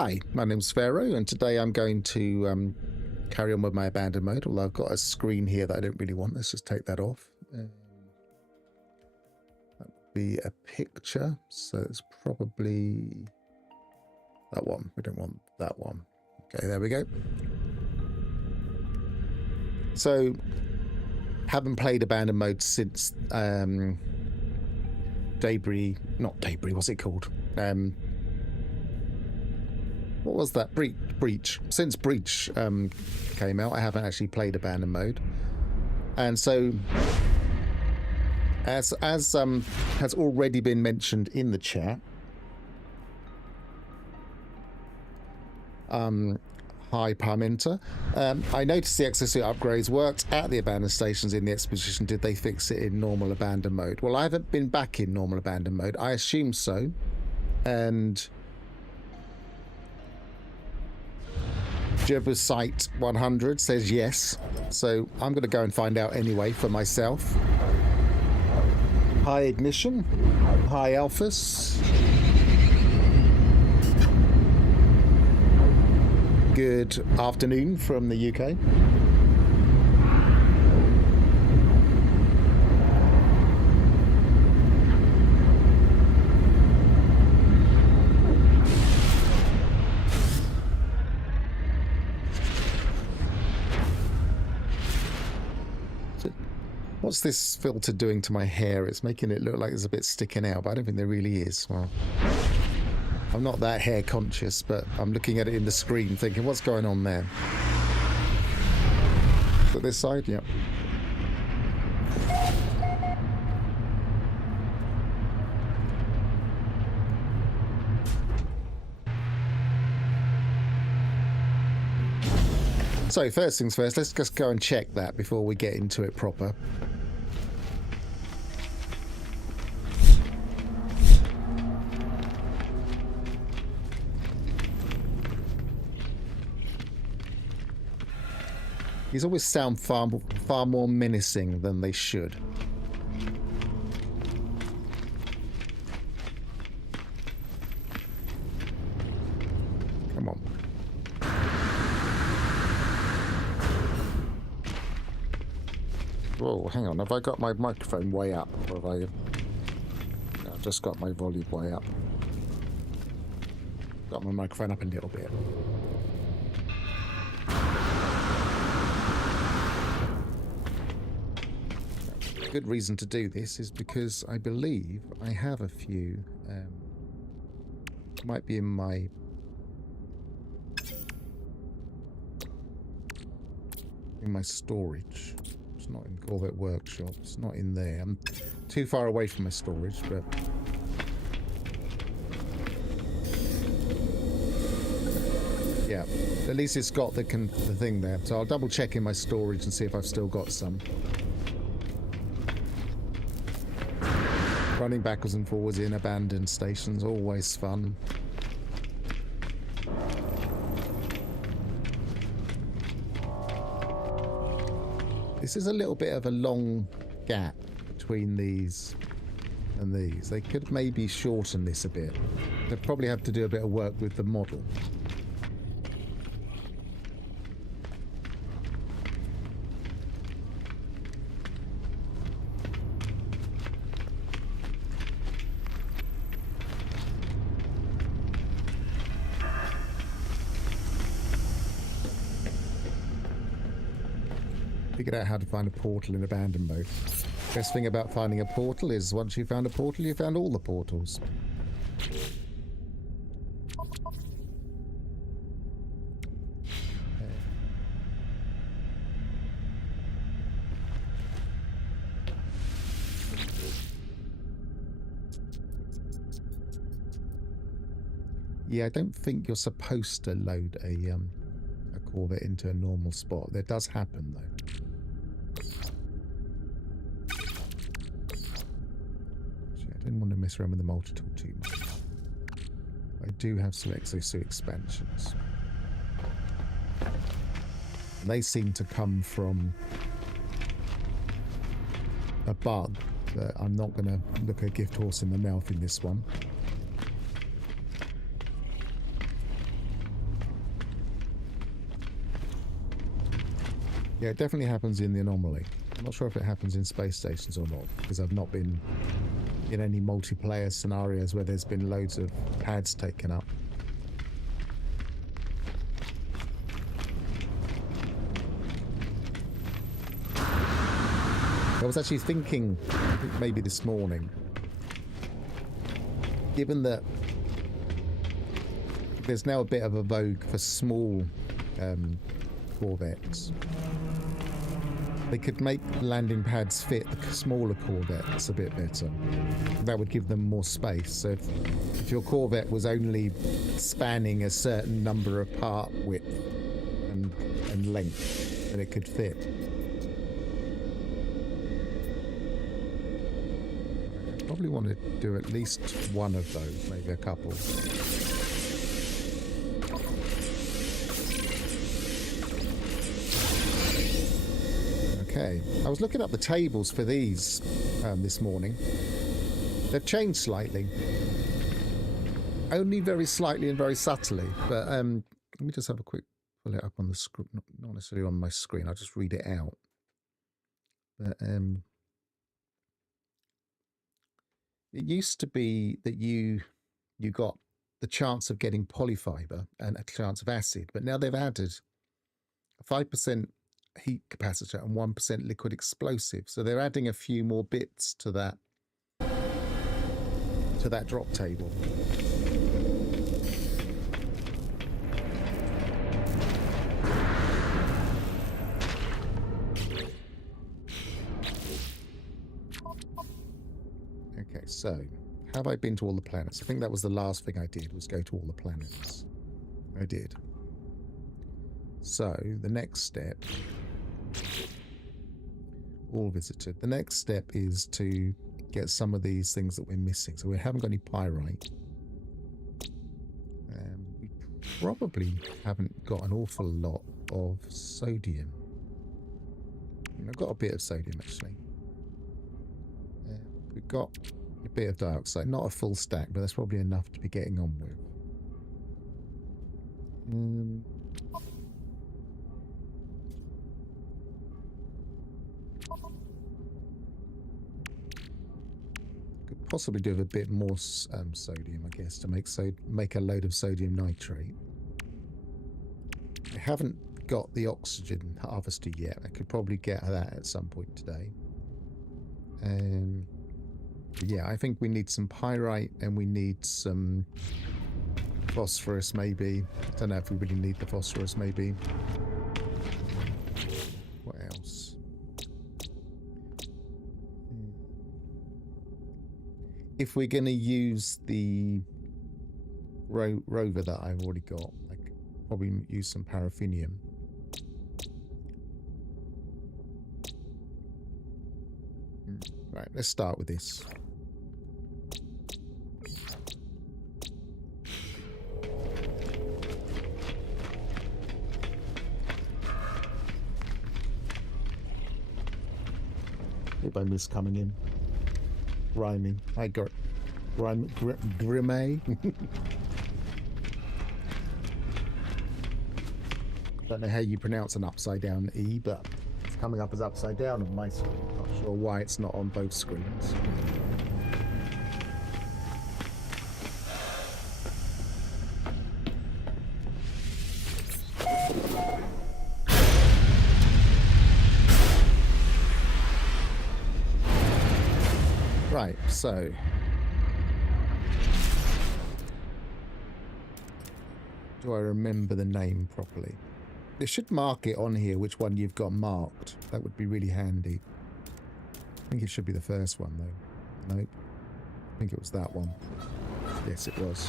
Hi, my name's Pharaoh, and today I'm going to carry on with my abandoned mode, although I've got a screen here that I don't really want. Let's just take that off. That would be a picture, so it's probably that one. We don't want that one. Okay, there we go. So, haven't played abandoned mode since Debris, not Debris, what's it called? What was that? Breach. Since Breach came out, I haven't actually played abandoned mode. And so, as has already been mentioned in the chat, hi Parminter, I noticed the exosuit upgrades worked at the abandoned stations in the exposition. Did they fix it in normal abandoned mode? Well, I haven't been back in normal abandoned mode. I assume so. And Jebusite 100 says yes, so I'm going to go and find out anyway for myself. Hi Ignition, hi Alphys. Good afternoon from the UK. What's this filter doing to my hair? It's making it look like there's a bit sticking out, but I don't think there really is. Well, I'm not that hair conscious, but I'm looking at it in the screen thinking, what's going on there? Is it this side? Yep. So first things first, let's just go and check that before we get into it proper. These always sound far more menacing than they should. Come on. Whoa, hang on. Have I got my microphone way up? Or have I... No, I've just got my volume way up. Got my microphone up a little bit. A good reason to do this is because I believe I have a few, might be in my storage. It's not in Corvette Workshop, it's not in there. I'm too far away from my storage, but yeah, at least it's got the thing there. So I'll double check in my storage and see if I've still got some. Running backwards and forwards in abandoned stations, always fun. This is a little bit of a long gap between these and these. They could maybe shorten this a bit. They'd probably have to do a bit of work with the model. Figured out how to find a portal in abandoned mode. Best thing about finding a portal is once you found a portal, you found all the portals. Yeah, I don't think you're supposed to load a Corvette into a normal spot. That does happen though. I didn't want to mess around with the multi-tool too much. I do have some exosuit expansions. And they seem to come from a bug that I'm not going to look a gift horse in the mouth in this one. Yeah, it definitely happens in the anomaly. I'm not sure if it happens in space stations or not, because I've not been in any multiplayer scenarios where there's been loads of pads taken up. I was actually thinking, I think maybe this morning, given that there's now a bit of a vogue for small Corvettes, they could make landing pads fit the smaller Corvettes a bit better. That would give them more space. So if your Corvette was only spanning a certain number of part width and length, then it could fit. Probably want to do at least one of those, maybe a couple. Okay, I was looking up the tables for these this morning. They've changed slightly. Only very slightly and very subtly, but let me just have a quick pull it up on the screen, not necessarily on my screen, I'll just read it out. But it used to be that you got the chance of getting polyfiber and a chance of acid, but now they've added a 5% heat capacitor and 1% liquid explosive. So they're adding a few more bits to that drop table. Okay, so have I been to all the planets? I think that was the last thing I did, was go to all the planets. I did. So the next step, all visited. The next step is to get some of these things that we're missing. So we haven't got any pyrite. We probably haven't got an awful lot of sodium. I've got a bit of sodium actually. We've got a bit of dioxide, not a full stack, but that's probably enough to be getting on with. Could possibly do with a bit more sodium, I guess, to make a load of sodium nitrate. I haven't got the oxygen harvester yet. I could probably get that at some point today. Yeah, I think we need some pyrite and we need some phosphorus maybe. I don't know if we really need the phosphorus maybe. What else? If we're going to use the rover that I've already got, I could probably use some paraffinium. Right, let's start with this. Hope I miss coming in. Rhyming. I got rhyme grimme. Don't know how you pronounce an upside down E, but it's coming up as upside down on my screen. Not sure why it's not on both screens. Right, so do I remember the name properly? They should mark it on here which one you've got marked. That would be really handy. I think it should be the first one though. Nope. I think it was that one. Yes, it was.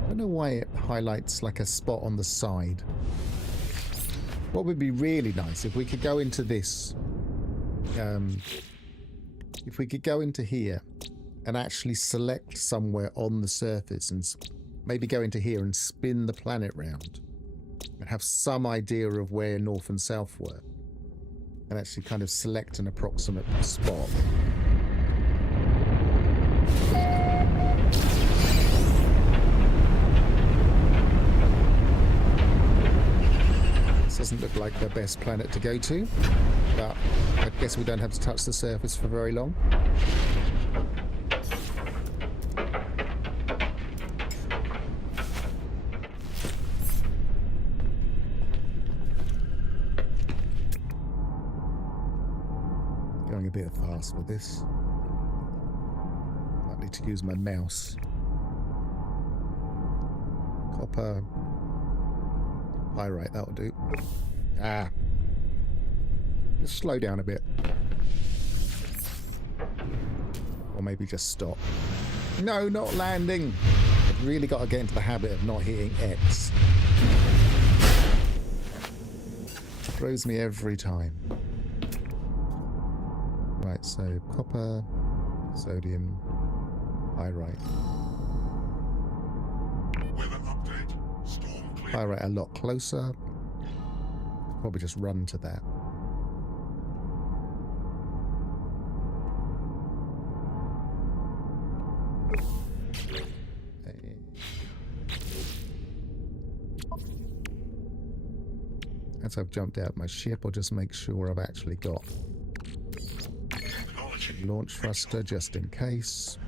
I don't know why it highlights like a spot on the side. What would be really nice if we could go into this, if we could go into here and actually select somewhere on the surface and maybe go into here and spin the planet round. and have some idea of where north and south were, and actually kind of select an approximate spot. This doesn't look like the best planet to go to, but I guess we don't have to touch the surface for very long. Going a bit fast with this. Might need to use my mouse. Copper. Pyrite, that'll do. Ah. Just slow down a bit. Or maybe just stop. No, not landing. I've really got to get into the habit of not hitting X. Throws me every time. Right, so copper, sodium, pyrite. Weather update. Storm clear. Pyrite a lot closer. Probably just run to that. As I've jumped out my ship, I'll just make sure I've actually got launch thruster just in case.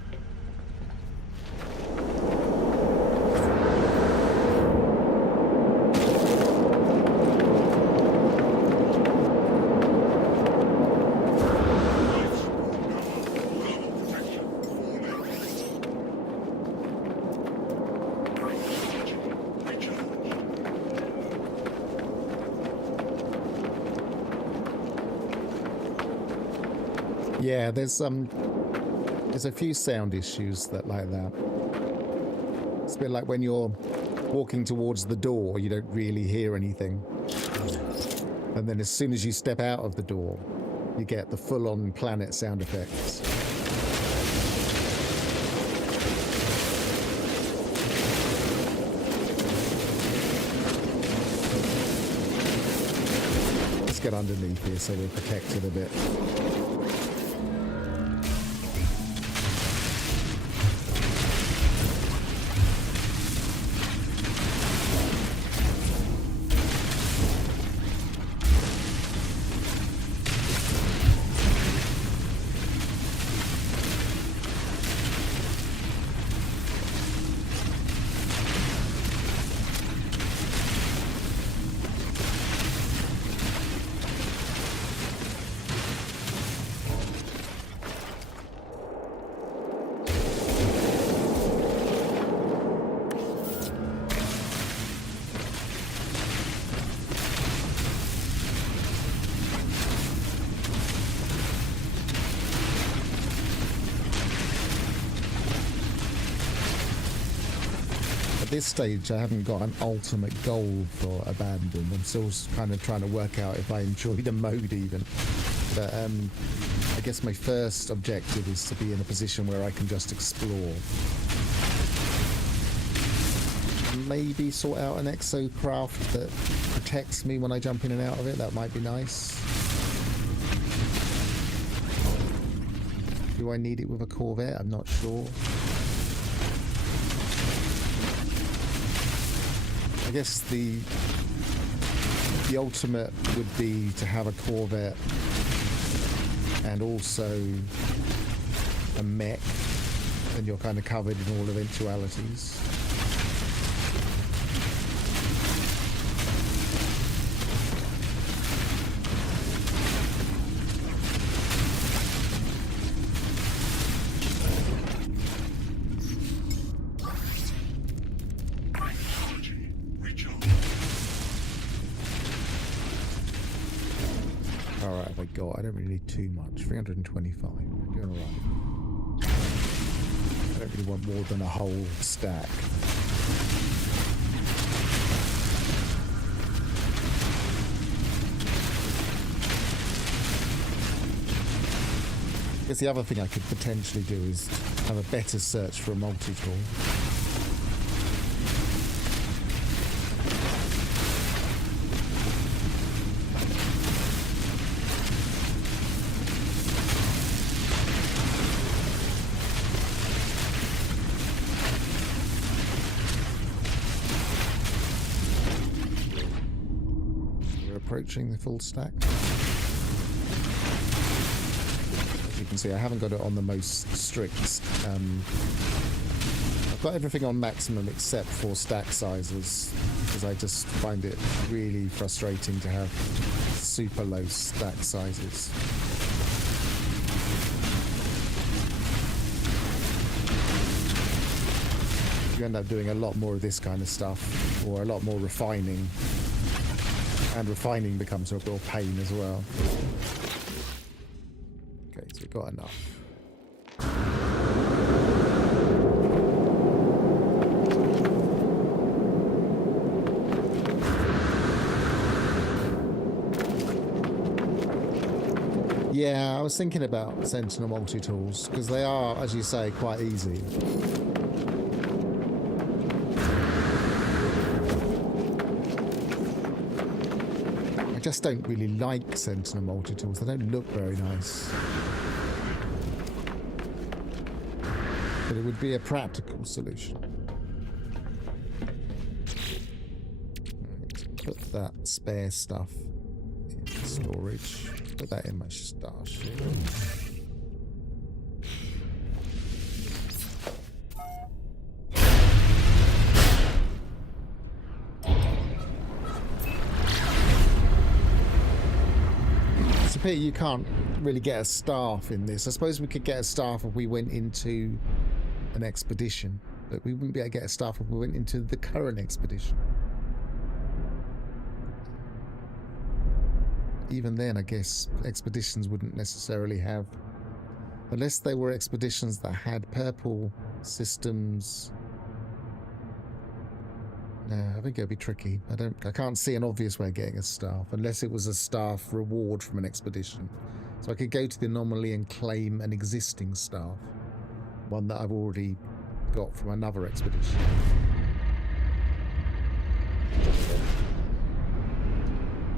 Yeah, there's a few sound issues that like that. It's a bit like when you're walking towards the door, you don't really hear anything. And then as soon as you step out of the door, you get the full-on planet sound effects. Let's get underneath here so we're protected a bit. At this stage, I haven't got an ultimate goal for Abandon. I'm still kind of trying to work out if I enjoy the mode even. But I guess my first objective is to be in a position where I can just explore. Maybe sort out an exocraft that protects me when I jump in and out of it. That might be nice. Do I need it with a Corvette? I'm not sure. I guess the ultimate would be to have a Corvette and also a mech, and you're kind of covered in all eventualities. I don't really need too much. 325. We're doing alright. I don't really want more than a whole stack. I guess the other thing I could potentially do is have a better search for a multi-tool. approaching the full stack. As you can see, I haven't got it on the most strict. I've got everything on maximum except for stack sizes, because I just find it really frustrating to have super low stack sizes. You end up doing a lot more of this kind of stuff, or a lot more refining, and refining becomes a real pain as well. Okay, so we've got enough. Yeah, I was thinking about Sentinel multi-tools, because they are, as you say, quite easy. I just don't really like Sentinel multi-tools. They don't look very nice. But it would be a practical solution. Right, put that spare stuff in storage. Put that in my stash. It's a pity you can't really get a staff in this. I suppose we could get a staff if we went into an expedition, but we wouldn't be able to get a staff if we went into the current expedition. Even then, I guess expeditions wouldn't necessarily have, unless they were expeditions that had purple systems. No, I think it'd be tricky. I can't see an obvious way of getting a staff, unless it was a staff reward from an expedition. So I could go to the anomaly and claim an existing staff, one that I've already got from another expedition.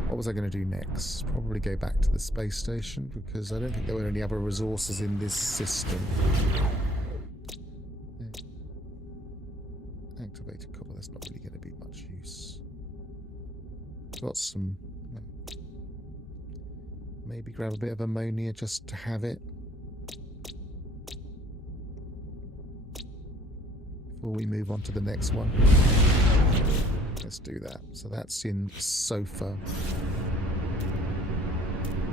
What was I going to do next? Probably go back to the space station, because I don't think there were any other resources in this system. Activated copper, that's not really going to be much use. Got some... Maybe grab a bit of ammonia just to have it. Before we move on to the next one. Let's do that. So that's in sofa.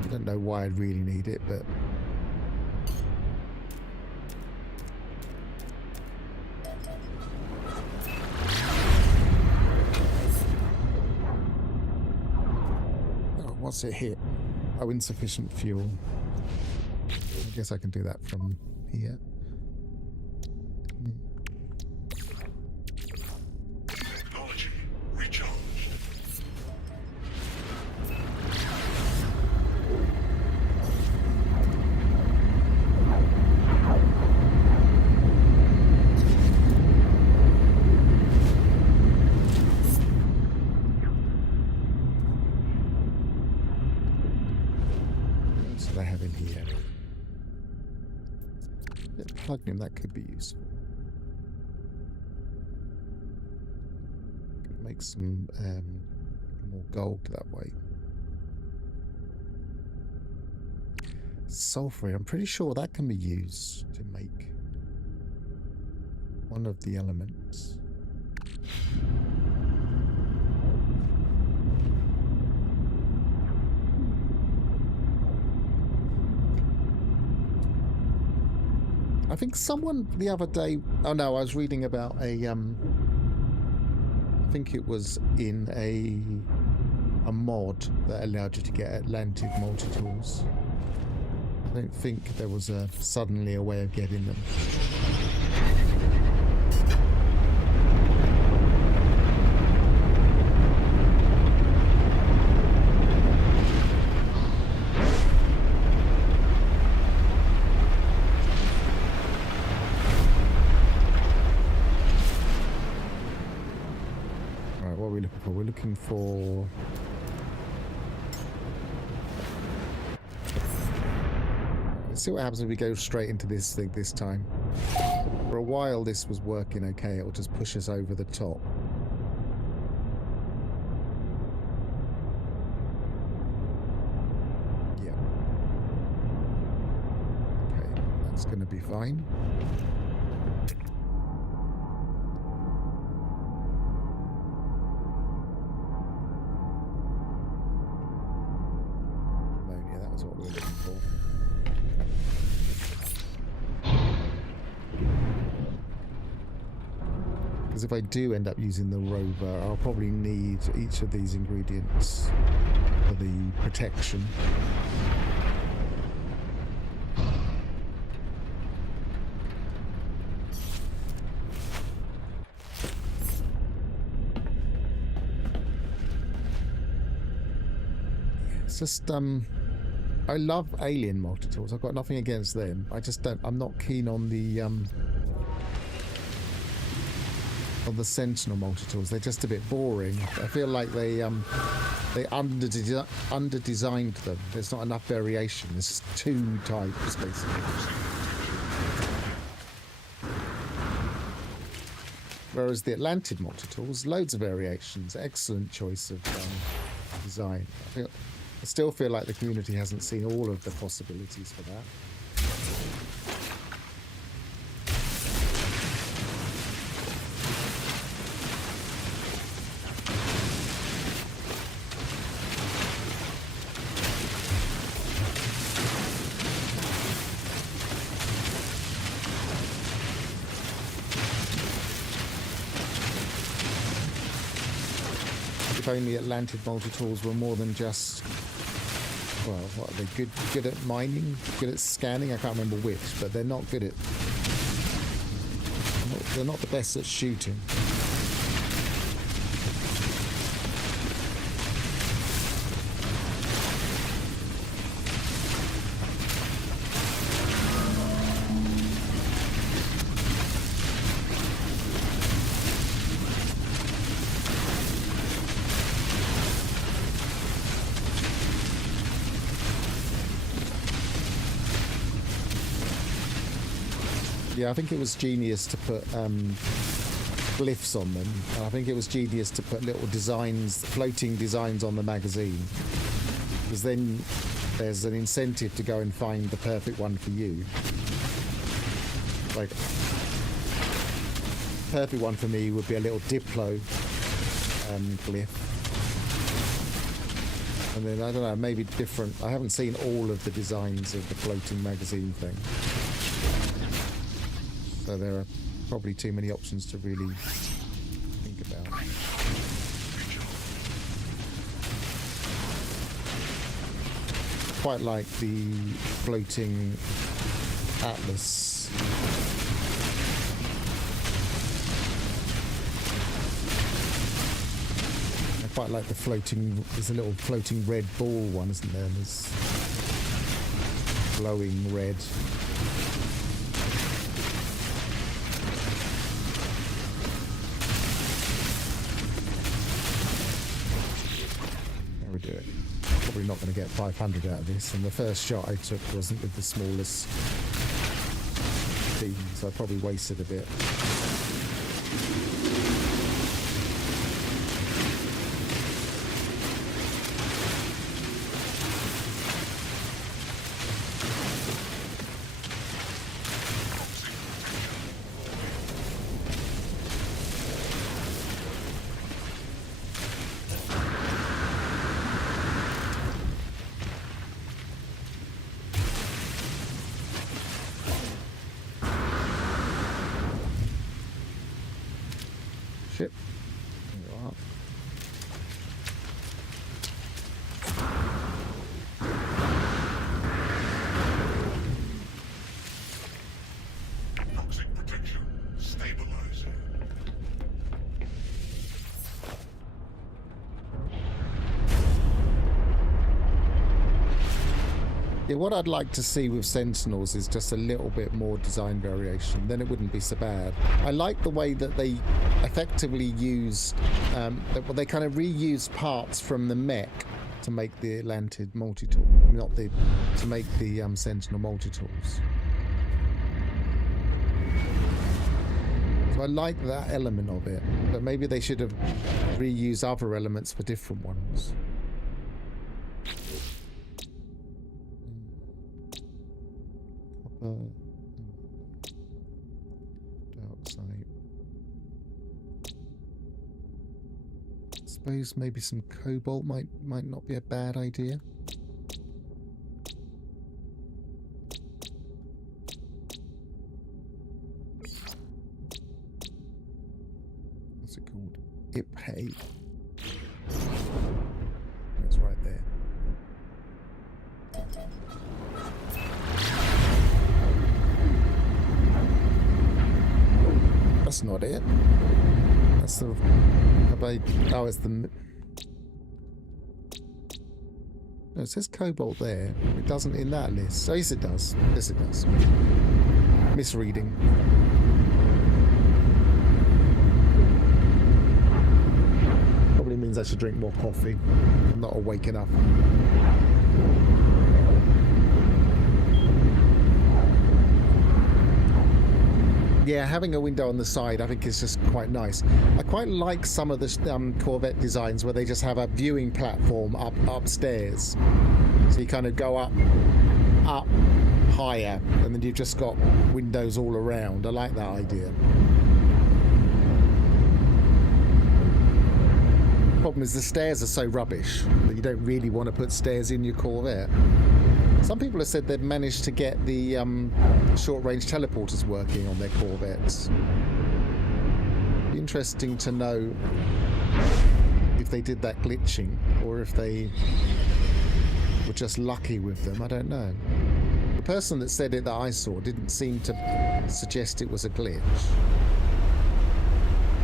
I don't know why I'd really need it, but... Oh, what's it hit? Oh, insufficient fuel. I guess I can do that from here. Technology recharged. What do I have in here? Plugin, that could be useful. Could make some more gold that way. Sulfur, I'm pretty sure that can be used to make one of the elements. I think someone the other day... Oh no, I was reading about a... I think it was in a mod that allowed you to get Atlantic multi-tools. I don't think there was suddenly a way of getting them. We're looking for... Let's see what happens if we go straight into this thing this time. For a while this was working okay, it'll just push us over the top. It's going to be fine. Ammonia, that was what we were looking for. Because if I do end up using the rover, I'll probably need each of these ingredients for the protection. It's just I love alien multi-tools. I've got nothing against them. I just don't. I'm not keen on the Sentinel multi-tools. They're just a bit boring. I feel like they under-designed them. There's not enough variation. There's just two types basically. Whereas the Atlantid multi-tools, loads of variations. Excellent choice of design. I still feel like the community hasn't seen all of the possibilities for that. If only Atlantid multi-tools were more than just, well, what are they, good at mining, good at scanning? I can't remember which, but they're not good at, they're not the best at shooting. Yeah, I think it was genius to put glyphs on them, and I think it was genius to put little designs, floating designs on the magazine, because then there's an incentive to go and find the perfect one for you. Like, perfect one for me would be a little Diplo glyph. And then, I don't know, maybe different. I haven't seen all of the designs of the floating magazine thing. So there are probably too many options to really think about. Quite like the floating Atlas. I quite like the floating, there's a little floating red ball one, isn't there? There's glowing red. Do it. Probably not going to get 500 out of this, and the first shot I took wasn't with the smallest beam, so I probably wasted a bit. Shit. There you are. Toxic protection. Stabilizer. Yeah, what I'd like to see with Sentinels is just a little bit more design variation. Then it wouldn't be so bad. I like the way that they effectively used, well, they kind of reused parts from the mech to make the Atlantid multi-tool, to make the Sentinel multi-tools. So I like that element of it, but maybe they should have reused other elements for different ones. site. I suppose maybe some cobalt might not be a bad idea. What's it called? Ipay. It's right there. That's not it. That's the... Oh, it's the... No, it says cobalt there. It doesn't in that list. Oh, yes, it does. Yes, it does. Misreading. Probably means I should drink more coffee. I'm not awake enough. Yeah, having a window on the side I think is just quite nice. I quite like some of the Corvette designs where they just have a viewing platform upstairs. So you kind of go up higher and then you've just got windows all around. I like that idea. Problem is the stairs are so rubbish that you don't really want to put stairs in your Corvette. Some people have said they've managed to get the short-range teleporters working on their Corvettes. Be interesting to know if they did that glitching or if they were just lucky with them. I don't know. The person that said it that I saw didn't seem to suggest it was a glitch.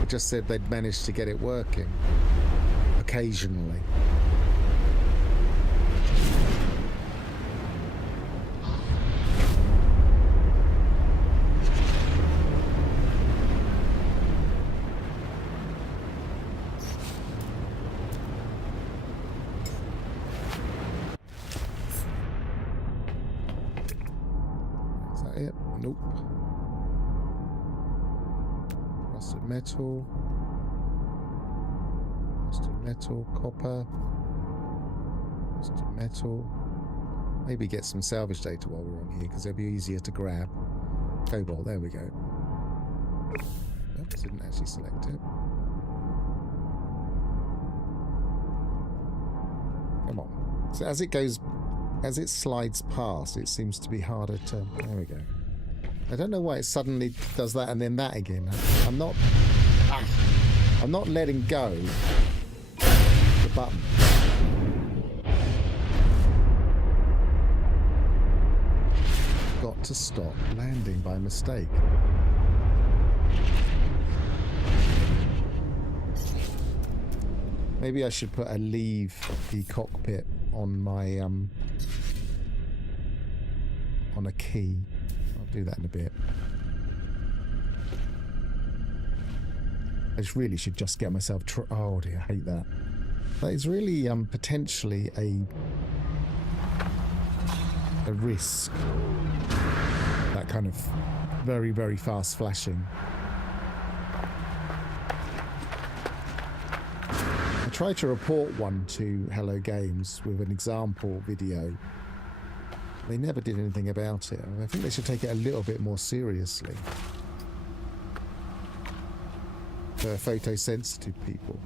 It just said they'd managed to get it working occasionally. Nope. Rusted metal. Rusted metal. Copper. Rusted metal. Maybe get some salvage data while we're on here because it'll be easier to grab. Cobalt. There we go. Oops, didn't actually select it. Come on. So as it slides past, it seems to be harder to... There we go. I don't know why it suddenly does that and then that again. I'm not letting go the button. Got to stop landing by mistake. Maybe I should put a leave the cockpit on my on a key. I'll do that in a bit. I just really should just get myself... oh dear, I hate that. That is really potentially a risk. That kind of very, very fast flashing. I tried to report one to Hello Games with an example video. They never did anything about it. I think they should take it a little bit more seriously. For photosensitive people.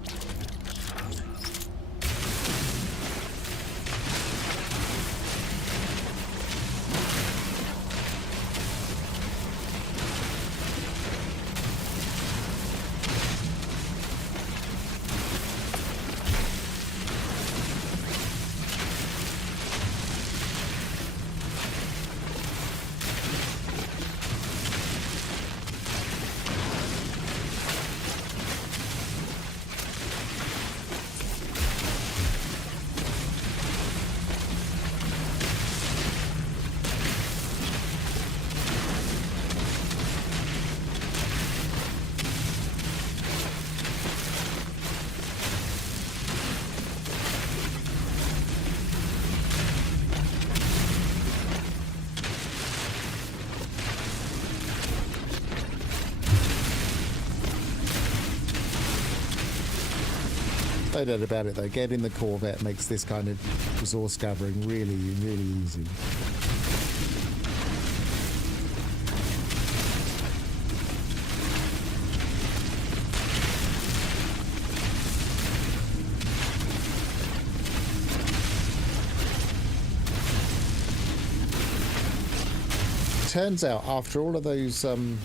No doubt about it though, getting the Corvette makes this kind of resource gathering really, really easy. turns out after all of those, oh no,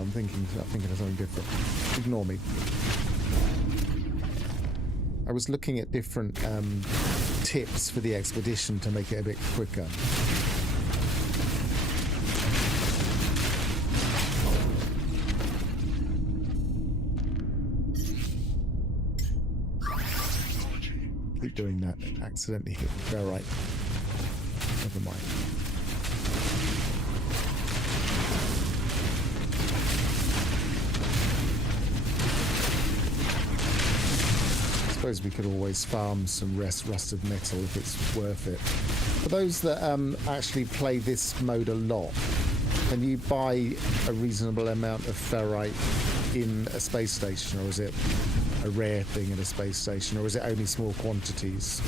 I'm thinking of something different. Ignore me. I was looking at different tips for the expedition to make it a bit quicker. Keep doing that. Accidentally hit. All right. Never mind. I suppose we could always farm some rusted metal if it's worth it. For those that actually play this mode a lot, can you buy a reasonable amount of ferrite in a space station, or is it a rare thing in a space station, or is it only small quantities?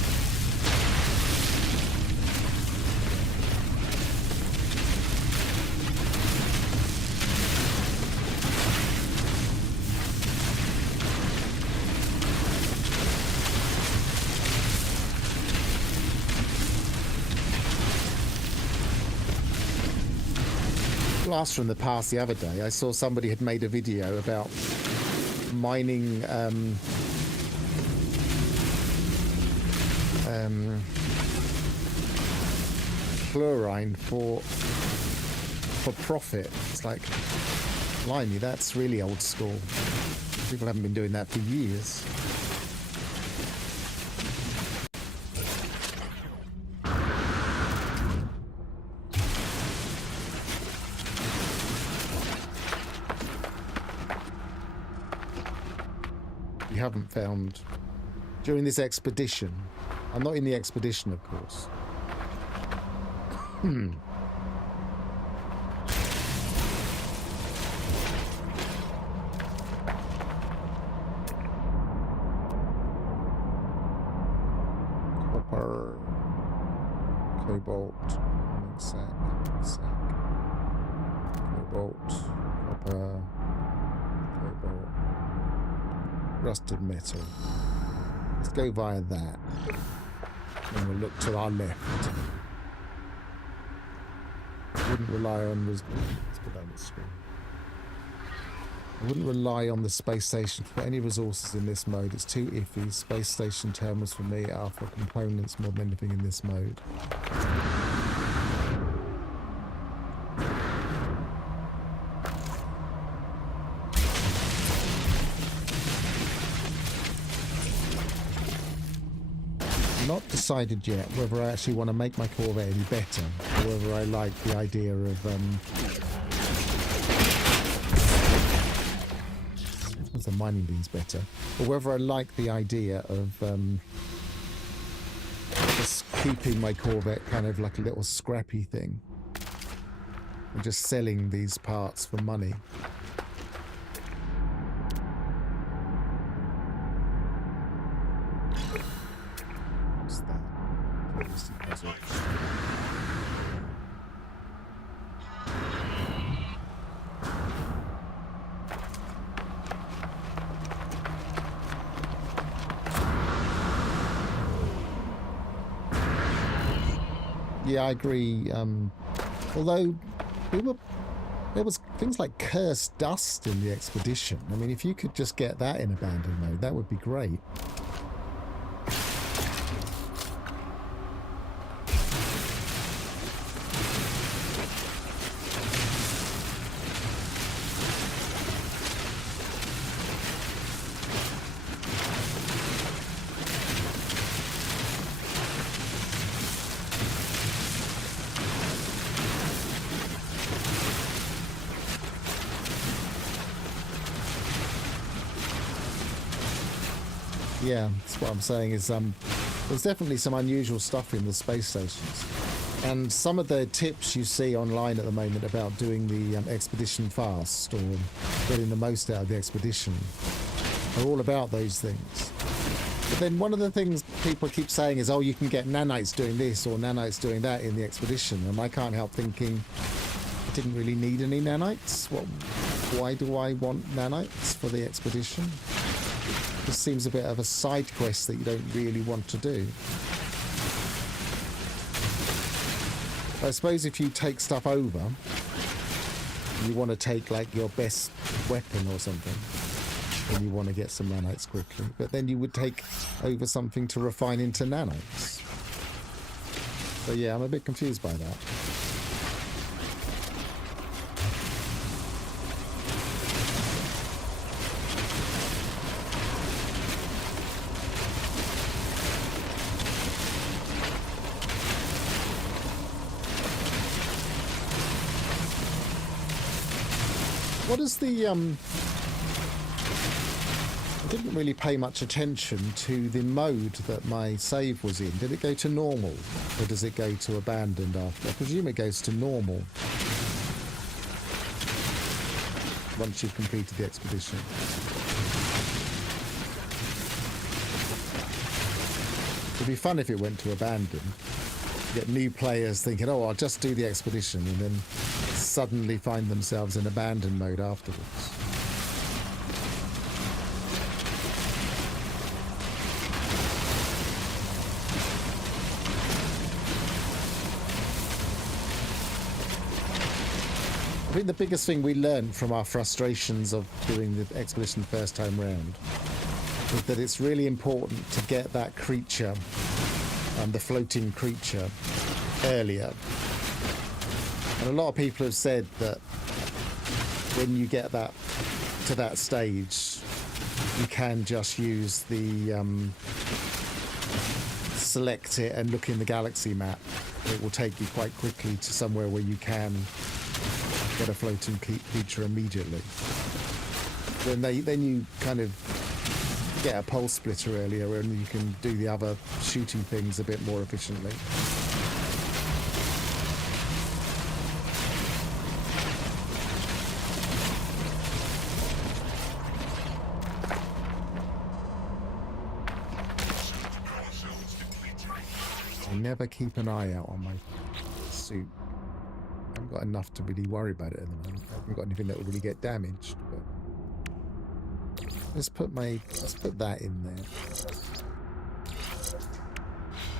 Blast from the past the other day, I saw somebody had made a video about mining fluorine for profit. It's like, blimey, that's really old school. People haven't been doing that for years. Haven't found during this expedition. I'm not in the expedition, of course. Copper, cobalt, sack, cobalt, copper, cobalt. Rusted metal. Let's go via that. And we'll look to our left. I wouldn't rely on let's put that on the screen. I wouldn't rely on the space station for any resources in this mode. It's too iffy. Space station terminals for me are for components more than anything in this mode. Not decided yet whether I actually want to make my Corvette any better, or whether I like the idea of the mining beans better, or whether I like the idea of just keeping my Corvette kind of like a little scrappy thing and just selling these parts for money. Yeah, I agree. Although there was things like cursed dust in the expedition. I mean, if you could just get that in abandoned mode, that would be great. Yeah, that's what I'm saying is there's definitely some unusual stuff in the space stations. And some of the tips you see online at the moment about doing the expedition fast or getting the most out of the expedition are all about those things. But then one of the things people keep saying is, oh, you can get nanites doing this or nanites doing that in the expedition. And I can't help thinking, I didn't really need any nanites. Why do I want nanites for the expedition? This seems a bit of a side quest that you don't really want to do. I suppose if you take stuff over, you want to take like your best weapon or something, and you want to get some nanites quickly, but then you would take over something to refine into nanites. So yeah, I'm a bit confused by that. What is the, I didn't really pay much attention to the mode that my save was in. Did it go to normal, or does it go to abandoned after? I presume it goes to normal once you've completed the expedition. It'd be fun if it went to abandoned. Get new players thinking, oh, I'll just do the expedition, and then suddenly find themselves in abandoned mode afterwards. I think the biggest thing we learned from our frustrations of doing the expedition the first time round is that it's really important to get that creature, the floating creature, earlier. And a lot of people have said that when you get that to that stage, you can just use the select it and look in the galaxy map. It will take you quite quickly to somewhere where you can get a floating creature immediately. Then you kind of get a pulse splitter earlier, and you can do the other shooting things a bit more efficiently. I never keep an eye out on my suit. I haven't got enough to really worry about it at the moment. I haven't got anything that will really get damaged. But let's put that in there.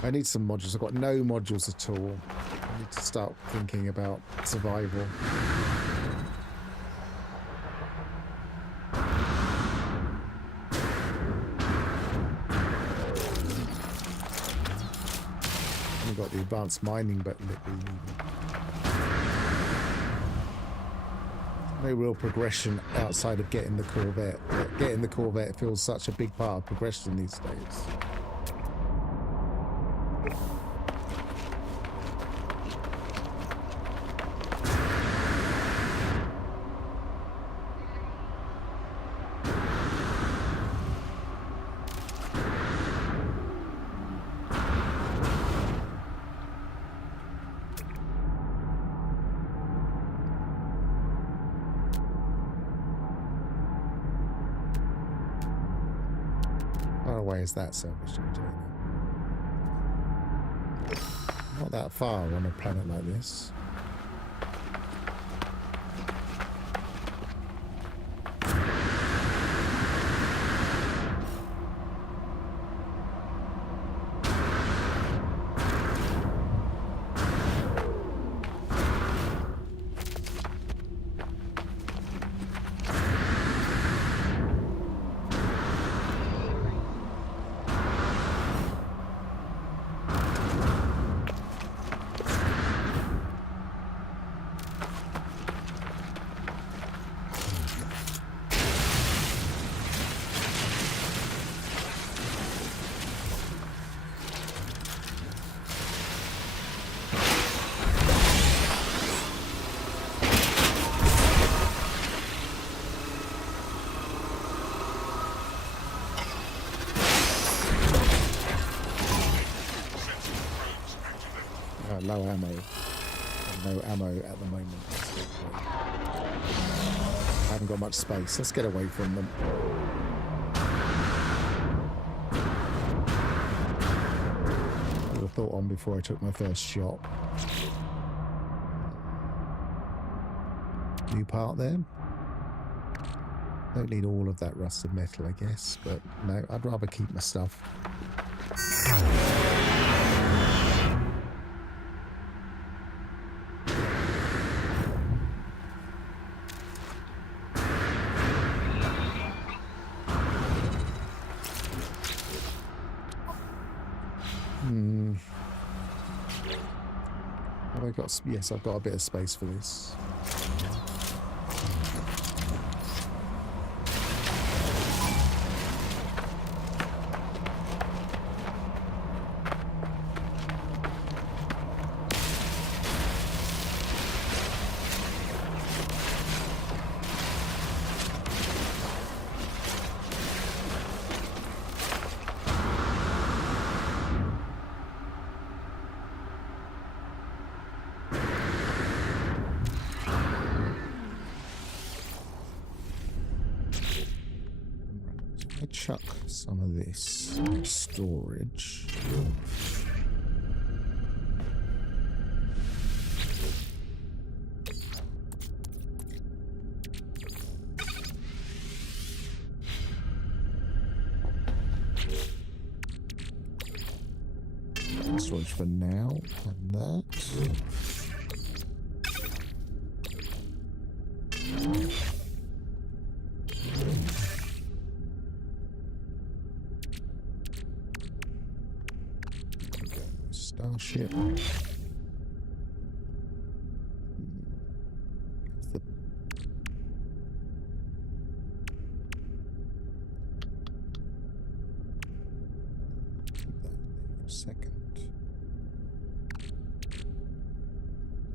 I need some modules. I've got no modules at all. I need to start thinking about survival. I've got the advanced mining button that we need. No real progression outside of getting the Corvette. But getting the Corvette feels such a big part of progression these days. Is that salvage container? Not that far on a planet like this. Low ammo. No ammo at the moment. I haven't got much space. Let's get away from them. Put a thought on before I took my first shot. New part there. Don't need all of that rusted metal, I guess, but no, I'd rather keep my stuff. I got? Yes, I've got a bit of space for this. I chuck some of this storage. Storage for now, and that. Starship.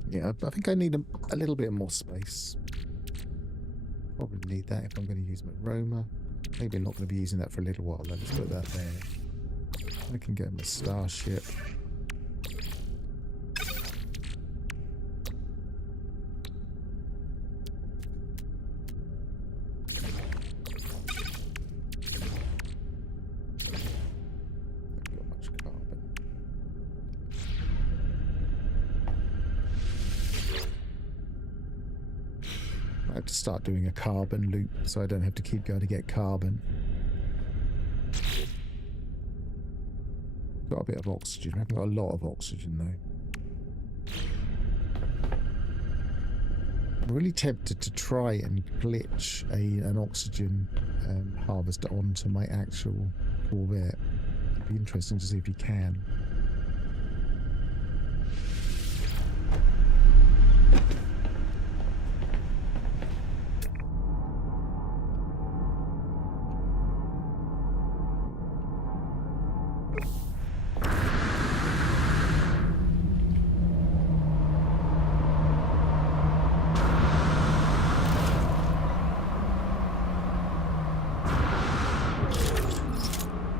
Yeah, I think I need a little bit more space. Probably need that if I'm going to use my Roma. Maybe I'm not going to be using that for a little while. Let's put that there. I can get my starship. I have to start doing a carbon loop so I don't have to keep going to get carbon. Got a bit of oxygen. I haven't got a lot of oxygen though. I'm really tempted to try and glitch an oxygen harvester onto my actual Corvette. It'd be interesting to see if you can.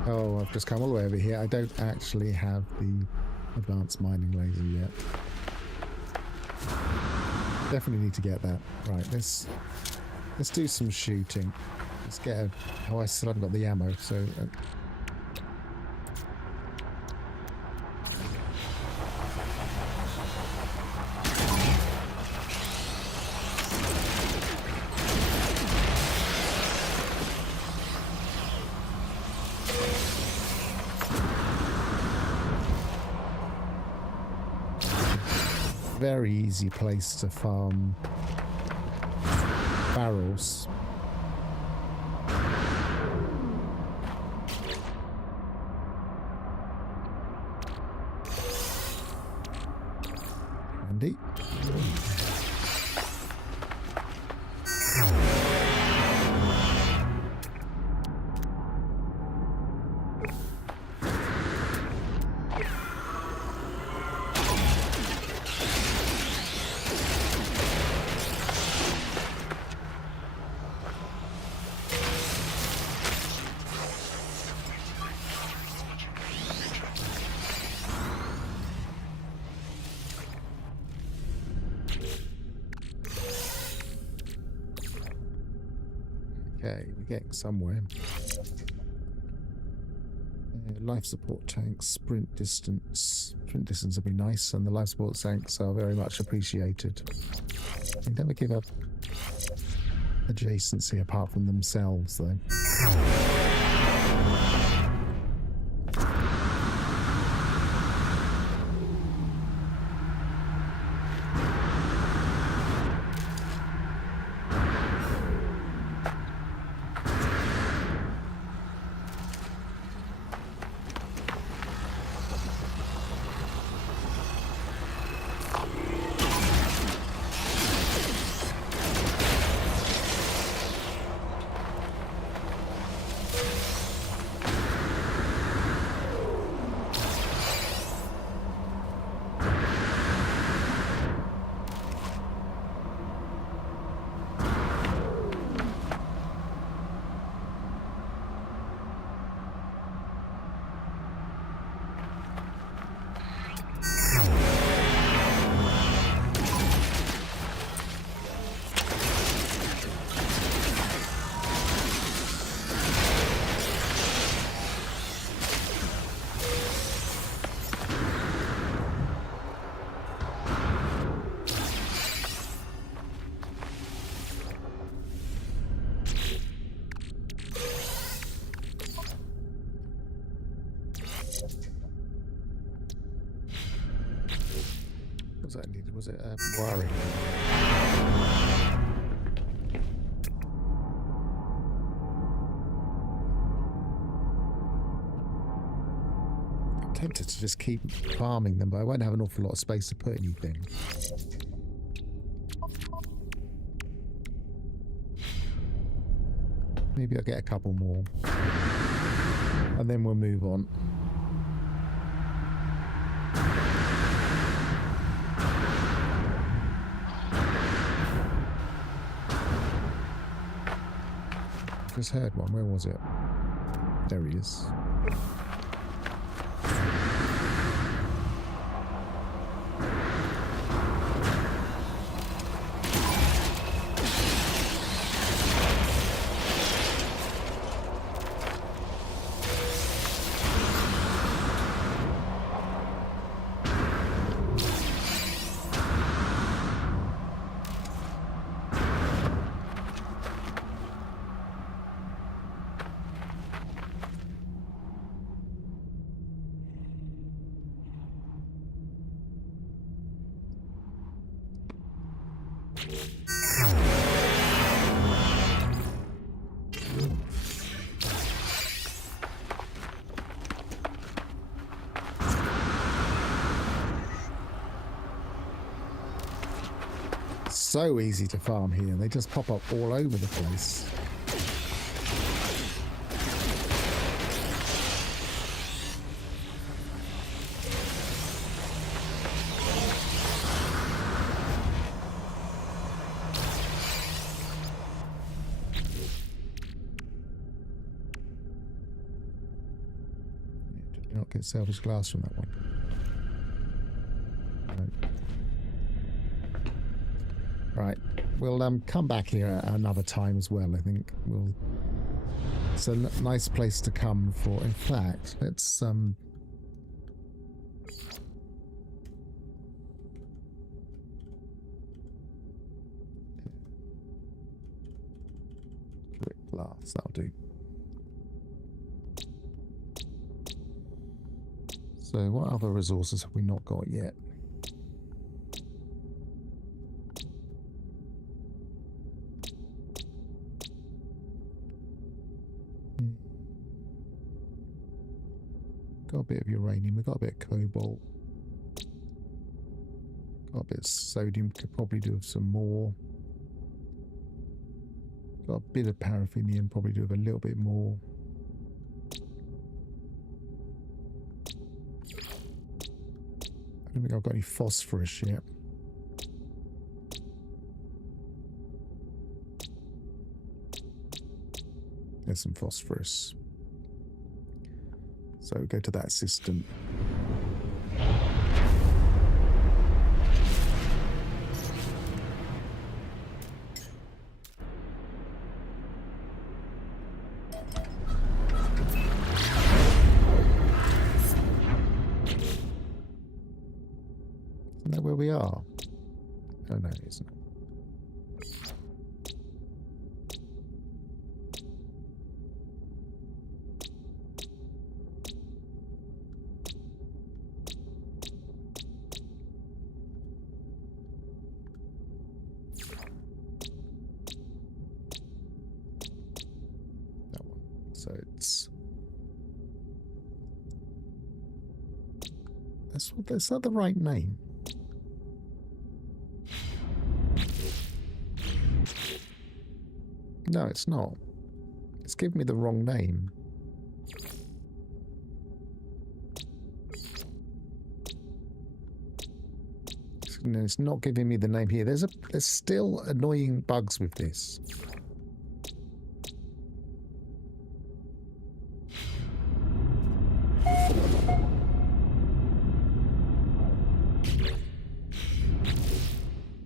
Oh, I've just come all the way over here. I don't actually have the advanced mining laser yet. Definitely need to get that. Right, let's do some shooting. Let's get a... Oh, I still haven't got the ammo, so... very easy place to farm barrels. Handy. Okay, we're getting somewhere. Life support tanks, sprint distance. Sprint distance would be nice, and the life support tanks are very much appreciated. They never give up adjacency apart from themselves, though. was it? Worry. I'm tempted to just keep farming them, but I won't have an awful lot of space to put anything. Maybe I'll get a couple more. And then we'll move on. Just heard one. Where was it? There he is. So easy to farm here. They just pop up all over the place. Did not get salvage glass from that one. No. Right, we'll come back here at another time as well. I think it's a nice place to come for. In fact, let's brick glass, that'll do. So what other resources have we not got yet? Got a bit of uranium, we've got a bit of cobalt, got a bit of sodium, could probably do with some more. Got a bit of paraffinium, probably do with a little bit more. I don't think I've got any phosphorus yet. There's some phosphorus. So go to that system. Isn't that where we are? Oh no, it isn't. So it's that's not the right name. No, it's not. It's giving me the wrong name. It's not giving me the name here. There's still annoying bugs with this.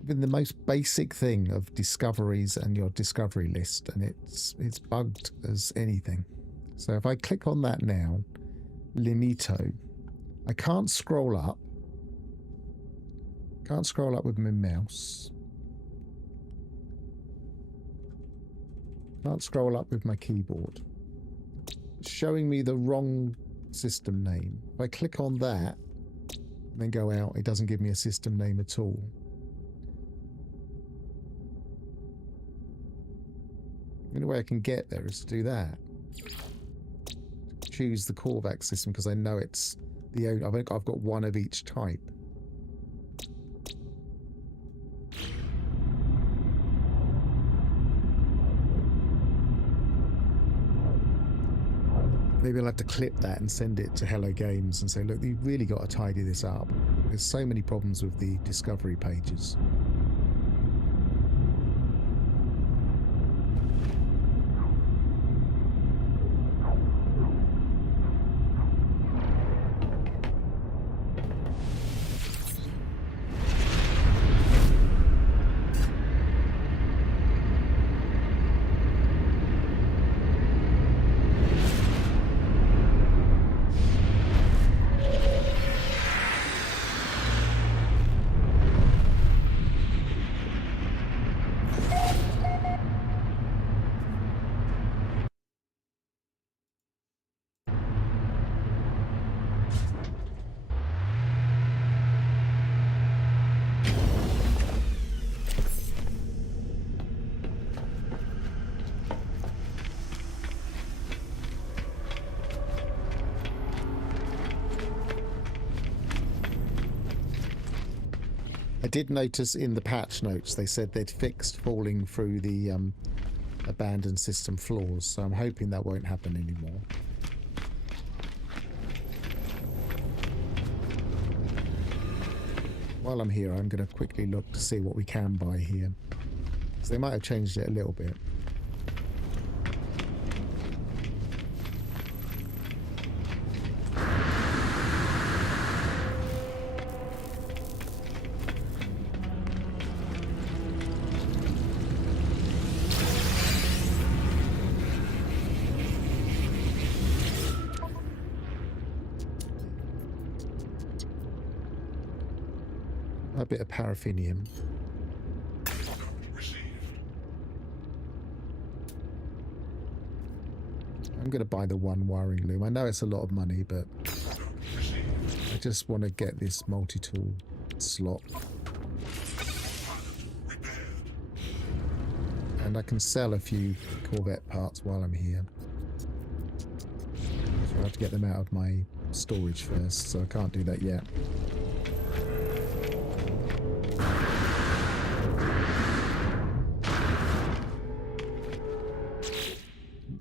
Been the most basic thing of discoveries and your discovery list, and it's bugged as anything. So if I click on that now, Limito, I can't scroll up. Can't scroll up with my mouse. Can't scroll up with my keyboard. It's showing me the wrong system name. If I click on that and then go out, it doesn't give me a system name at all. The only way I can get there is to do that. Choose the Corvette system because I know it's the only... I've got one of each type. Maybe I'll have to clip that and send it to Hello Games and say, look, you've really got to tidy this up. There's so many problems with the discovery pages. I did notice in the patch notes they said they'd fixed falling through the abandoned system floors, so I'm hoping that won't happen anymore. While I'm here, I'm going to quickly look to see what we can buy here, because they might have changed it a little bit. A bit of paraffinium. I'm going to buy the one wiring loom. I know it's a lot of money, but I just want to get this multi-tool slot. And I can sell a few Corvette parts while I'm here. So I have to get them out of my storage first, so I can't do that yet.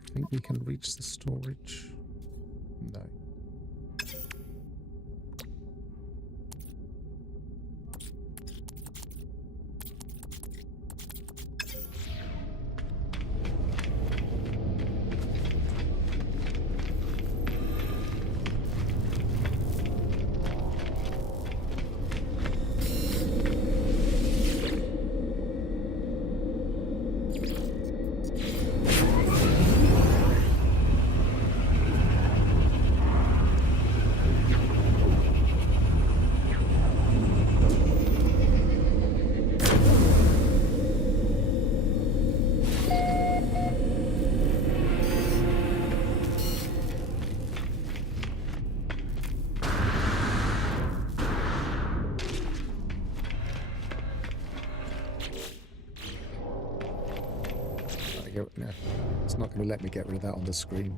I think we can reach the storage. No. No, it's not going to let me get rid of that on the screen.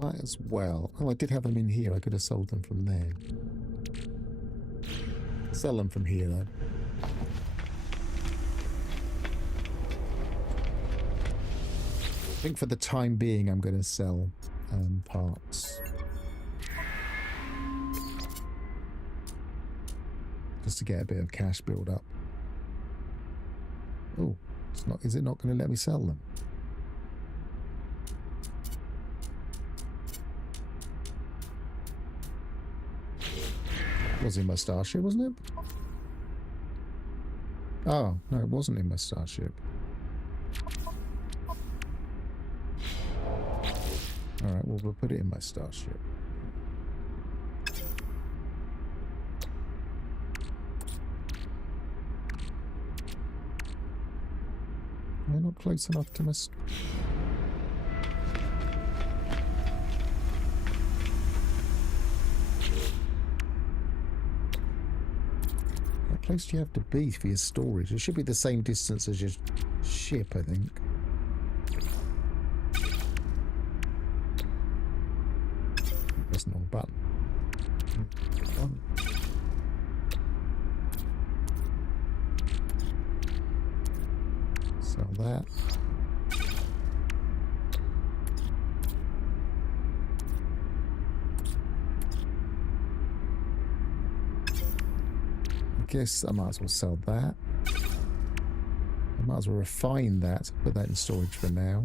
Might as well. Oh, I did have them in here. I could have sold them from there. Sell them from here, though. I think for the time being, I'm going to sell parts. Just to get a bit of cash build up. Oh, it's not. Is it not going to let me sell them? It was in my starship, wasn't it? Oh, no, it wasn't in my starship. Alright, well, we'll put it in my starship. We're not close enough to miss. How close do you have to be for your storage? It should be the same distance as your ship, I think. Press the wrong button. Sell that. I guess I might as well sell that. I might as well refine that, put that in storage for now.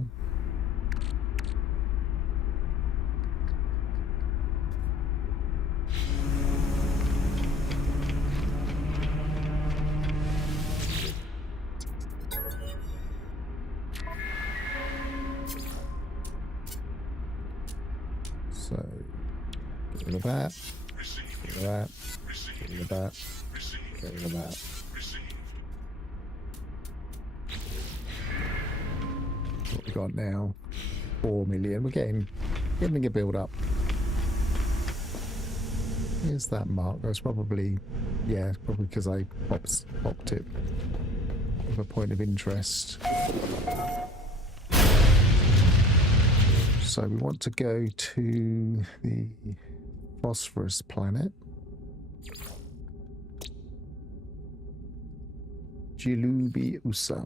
So, get rid of that, get rid of that, get rid of that, get rid of that. What we got now? 4 million. We're getting a build up. Here's that mark. That's probably, yeah, probably because I popped it with a point of interest. So we want to go to the phosphorus planet. Jilubi Usa.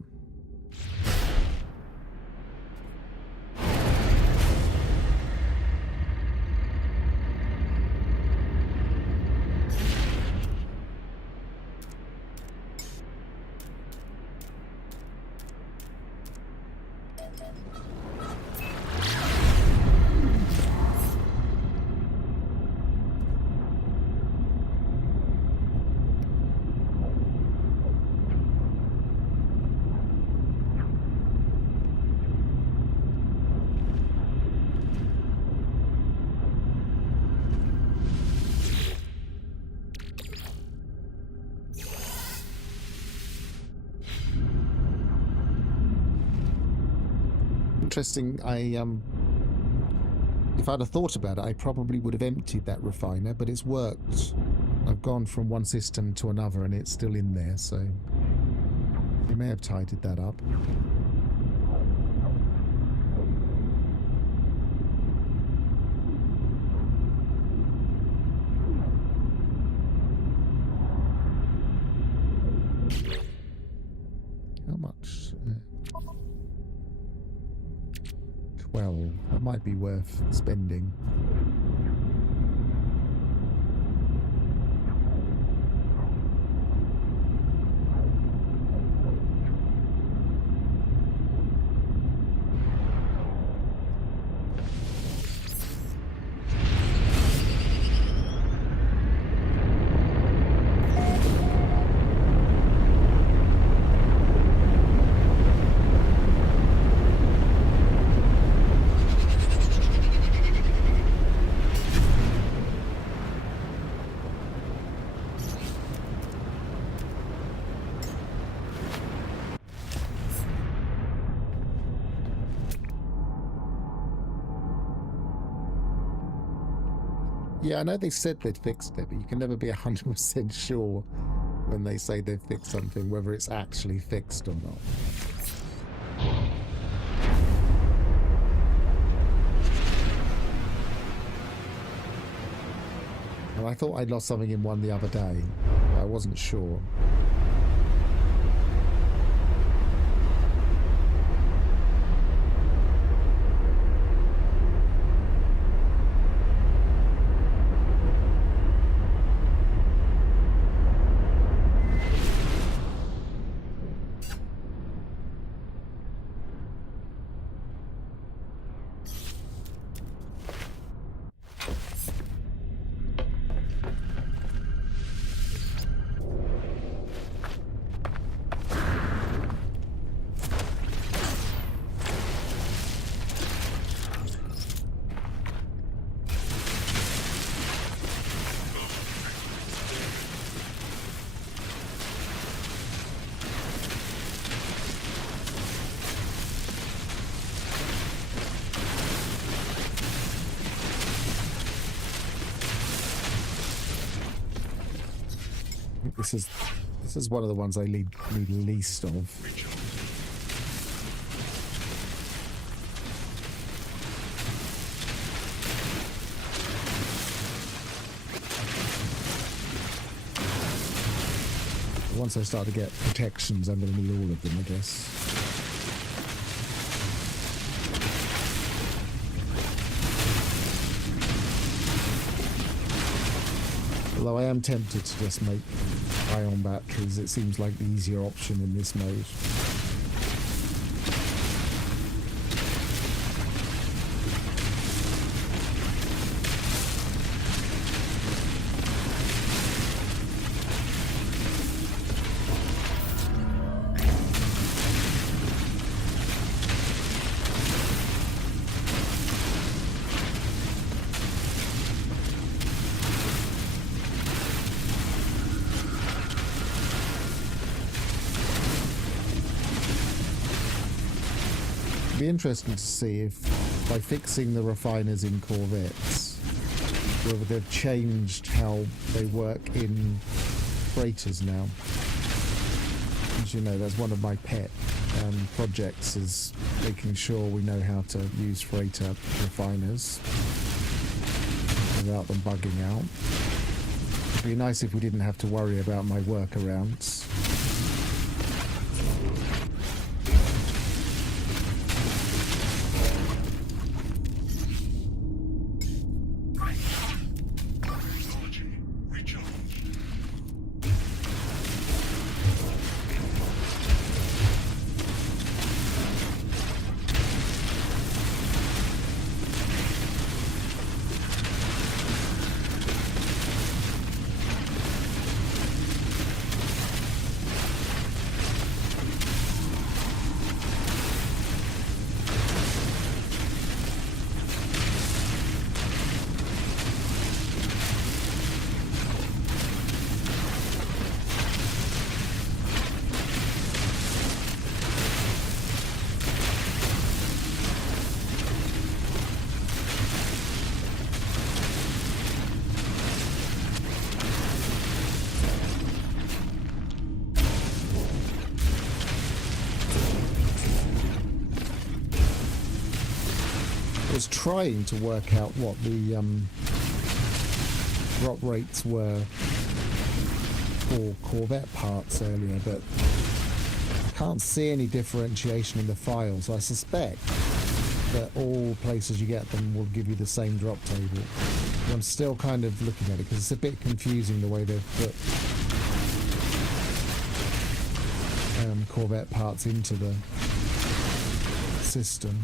Interesting. If I'd have thought about it, I probably would have emptied that refiner, but it's worked. I've gone from one system to another and it's still in there, so we may have tidied that up. How much? 12. That might be worth spending. Yeah, I know they said they'd fixed it, but you can never be 100% sure when they say they've fixed something, whether it's actually fixed or not. Well, I thought I'd lost something in one the other day, but I wasn't sure. This is one of the ones I need least of. Once I start to get protections, I'm going to need all of them, I guess. Although I am tempted to just make ion batteries, it seems like the easier option in this mode. Be interesting to see if by fixing the refiners in Corvettes whether they've changed how they work in freighters now. As you know, that's one of my pet projects, is making sure we know how to use freighter refiners without them bugging out. It'd be nice if we didn't have to worry about my workarounds. I was trying to work out what the drop rates were for Corvette parts earlier, but I can't see any differentiation in the file, so I suspect that all places you get them will give you the same drop table. But I'm still kind of looking at it because it's a bit confusing the way they've put Corvette parts into the system.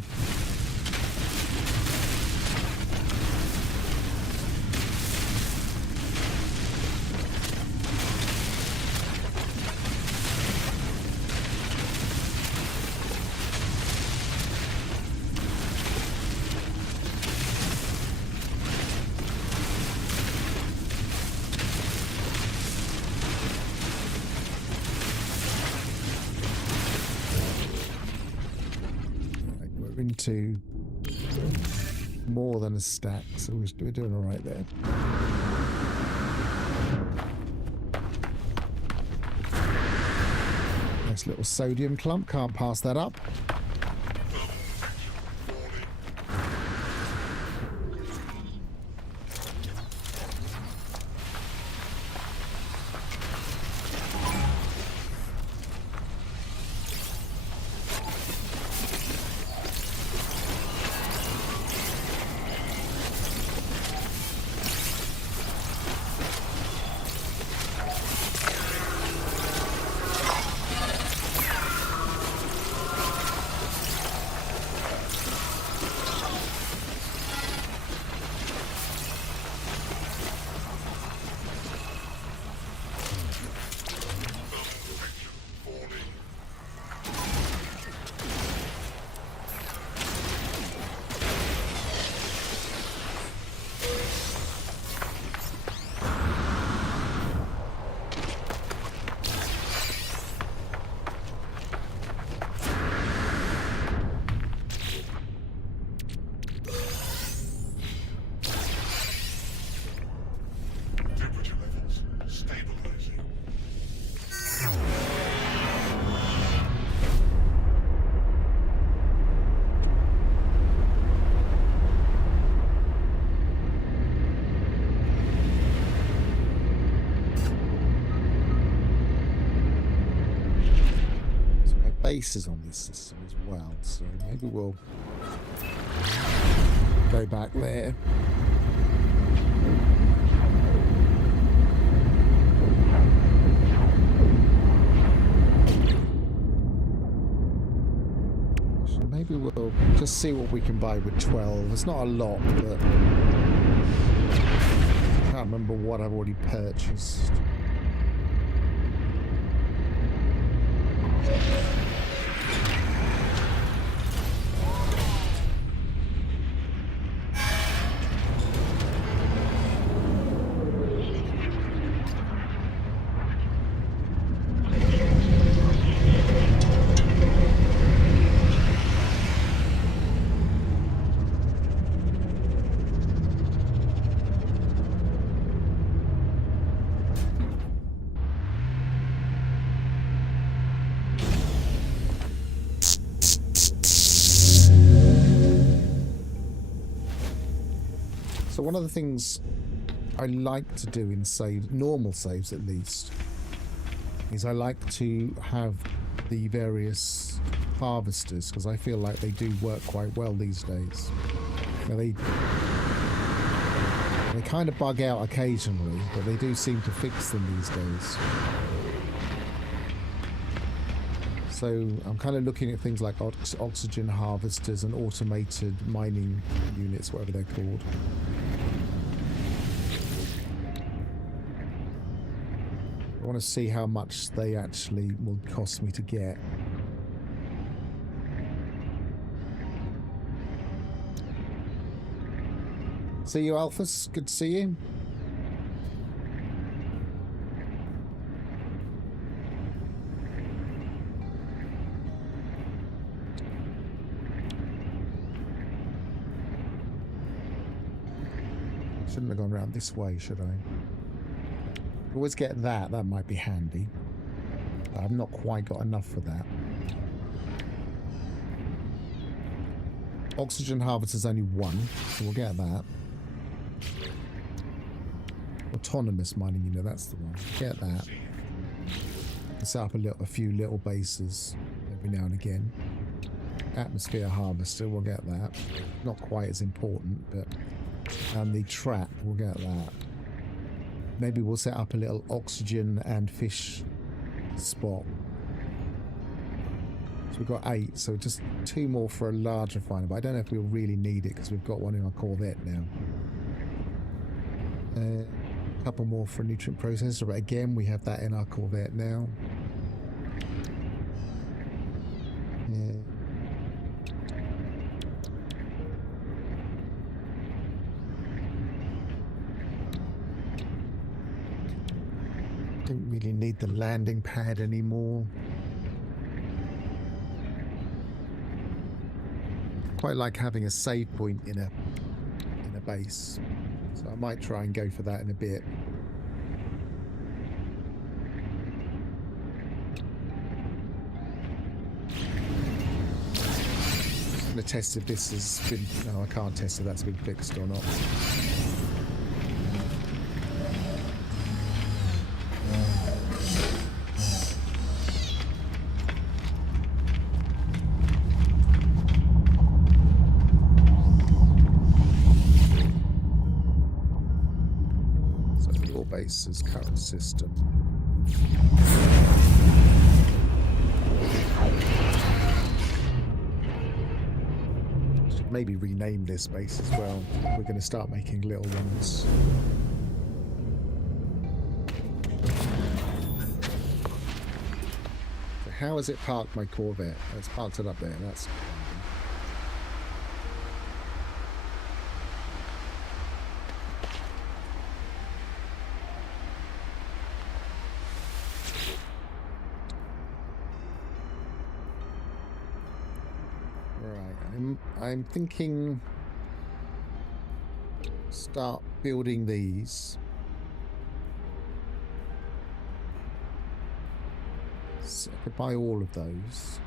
Into more than a stack, so we're doing all right there. Nice little sodium clump, can't pass that up. bases on this system as well, so maybe we'll go back there. So maybe we'll just see what we can buy with 12. It's not a lot, but I can't remember what I've already purchased. So one of the things I like to do in saves, normal saves at least, is I like to have the various harvesters, because I feel like they do work quite well these days. Now they kind of bug out occasionally, but they do seem to fix them these days. So I'm kind of looking at things like oxygen harvesters and automated mining units, whatever they're called. I want to see how much they actually will cost me to get. See you, Alphas. Good to see you. Shouldn't have gone around this way, should I? Always get that. That might be handy. But I've not quite got enough for that. Oxygen harvester's only one, so we'll get that. Autonomous mining unit, that's the one. Get that. Set up a few little bases every now and again. Atmosphere harvester, we'll get that. Not quite as important, but... And the trap, we'll get that. Maybe we'll set up a little oxygen and fish spot. So we've got 8, so just 2 more for a large refiner, but I don't know if we'll really need it because we've got one in our Corvette now. A couple more for a nutrient processor, but again we have that in our Corvette now. Yeah. Don't really need the landing pad anymore. Quite like having a save point in a base, so I might try and go for that in a bit. I'm gonna test if this has been. No, I can't test if that's been fixed or not. Base's current system. Should maybe rename this base as well. We're going to start making little ones. So how has it parked my Corvette? It's parked it up there. That's I'm thinking start building these. So I could buy all of those.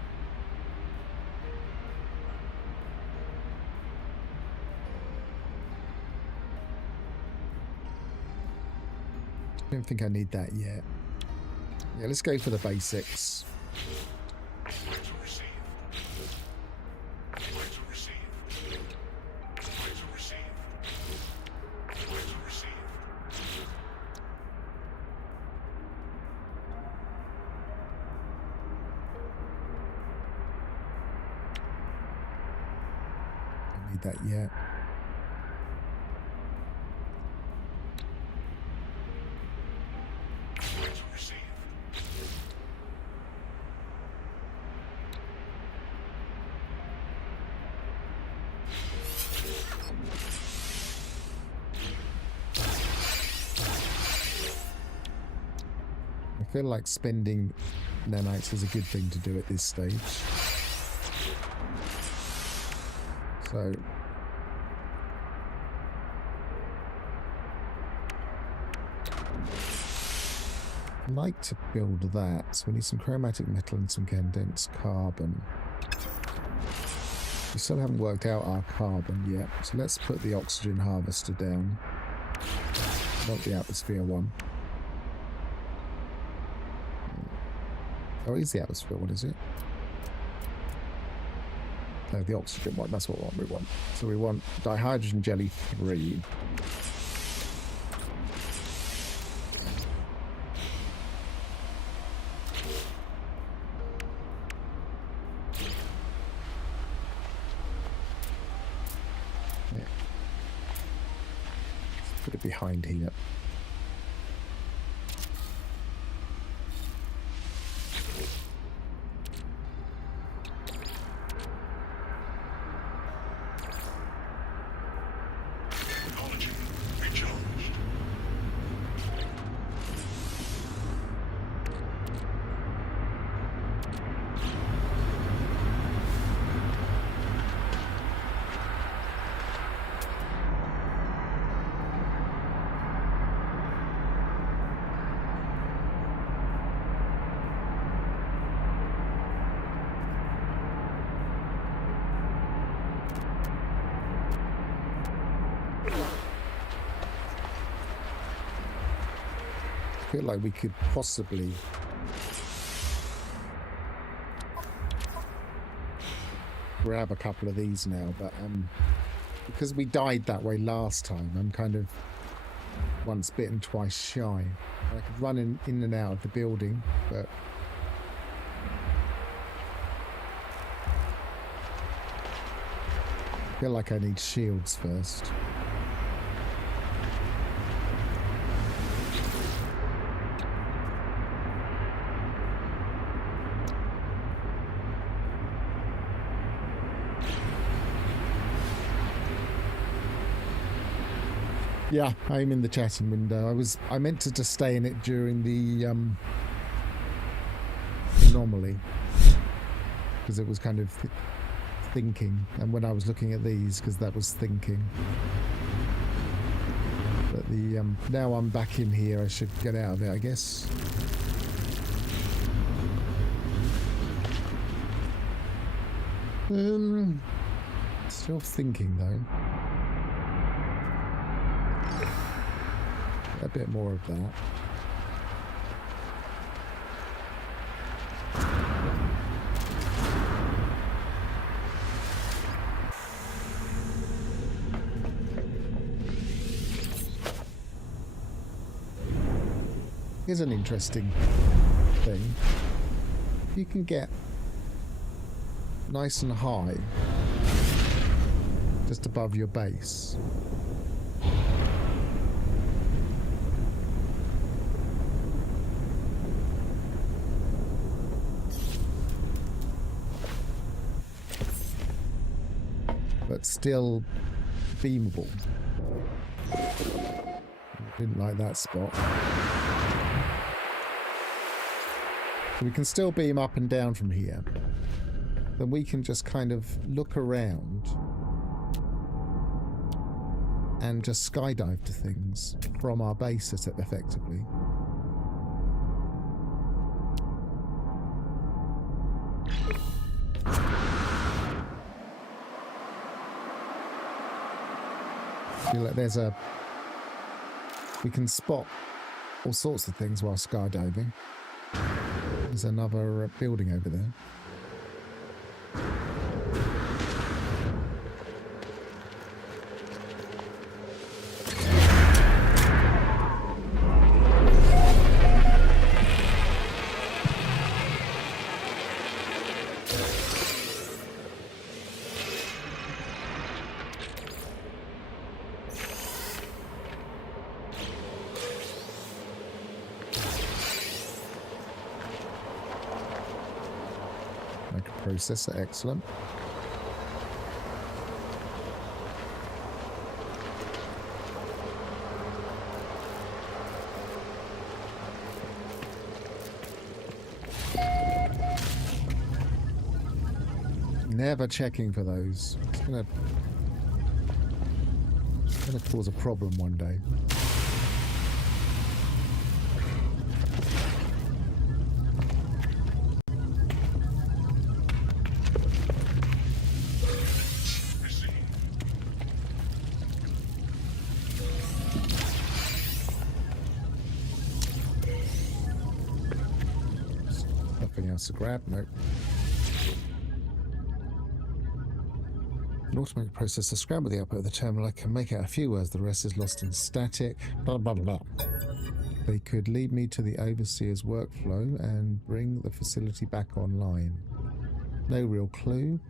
I don't think I need that yet. Yeah, let's go for the basics. Need that yet. Item received. I feel like spending nanites is a good thing to do at this stage. So I'd like to build that. So we need some chromatic metal and some condensed carbon. We still haven't worked out our carbon yet. So let's put the oxygen harvester down. Not the atmosphere one. Oh, it is the atmosphere one, is it? No, the oxygen one. That's what we want. So we want dihydrogen jelly 3. Yeah. Let's put it behind here. Technology recharged. I feel like we could possibly grab a couple of these now, but because we died that way last time, I'm kind of once bitten, twice shy. I could run in and out of the building, but I feel like I need shields first. Yeah, I'm in the chatting window. I meant to just stay in it during the anomaly because it was kind of thinking, and when I was looking at these, because that was thinking. But the now I'm back in here, I should get out of it, I guess. Still thinking though. A bit more of that. Here's an interesting thing. If you can get nice and high, just above your base, but still beamable. Didn't like that spot. So we can still beam up and down from here. Then we can just kind of look around and just skydive to things from our base effectively. Feel like we can spot all sorts of things while skydiving. There's another building over there. processor, excellent. Never checking for those. It's gonna cause a problem one day. Nothing else to grab, nope. An automatic processor scramble the output of the terminal. I can make out a few words, the rest is lost in static. Blah, blah, blah. They could lead me to the overseer's workflow and bring the facility back online. No real clue.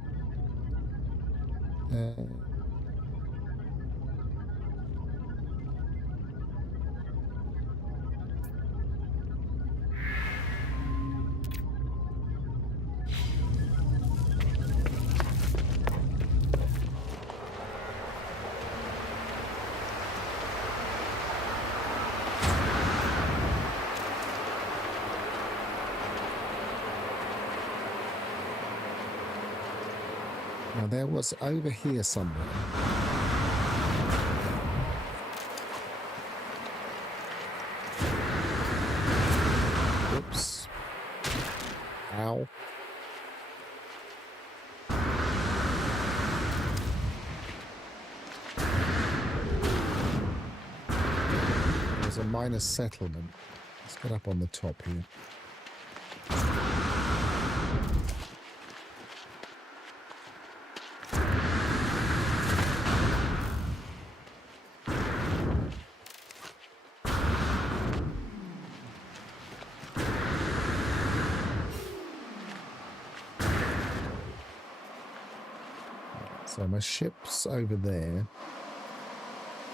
Now there was over here somewhere. Oops. Ow. There's a minor settlement. Let's get up on the top here. So my ship's over there.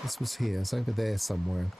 This was here. It's over there somewhere.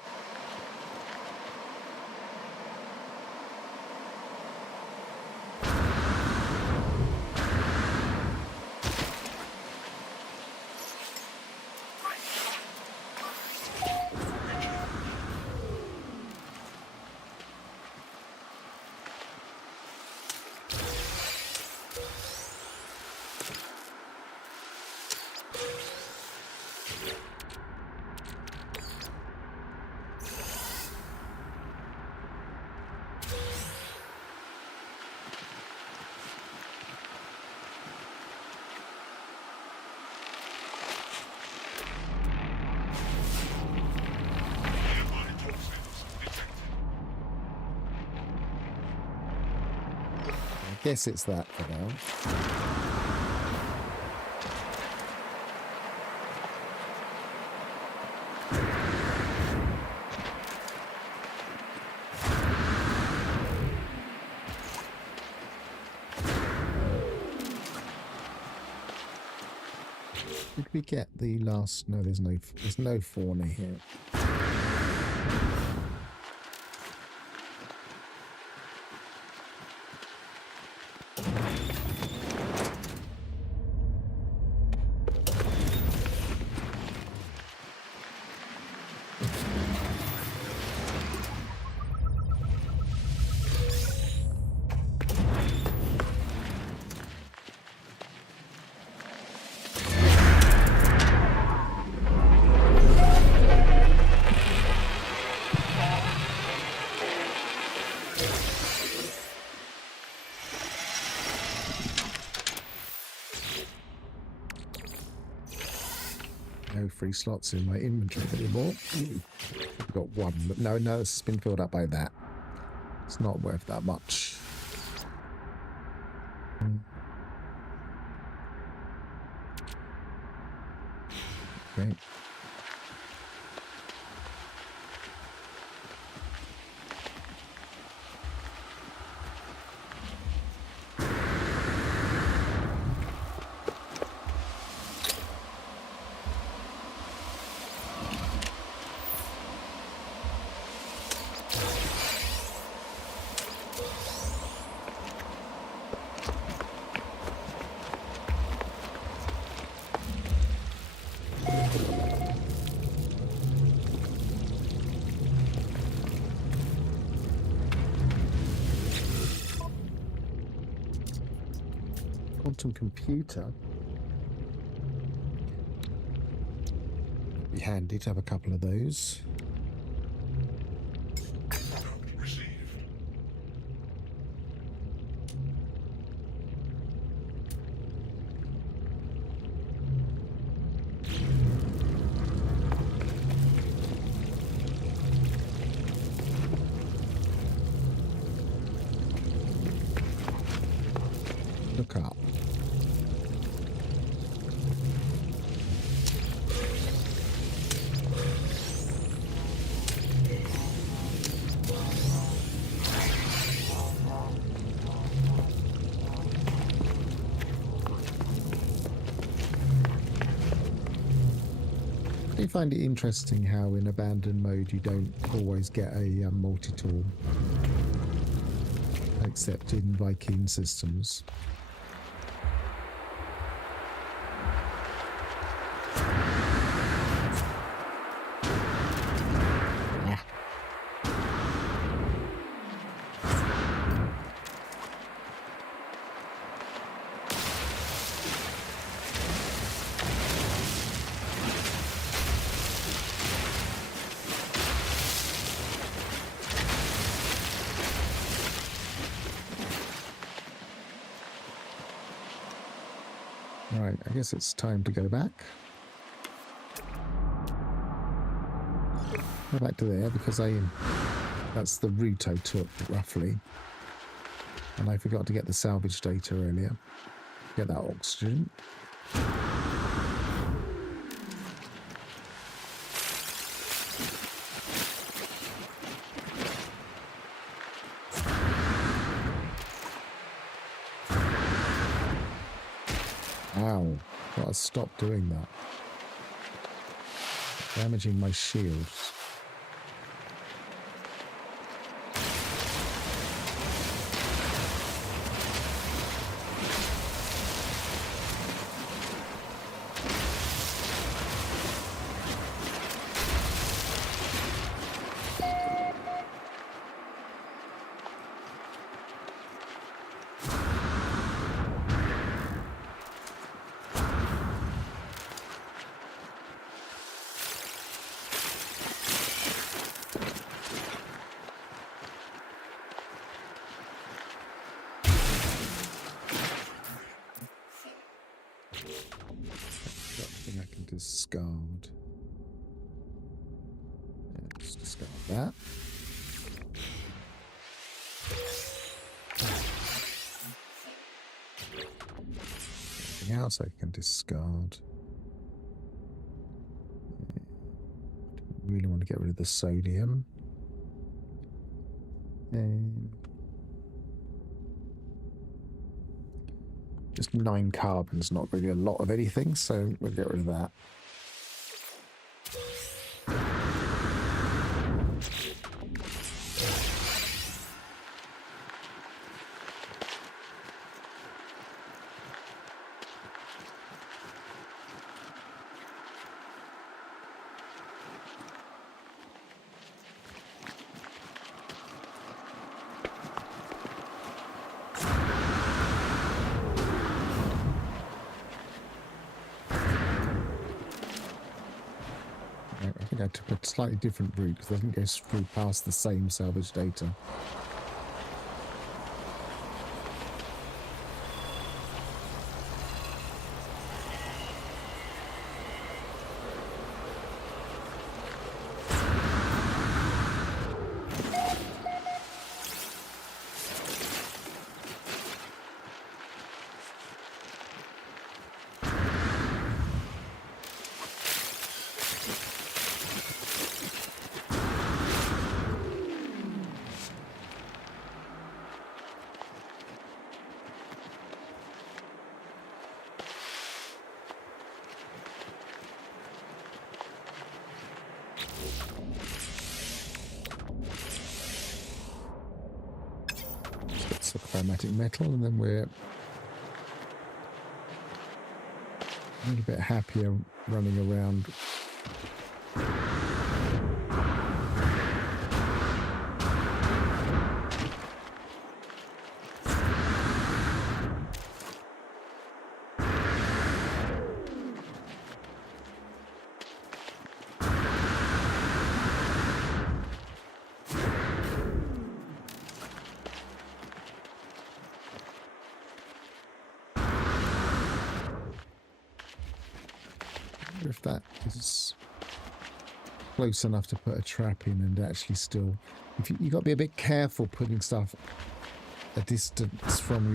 Guess it's that for now. Did we get the last? No, there's no fauna here. No free slots in my inventory anymore. I've got one, but no, this has been filled up by that. It's not worth that much. Okay. quantum computer. Be handy to have a couple of those. Code received. Look up. I find it interesting how in abandoned mode you don't always get a multi-tool, except in Viking systems. Right, I guess it's time to go back. Go back to there because that's the route I took roughly. And I forgot to get the salvage data earlier. Get that oxygen. Wow, gotta stop doing that. Damaging my shields. Something I can discard. Yeah, let's discard that. Anything else I can discard? Yeah. I really want to get rid of the sodium. And just 9 carbon's not really a lot of anything, so we'll get rid of that. I think I took a slightly different route because I didn't go through past the same salvage data. Let's look at chromatic metal, and then we're a little bit happier running around. wonder if that is close enough to put a trap in and actually still... If you got to be a bit careful putting stuff a distance from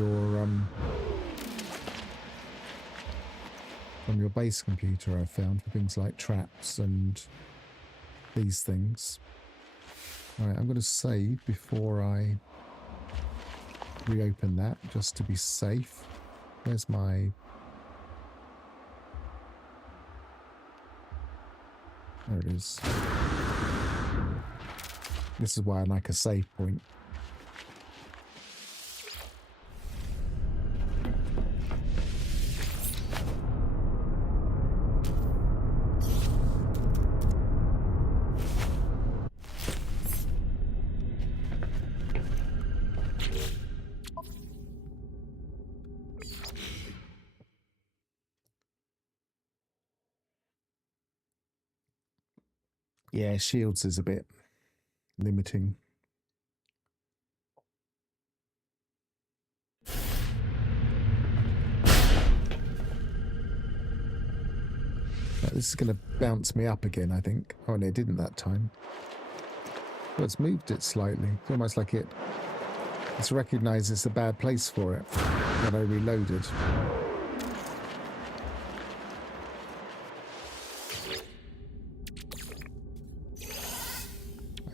your base computer, I've found, for things like traps and these things. Alright, I'm going to save before I reopen that, just to be safe. Where's my... There it is. This is why I like a save point. Yeah, shields is a bit limiting. This is going to bounce me up again, I think. Oh, no, it didn't that time. Well, it's moved it slightly. It's almost like it's recognised it's a bad place for it when I reloaded.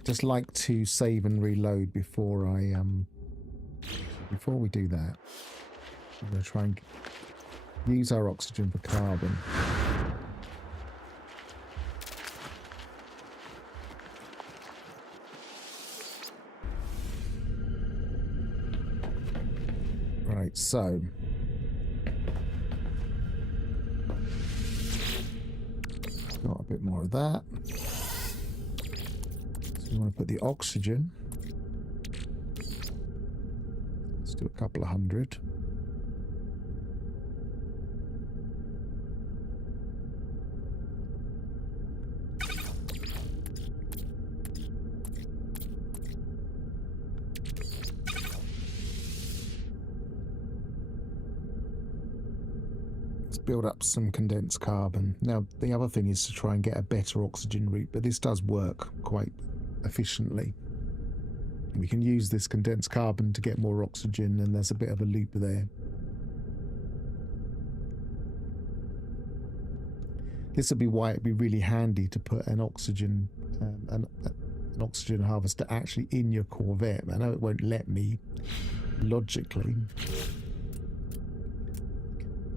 Just like to save and reload before we do that. I'm going to try and use our oxygen for carbon. Right, so got a bit more of that. You want to put the oxygen. Let's do a couple of hundred. Let's build up some condensed carbon. Now, the other thing is to try and get a better oxygen route, but this does work quite efficiently. We can use this condensed carbon to get more oxygen, and there's a bit of a loop there. This would be why it'd be really handy to put an oxygen an oxygen harvester actually in your Corvette. I know it won't let me logically.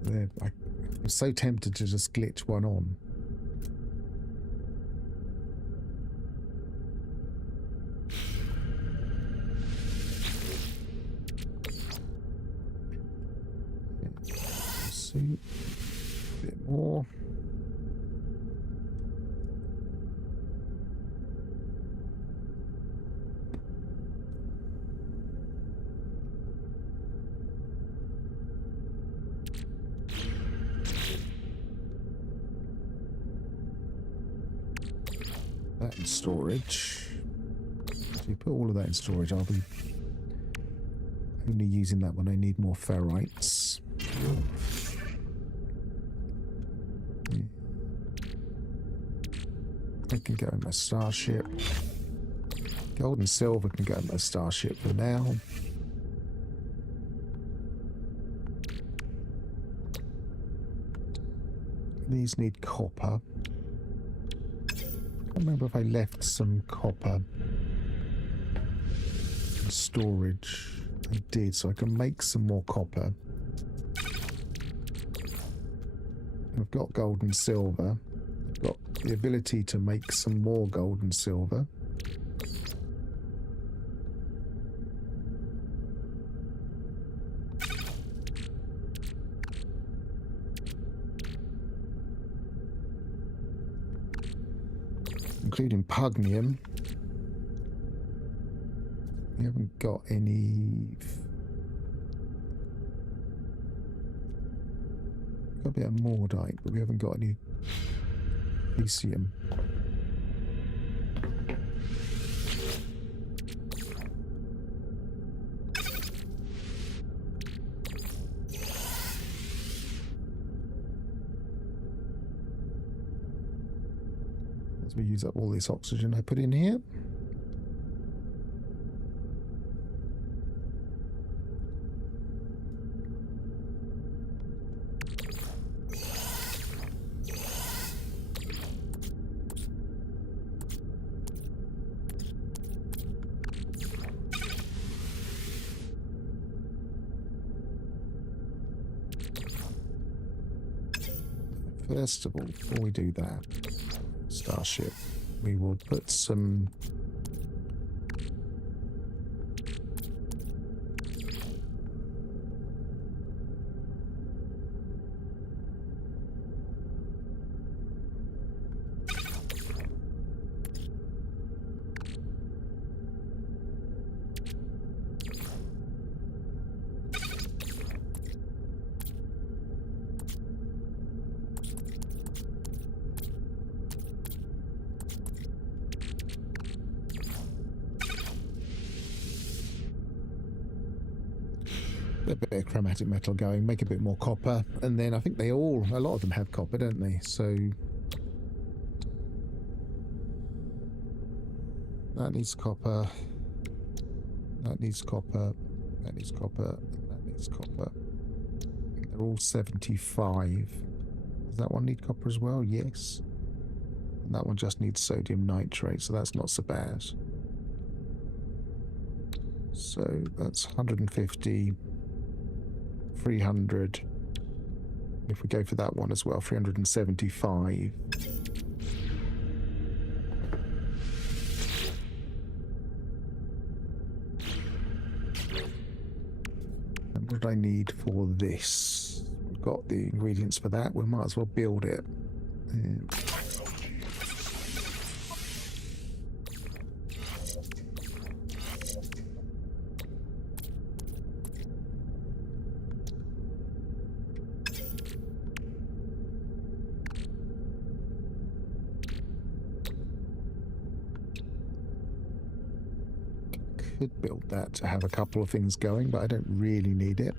I'm so tempted to just glitch one on. Suit, a bit more. That in storage. If you put all of that in storage, I'll be only using that when I need more ferrites. I can go in my starship. Gold and silver can go in my starship for now. These need copper. I can't remember if I left some copper in storage. I did, so I can make some more copper. I've got gold and silver. I've got the ability to make some more gold and silver. Including pugnium. We haven't got any... Got a bit of mordite, but we haven't got any lithium. As we use up all this oxygen I put in here. First of all, before we do that, Starship, we will put some a bit of chromatic metal going, make a bit more copper, and then I think a lot of them have copper, don't they? So that needs copper, that needs copper, that needs copper, and that needs copper. They're all 75. Does that one need copper as well? Yes. And that one just needs sodium nitrate, so that's not so bad. So that's 150. 300. If we go for that one as well, 375. And what do I need for this? We've got the ingredients for that. We might as well build it. Could build that to have a couple of things going, but I don't really need it.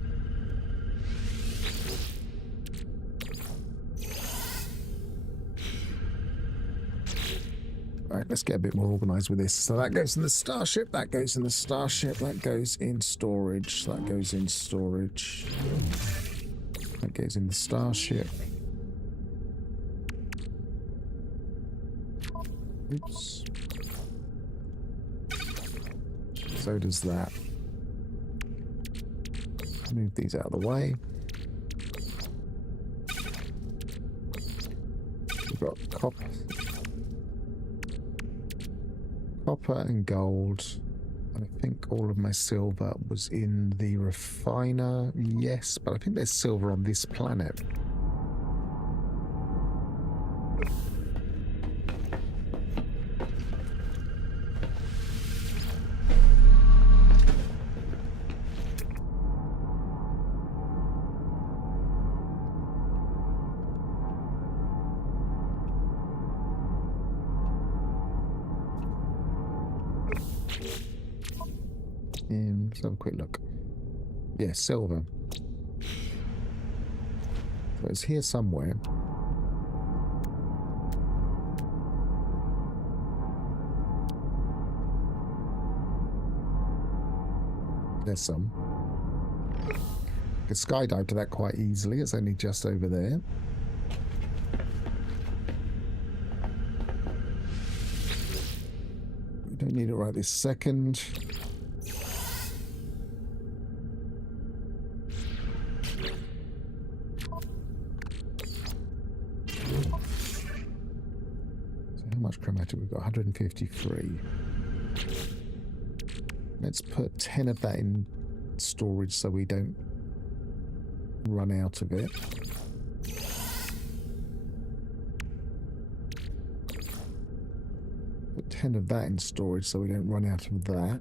Right, let's get a bit more organized with this. So that goes in the Starship, that goes in the Starship, that goes in storage, that goes in storage, that goes in the Starship. Oops. So does that. Move these out of the way. We've got copper and gold. And I think all of my silver was in the refiner. Yes, but I think there's silver on this planet. Let's have a quick look. Yeah, silver. So it's here somewhere. There's some. I could skydive to that quite easily. It's only just over there. We don't need it right this second. Chromatic, we've got 153. Let's put 10 of that in storage so we don't run out of it. Put 10 of that in storage so we don't run out of that.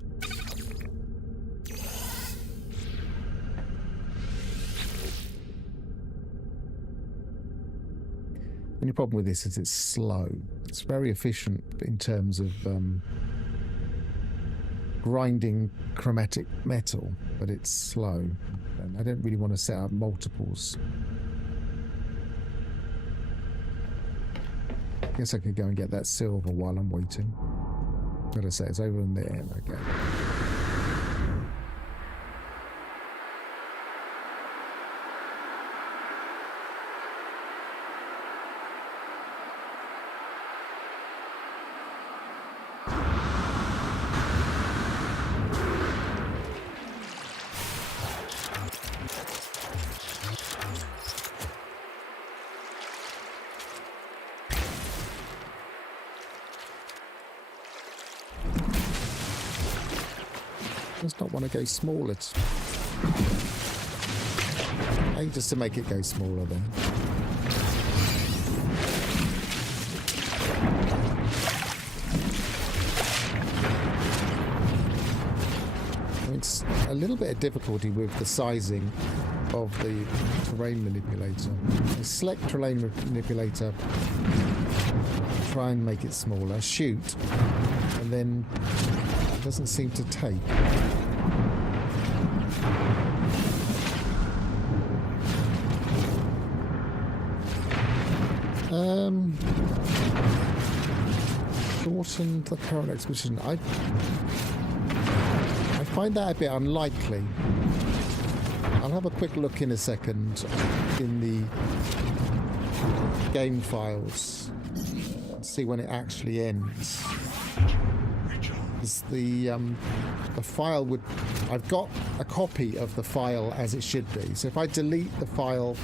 The only problem with this is it's slow. It's very efficient in terms of grinding chromatic metal, but it's slow. And I don't really want to set up multiples. Guess I could go and get that silver while I'm waiting. Gotta say, it's over in there. Okay. Does not want to go smaller. I just to make it go smaller then. It's a little bit of difficulty with the sizing of the terrain manipulator. I select terrain manipulator, try and make it smaller, shoot, and then it doesn't seem to take. Shorten the current expedition. I find that a bit unlikely. I'll have a quick look in a second in the game files and see when it actually ends. The file would... I've got a copy of the file as it should be. So if I delete the file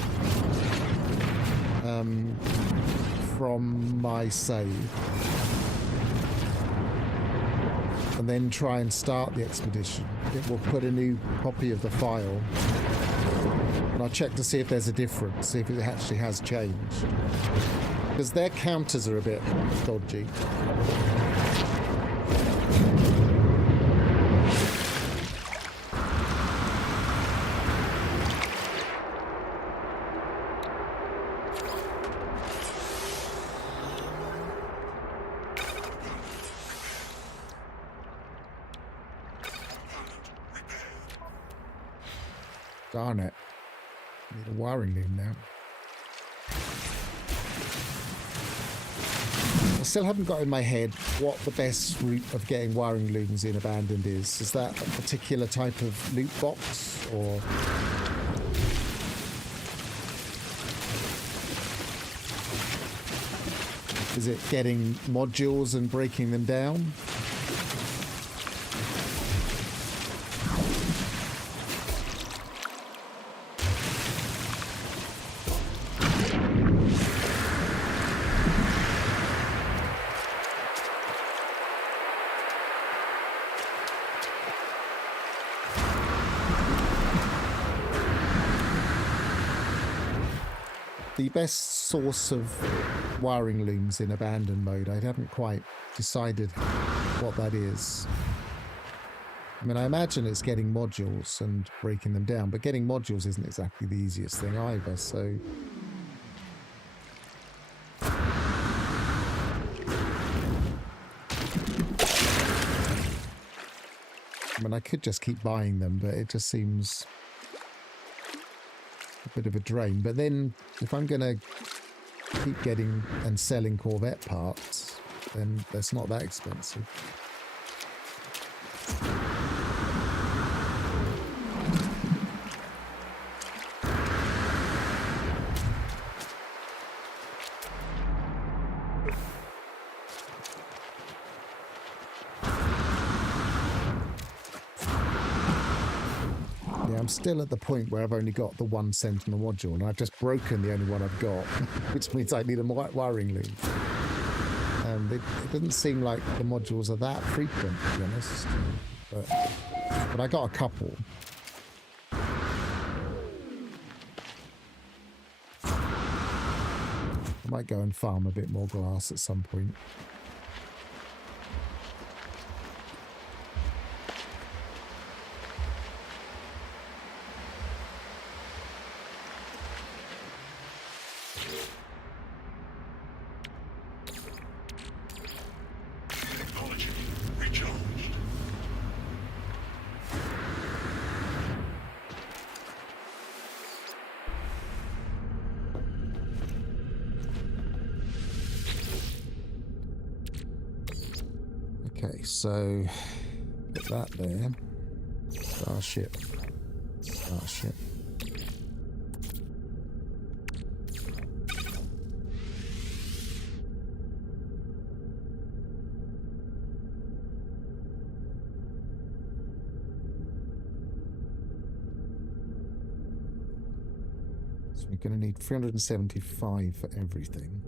from my save and then try and start the expedition, it will put a new copy of the file. And I'll check to see if there's a difference, see if it actually has changed. Because their counters are a bit dodgy. Darn it. Need a wiring loom now. I still haven't got in my head what the best route of getting wiring looms in Abandoned is. Is that a particular type of loot box, or... is it getting modules and breaking them down? The best source of wiring looms in Abandoned mode, I haven't quite decided what that is. I mean, I imagine it's getting modules and breaking them down, but getting modules isn't exactly the easiest thing either, so... I mean, I could just keep buying them, but it just seems a bit of a drain. But then, if I'm going to keep getting and selling Corvette parts, then that's not that expensive. I'm still at the point where I've only got the one Sentinel module, and I've just broken the only one I've got, which means I need a wiring loom. It doesn't seem like the modules are that frequent, to be honest. But I got a couple. I might go and farm a bit more glass at some point. Okay, so put that there. Starship. Starship. So we're going to need 375 for everything.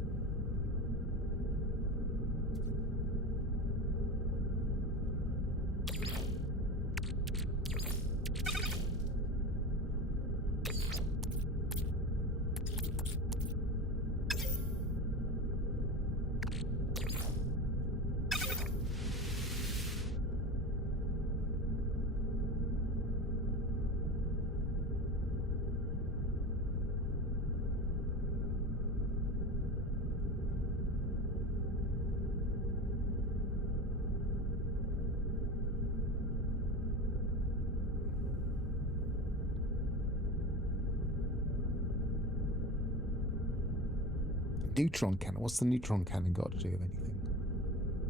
Neutron cannon. What's the neutron cannon got to do with anything?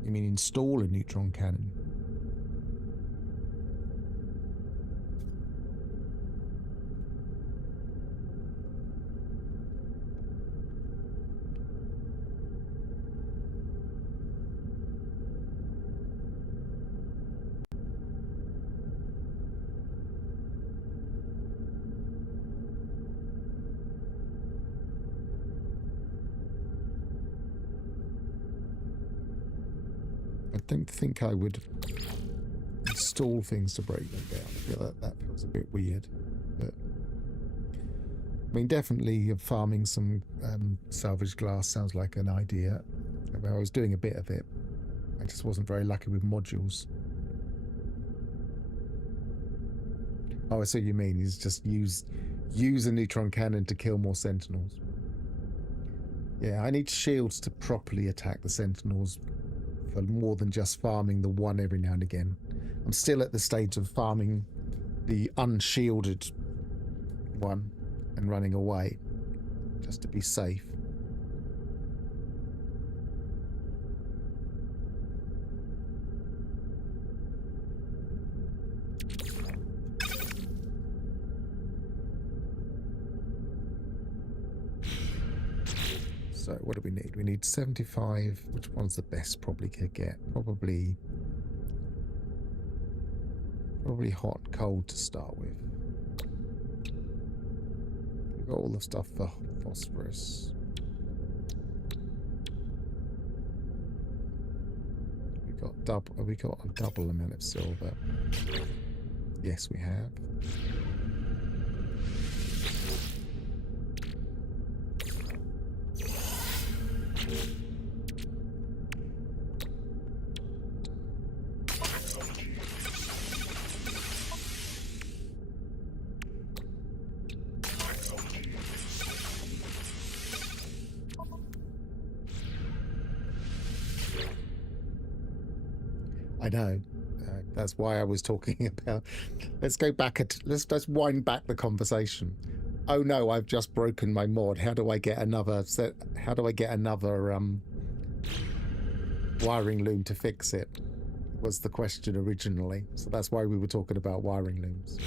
You mean install a neutron cannon? I don't think I would install things to break them down. I feel that feels a bit weird. But I mean, definitely farming some salvage glass sounds like an idea. I was doing a bit of it. I just wasn't very lucky with modules. Oh, I see what you mean. Is just use a neutron cannon to kill more sentinels. Yeah, I need shields to properly attack the sentinels for more than just farming the one every now and again. I'm still at the stage of farming the unshielded one and running away just to be safe. So what do we need? We need 75. Which one's the best? Probably could get probably hot and cold to start with. We've got all the stuff for phosphorus. We got a double amount of silver. Yes, we have. I know. That's why I was talking about. Let's go back. Let's wind back the conversation. Oh no, I've just broken my mod. How do I get another set? How do I get another wiring loom to fix it? Was the question originally. So that's why we were talking about wiring looms.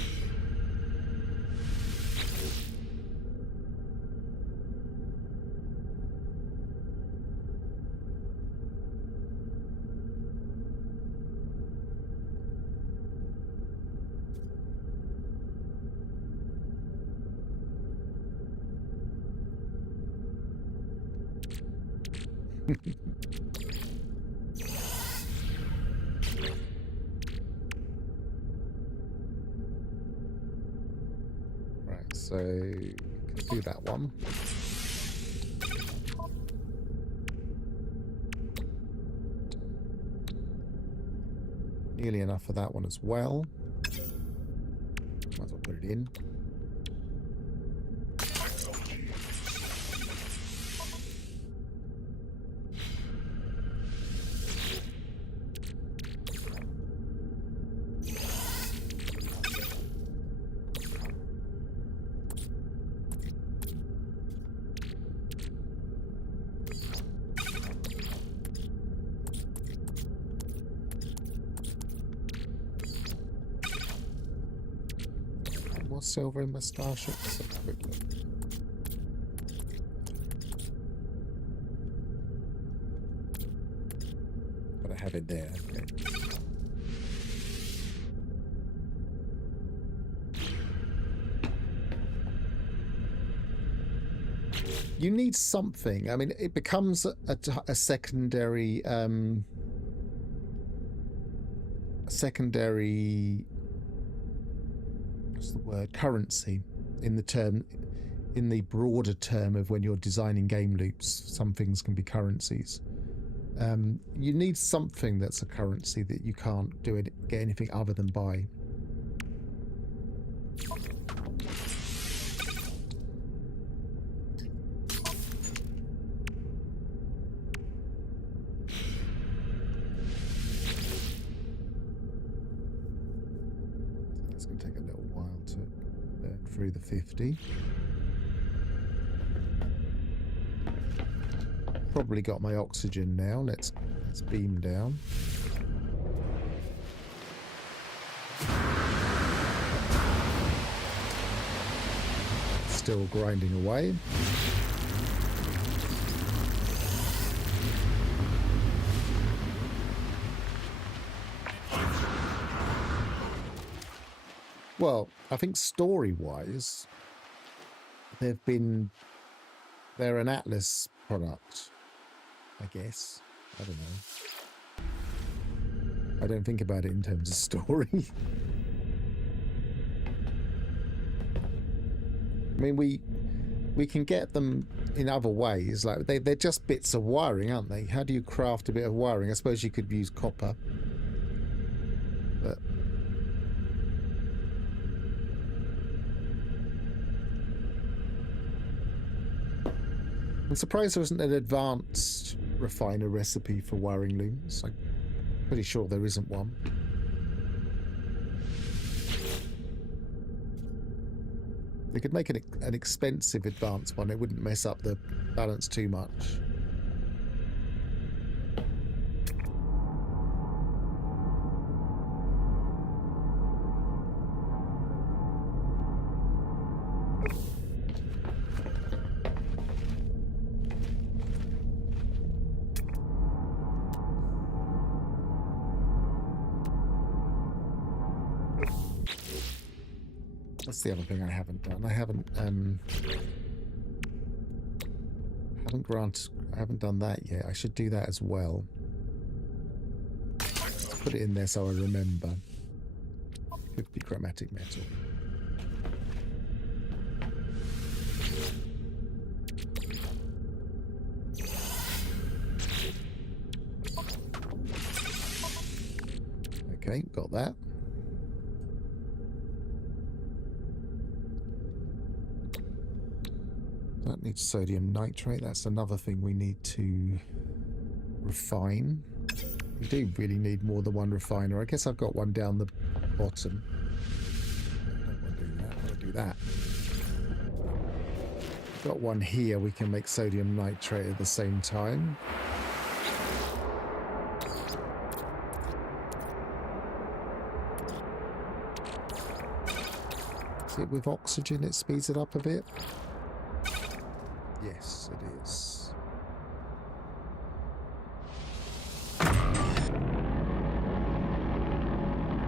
Right, so do that one. Nearly enough for that one as well. Might as well put it in. silver in my starship? Let's have a quick look. But I have it there. Okay. You need something. I mean, it becomes a secondary what's the word, currency in the broader term of when you're designing game loops. Some things can be currencies. You need something that's a currency that you can't get anything other than buy. Through the 50. Probably got my oxygen now. Let's beam down. Still grinding away. Well, I think story-wise, they're an Atlas product, I guess. I don't know. I don't think about it in terms of story. I mean, we can get them in other ways. Like they're just bits of wiring, aren't they? How do you craft a bit of wiring? I suppose you could use copper, but I'm surprised there isn't an advanced refiner recipe for wiring looms. I'm pretty sure there isn't one. They could make an expensive advanced one. It wouldn't mess up the balance too much. That's the other thing I haven't done. I haven't done that yet. I should do that as well. Let's put it in there so I remember. 50 chromatic metal. Okay, got that. That needs sodium nitrate. That's another thing we need to refine. We do really need more than one refiner. I guess I've got one down the bottom. I don't want to do that. Got one here. We can make sodium nitrate at the same time. Is it with oxygen it speeds it up a bit? Yes, it is.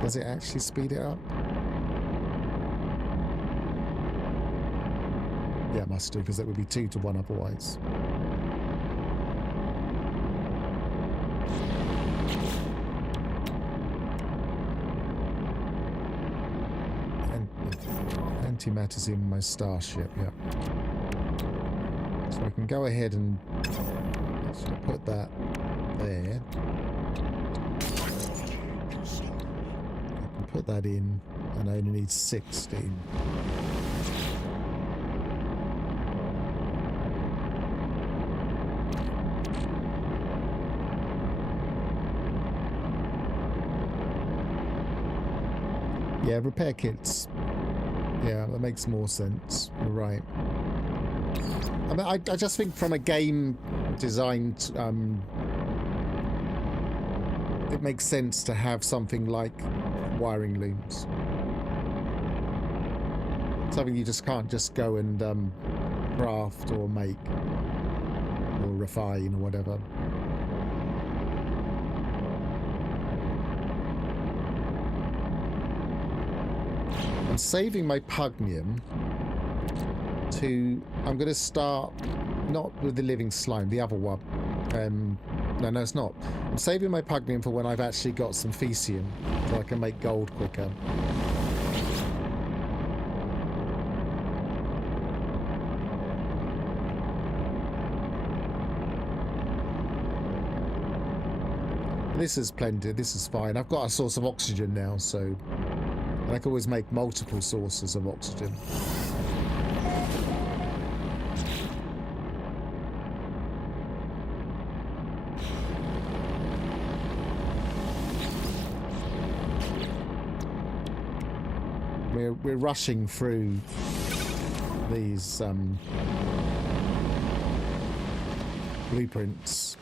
Does it actually speed it up? Yeah, it must do, because that would be 2 to 1 otherwise. And antimatter's in my starship, yeah. So I can go ahead and put that there. I can put that in, and I only need 16. Yeah, repair kits. Yeah, that makes more sense. You're right. I mean, I just think from a game design, it makes sense to have something like wiring looms. Something you just can't just go and craft or make or refine or whatever. I'm saving my pugnium to... I'm going to start not with the living slime, the other one. No, it's not. I'm saving my pugnium for when I've actually got some Fecium, so I can make gold quicker. This is plenty. This is fine. I've got a source of oxygen now, so I can always make multiple sources of oxygen. We're rushing through these blueprints.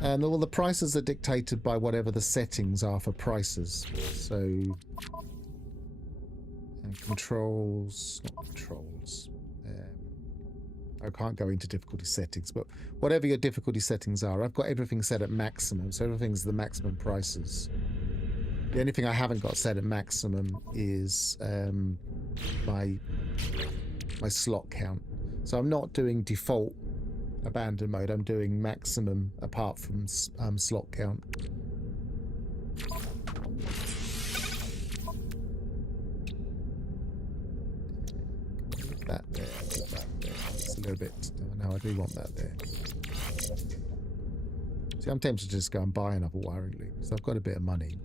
And all the prices are dictated by whatever the settings are for prices. So, and controls, not controls. I can't go into difficulty settings, but whatever your difficulty settings are, I've got everything set at maximum, so everything's the maximum prices. The only thing I haven't got set at maximum is my slot count. So I'm not doing default abandoned mode, I'm doing maximum apart from slot count. That there, put that there. It's a little bit... No, I do want that there. See, I'm tempted to just go and buy another wiring loop, because I've got a bit of money.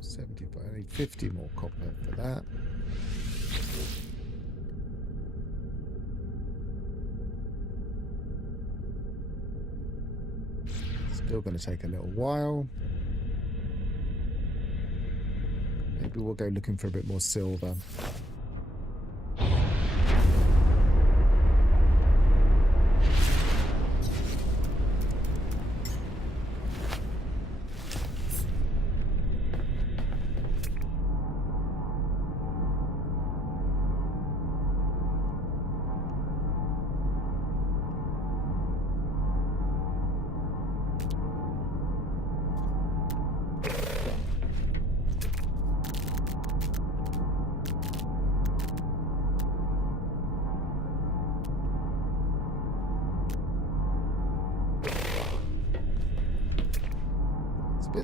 75, I need 50 more copper for that. Still going to take a little while. Maybe we'll go looking for a bit more silver.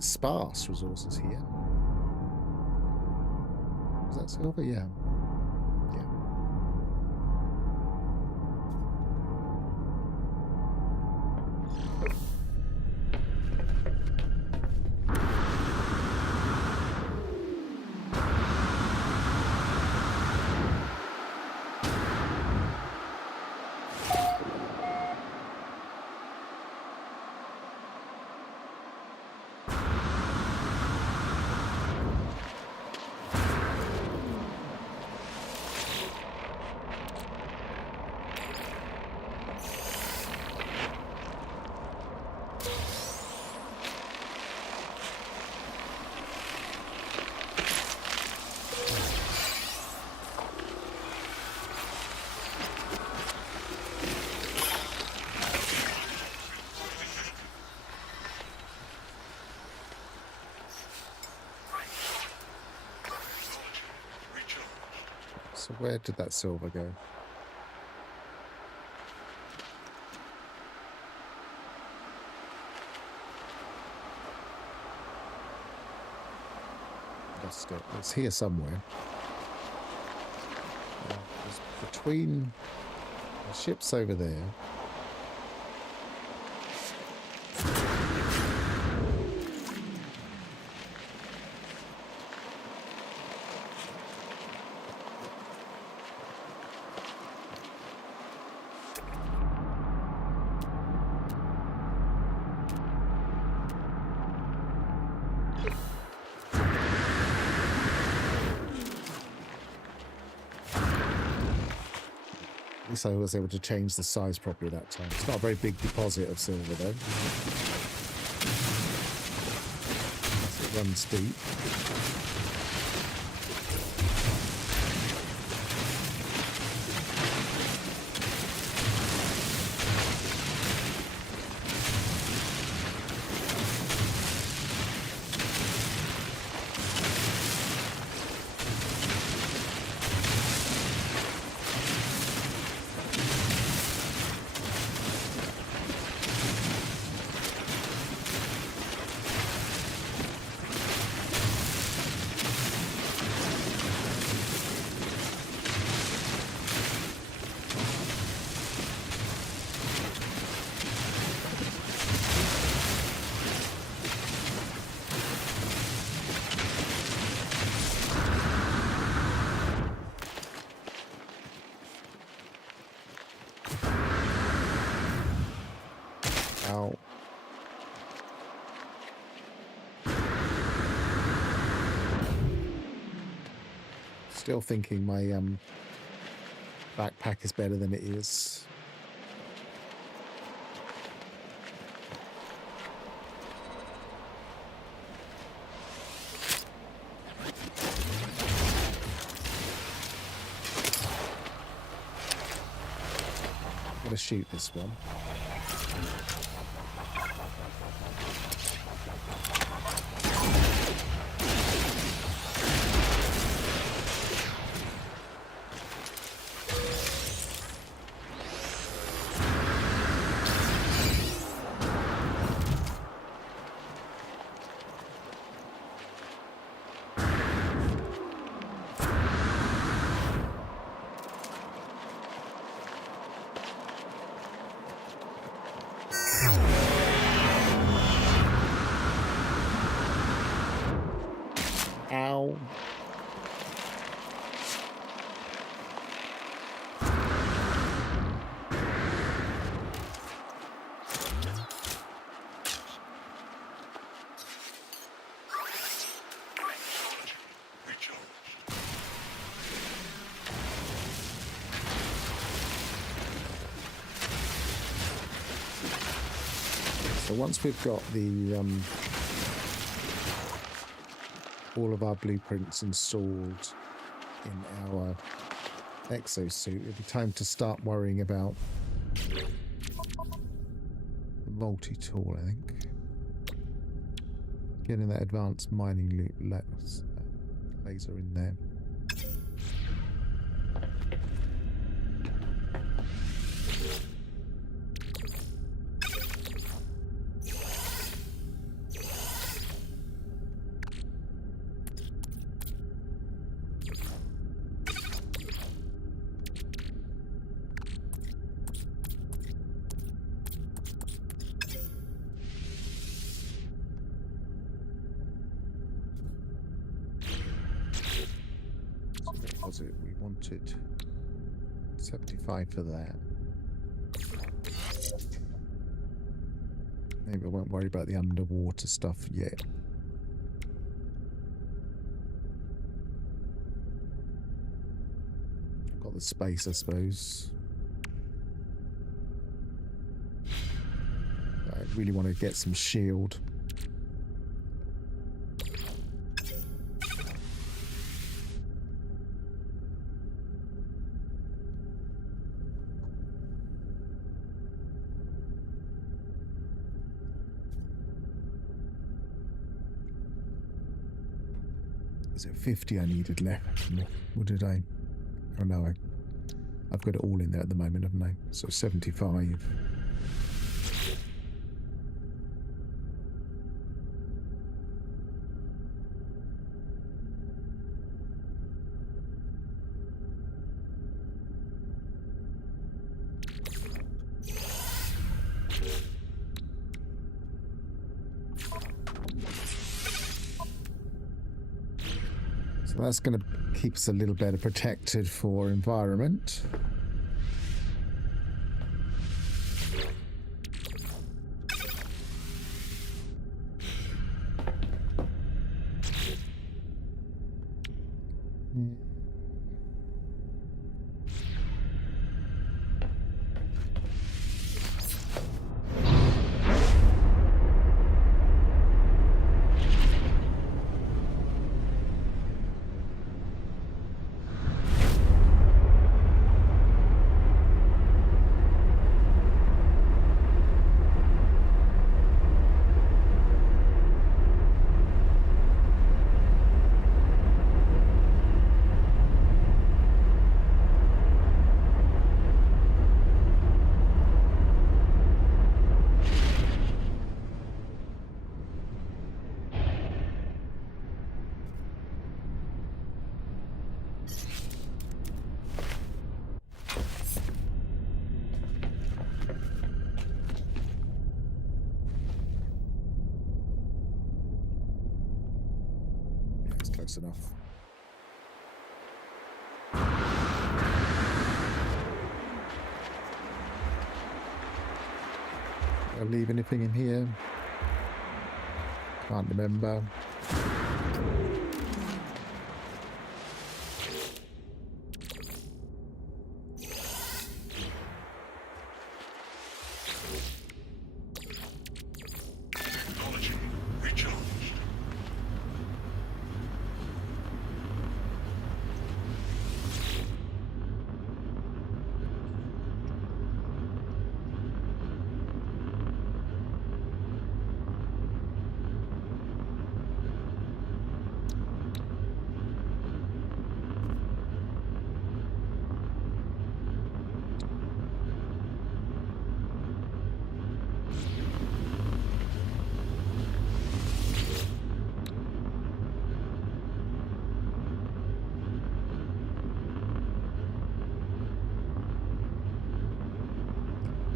Sparse resources here. Is that silver? Yeah. Yeah. So where did that silver go? Lost it. It's here somewhere. It's between the ships over there. least I was able to change the size properly that time. It's not a very big deposit of silver though. It runs deep. Ow. Still thinking my backpack is better than it is. I'm gonna shoot this one. Ow. Recharged. So once we've got the all of our blueprints installed in our exosuit, it'll be time to start worrying about the multi-tool, I think. Getting that advanced mining laser in there. What was it? We wanted 75 for that. Maybe I won't worry about the underwater stuff yet. Got the space, I suppose. I really want to get some shield. Was it 50 I needed left? What did I? Oh no, I've got it all in there at the moment, haven't I? So 75. So that's going to keep us a little better protected for environment. Close enough. Did I leave anything in here? Can't remember. Technology recharged.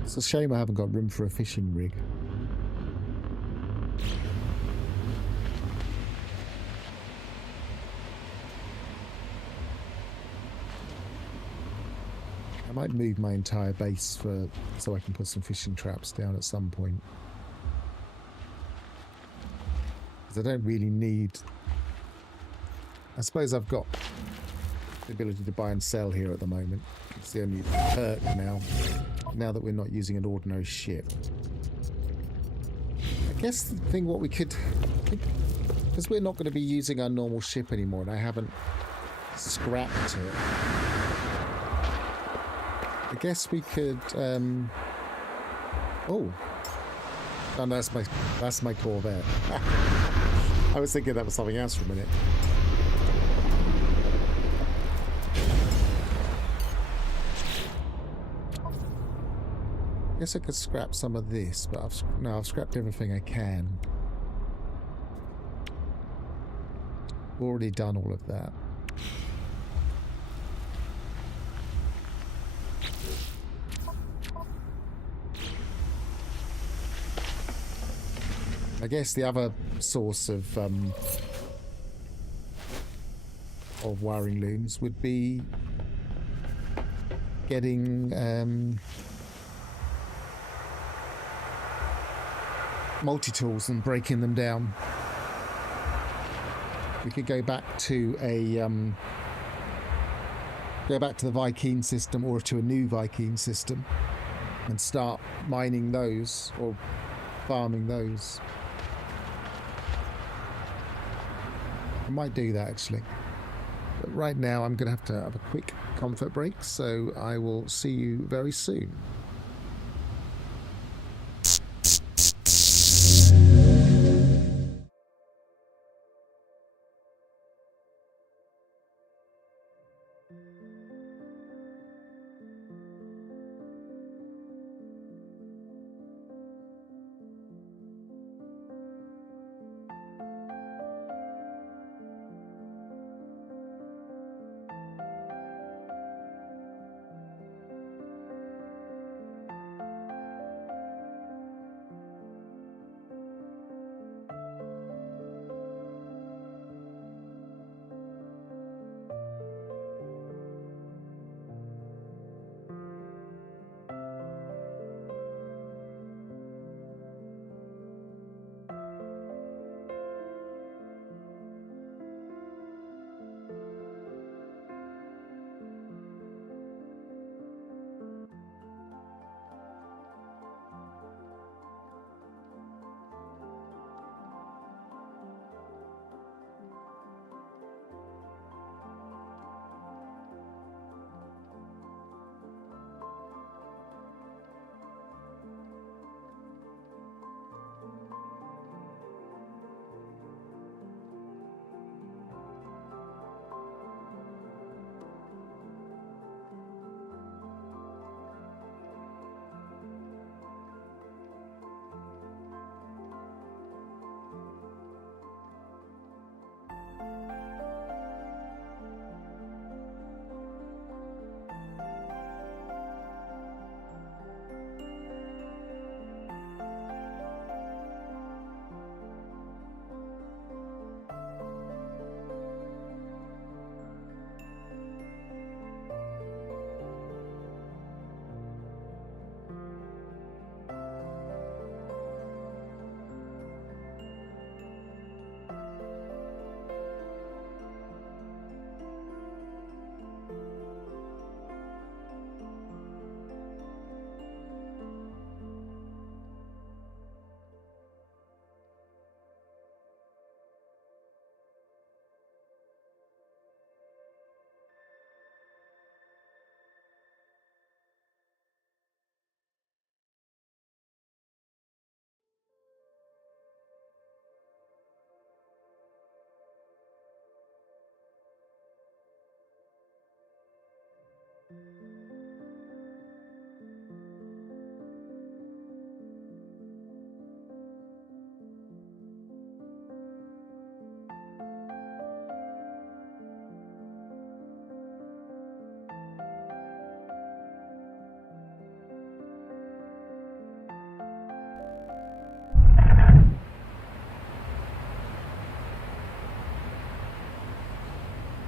It's a shame I haven't got room for a fishing rig. I might move my entire base so I can put some fishing traps down at some point. Because I don't really need... I suppose I've got the ability to buy and sell here at the moment. It's the only perk now that we're not using an ordinary ship. I guess the thing what we could... Because we're not going to be using our normal ship anymore, and I haven't scrapped it. I guess we could... Oh, no, that's my Corvette. I was thinking that was something else for a minute. I guess I could scrap some of this, but I've scrapped everything I can. Already done all of that. I guess the other source of wiring looms would be getting multi-tools and breaking them down. We could go back to the Viking system or to a new Viking system and start mining those or farming those. I might do that actually. But right now I'm going to have a quick comfort break, so I will see you very soon.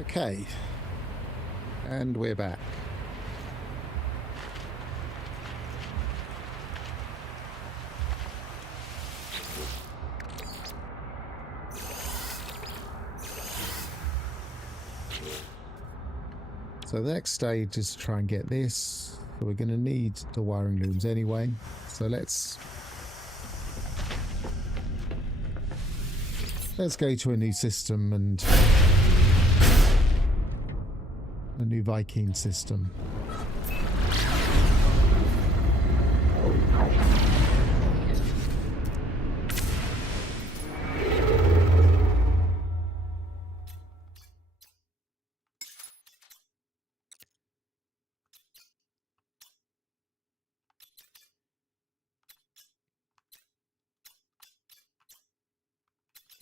Okay. And we're back. So the next stage is to try and get this. So we're going to need the wiring looms anyway. So let's go to a new system and a new Viking system.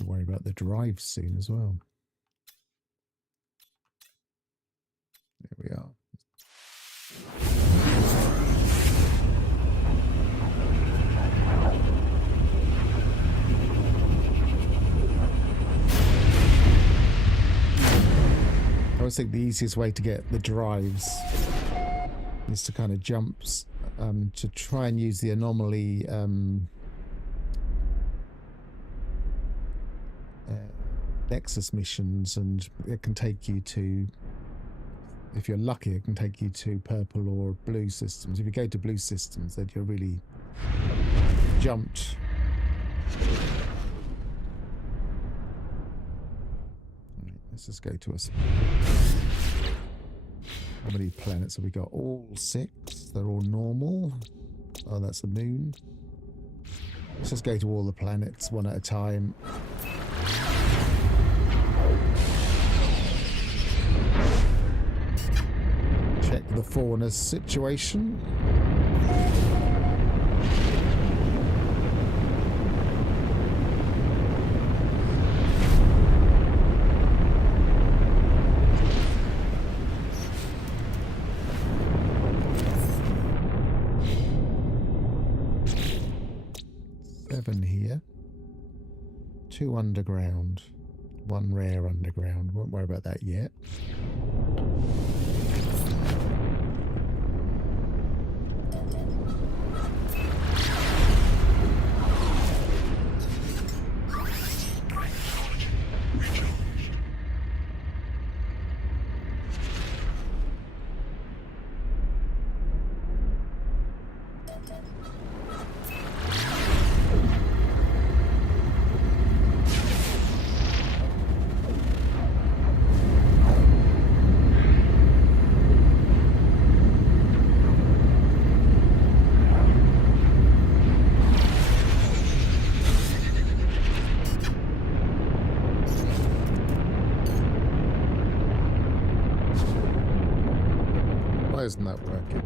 Worry about the drive soon as well. There we are. I always think the easiest way to get the drives is to kind of jump to try and use the anomaly Nexus missions, and it can take you to, if you're lucky, it can take you to purple or blue systems. If you go to blue systems, then you're really jumped. Right, let's just go to us. How many planets have we got? All 6. They're all normal. Oh, that's the moon. Let's just go to all the planets one at a time. Check the fauna situation. Here. 2 underground. 1 rare underground. Won't worry about that yet. Why isn't that working?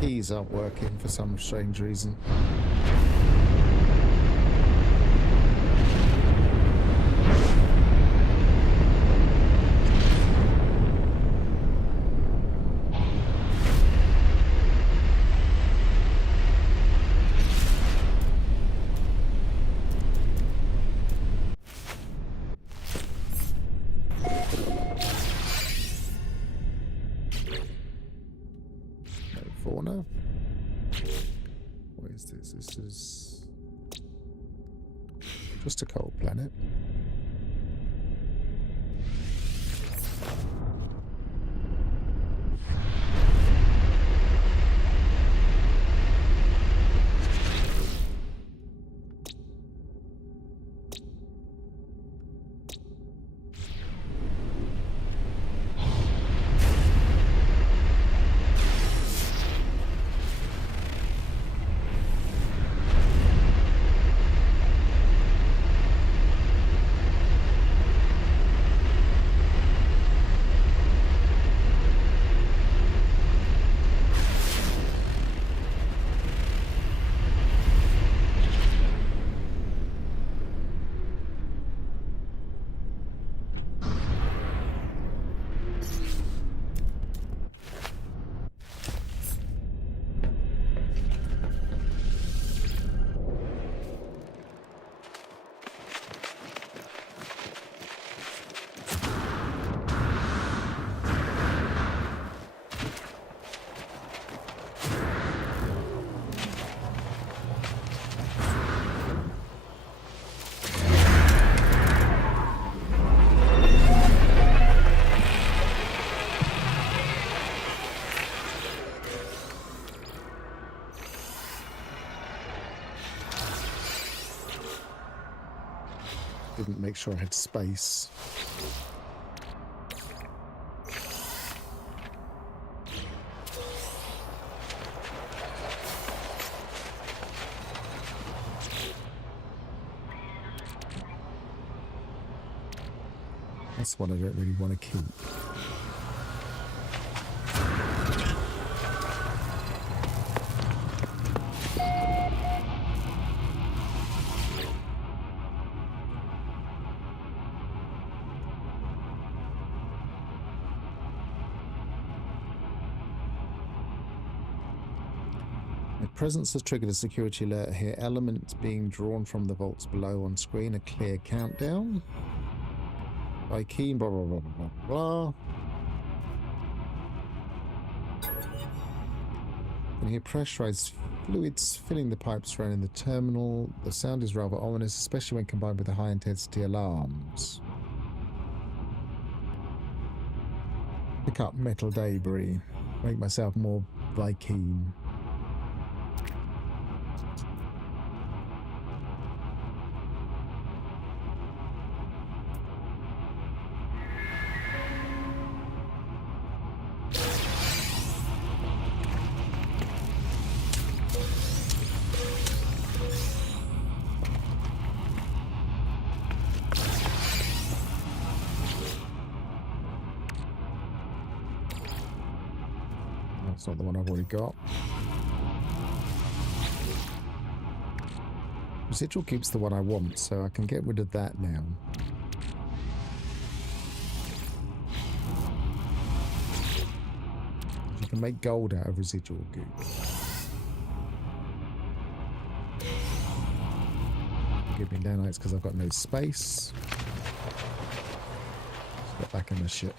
Keys aren't working for some strange reason. Fauna. What is this? This is just a cold planet. Didn't make sure I had space. That's what I don't really want to keep. My presence has triggered a security alert here. Elements being drawn from the vaults below on screen. A clear countdown. By key, blah, blah, blah, blah, blah. I can hear pressurized fluids filling the pipes surrounding the terminal. The sound is rather ominous, especially when combined with the high-intensity alarms. Pick up metal debris. Make myself more Viking. That's not the one I've already got. Residual keeps the one I want, so I can get rid of that now. You can make gold out of residual goo. Give me nanites because I've got no space. Let's get back in the ship.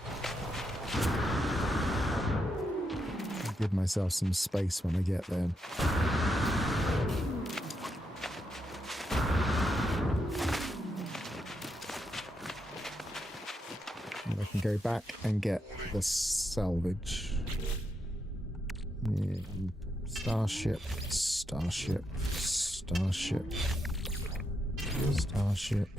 Give myself some space when I get there. And I can go back and get the salvage. Yeah. Starship, starship, starship, starship.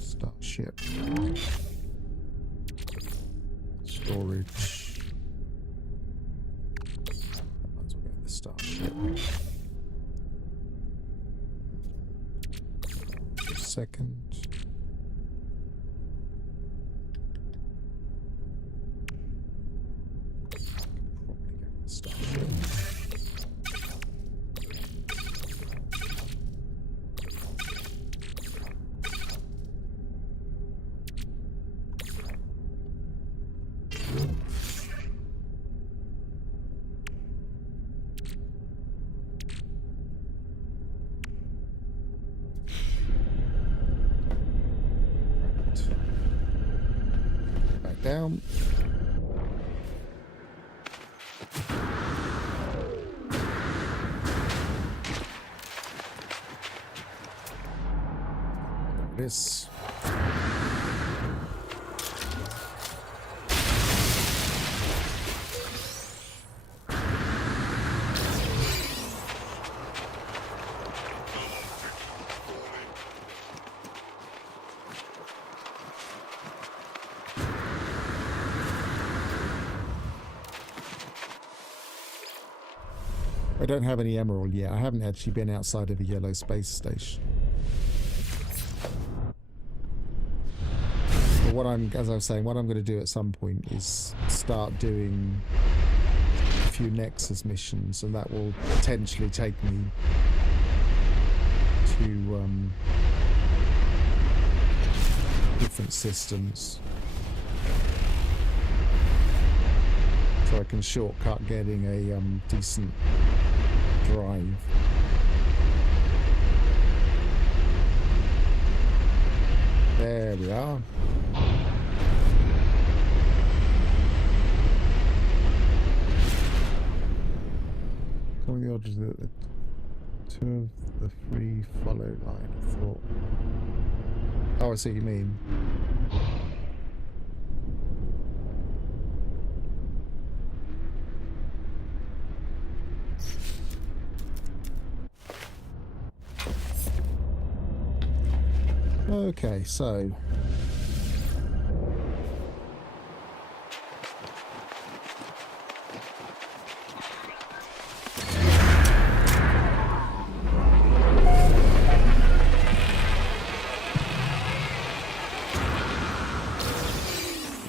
Starship. Storage. That might as well go with the starship. Second. Probably go with the starship. Down. There it is. I don't have any emerald yet. I haven't actually been outside of a yellow space station. But what as I was saying, what I'm going to do at some point is start doing a few Nexus missions, and that will potentially take me to different systems. So I can shortcut getting a decent drive. There we are. Some of the odds that the two of the three follow line of thought. Oh, I see what you mean. Okay, so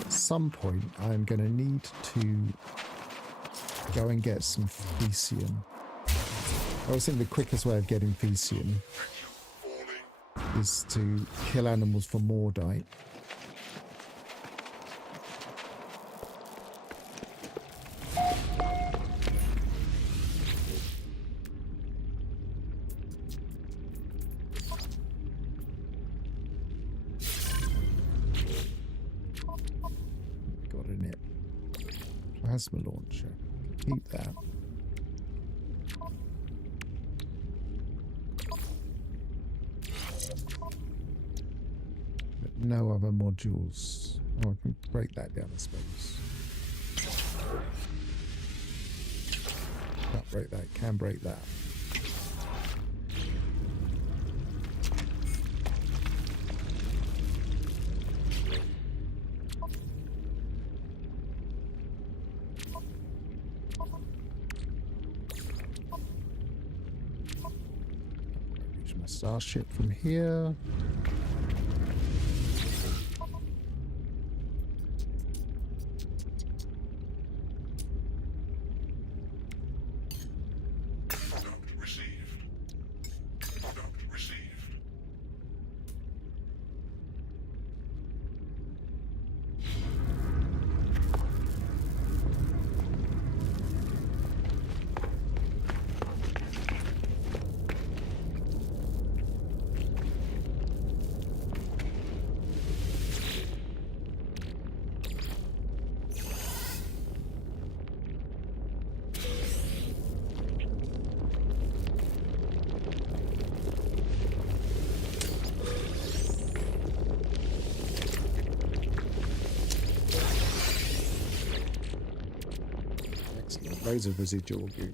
at some point I'm going to need to go and get some Thesium. I was thinking the quickest way of getting Thesium is to kill animals for Mordite. Got in it. Plasma launcher. Keep that. No other modules. Oh, I can break that down, I suppose. Can't break that. Can break that. Reach my starship from here. Loads of residual goo.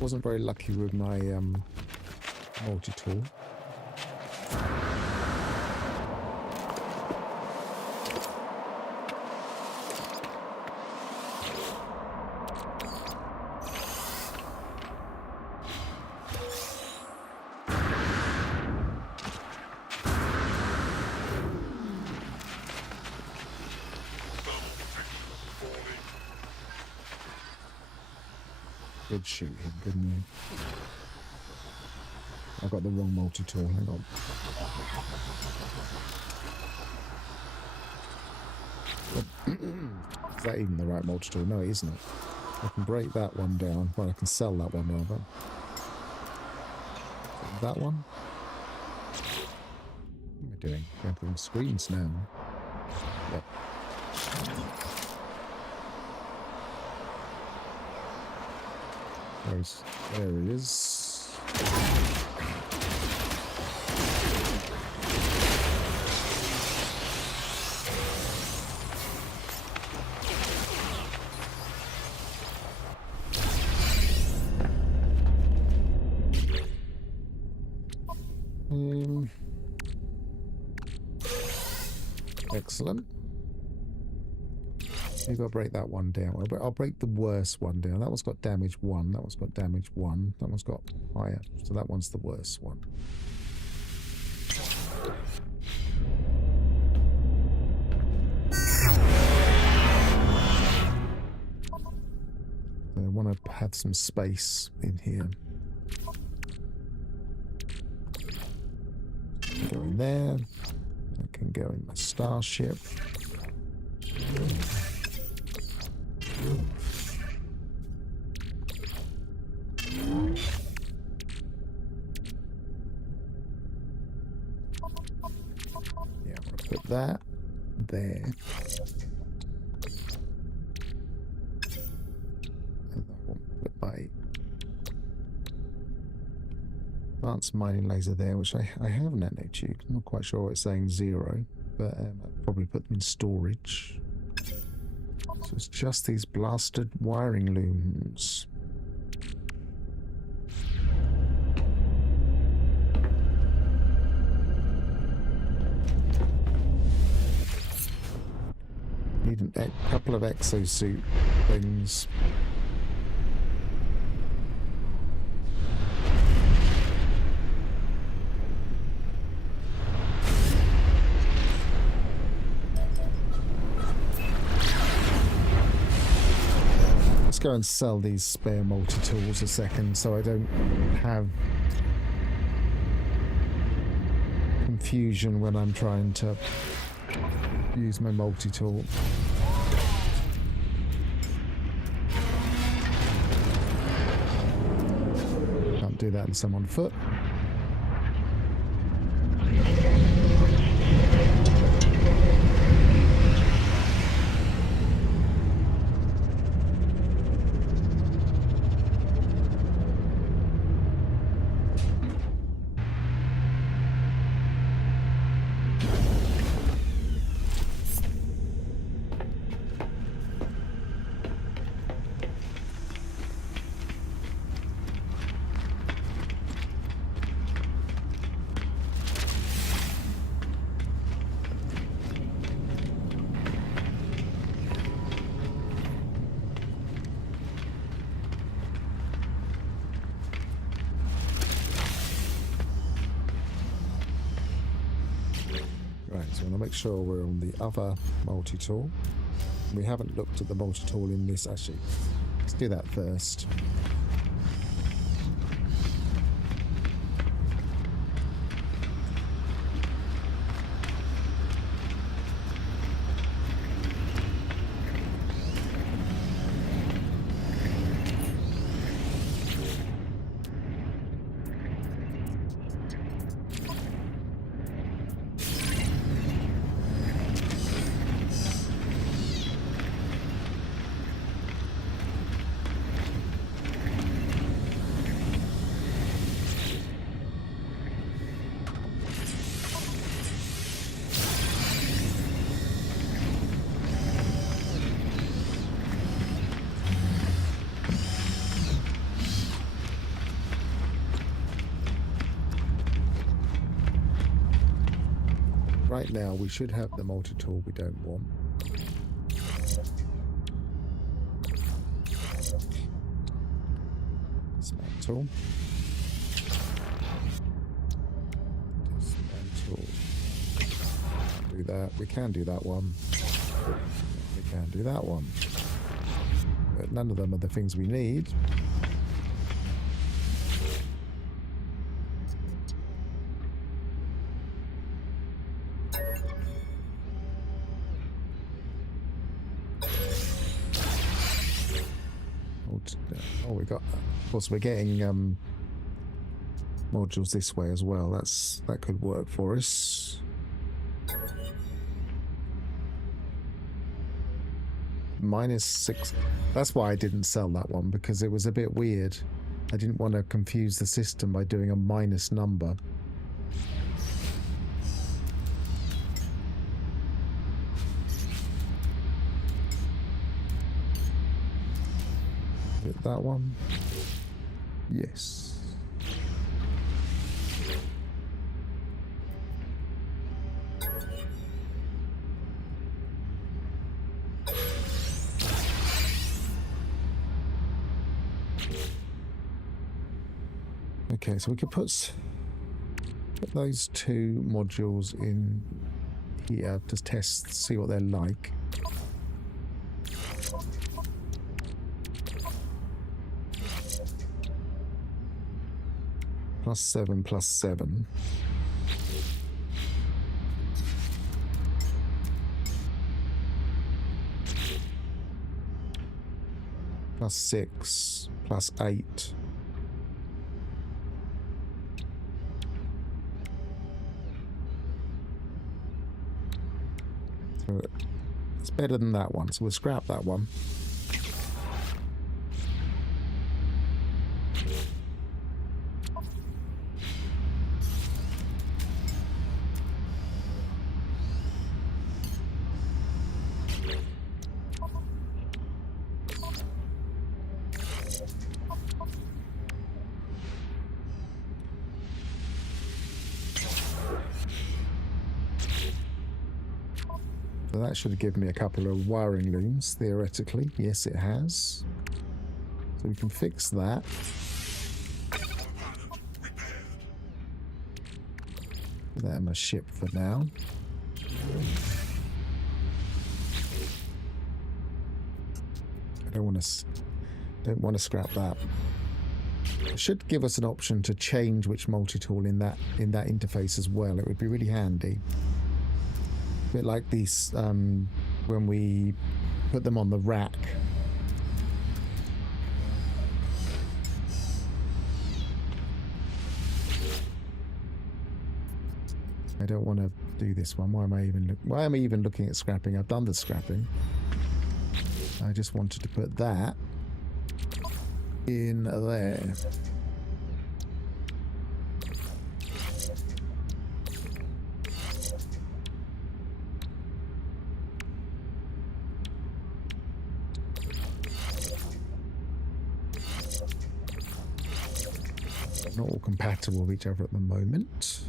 Wasn't very lucky with my multi-tool. Did shoot him, didn't he? I got the wrong multi-tool, hang on. Is that even the right multi-tool? No, it isn't. I can break that one down. Well, I can sell that one rather. That one? What am I doing? Going through the screens now. Yep. There he is. Excellent. Maybe I'll break that one down. I'll break the worst one down. That one's got damage 1. That one's got damage 1. That one's got higher. So that one's the worst one. I want to have some space in here. Go in there. I can go in my starship. that there. And that one put by advanced mining laser there, which I have nanotube. I'm not quite sure what it's saying 0, but I'll probably put them in storage. So it's just these blasted wiring looms. Need a couple of exosuit things. Let's go and sell these spare multi-tools a second so I don't have confusion when I'm trying to use my multi-tool. Can't do that unless I'm on foot. Right, so I want to make sure we're on the other multi-tool. We haven't looked at the multi-tool in this, actually. Let's do that first. Right now, we should have the multi-tool we don't want. Dismantle. Dismantle. Do that. We can do that one. We can do that one. But none of them are the things we need. Oh, we got. Of course, we're getting modules this way as well. That could work for us. -6. That's why I didn't sell that one, because it was a bit weird. I didn't want to confuse the system by doing a minus number. That one? Yes. Okay, so we could put those two modules in here to test, see what they're like. +7, +7. +6, +8. So it's better than that one, so we'll scrap that one. So that should have given me a couple of wiring looms, theoretically. Yes, it has. So we can fix that. Put that in my ship for now. I don't want to scrap that. It should give us an option to change which multi-tool in that interface as well. It would be really handy. A bit like these when we put them on the rack. I don't want to do this one. Why am I even looking at scrapping? I've done the scrapping. I just wanted to put that in there. Not all compatible with each other at the moment.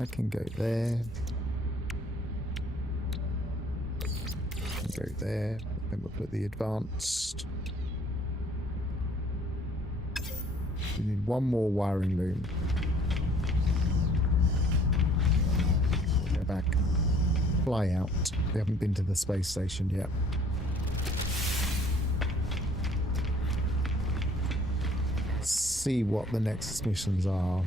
I can go there. Go there. Then we'll put the advanced. We need one more wiring loom. Go back. Fly out. We haven't been to the space station yet. See what the next missions are.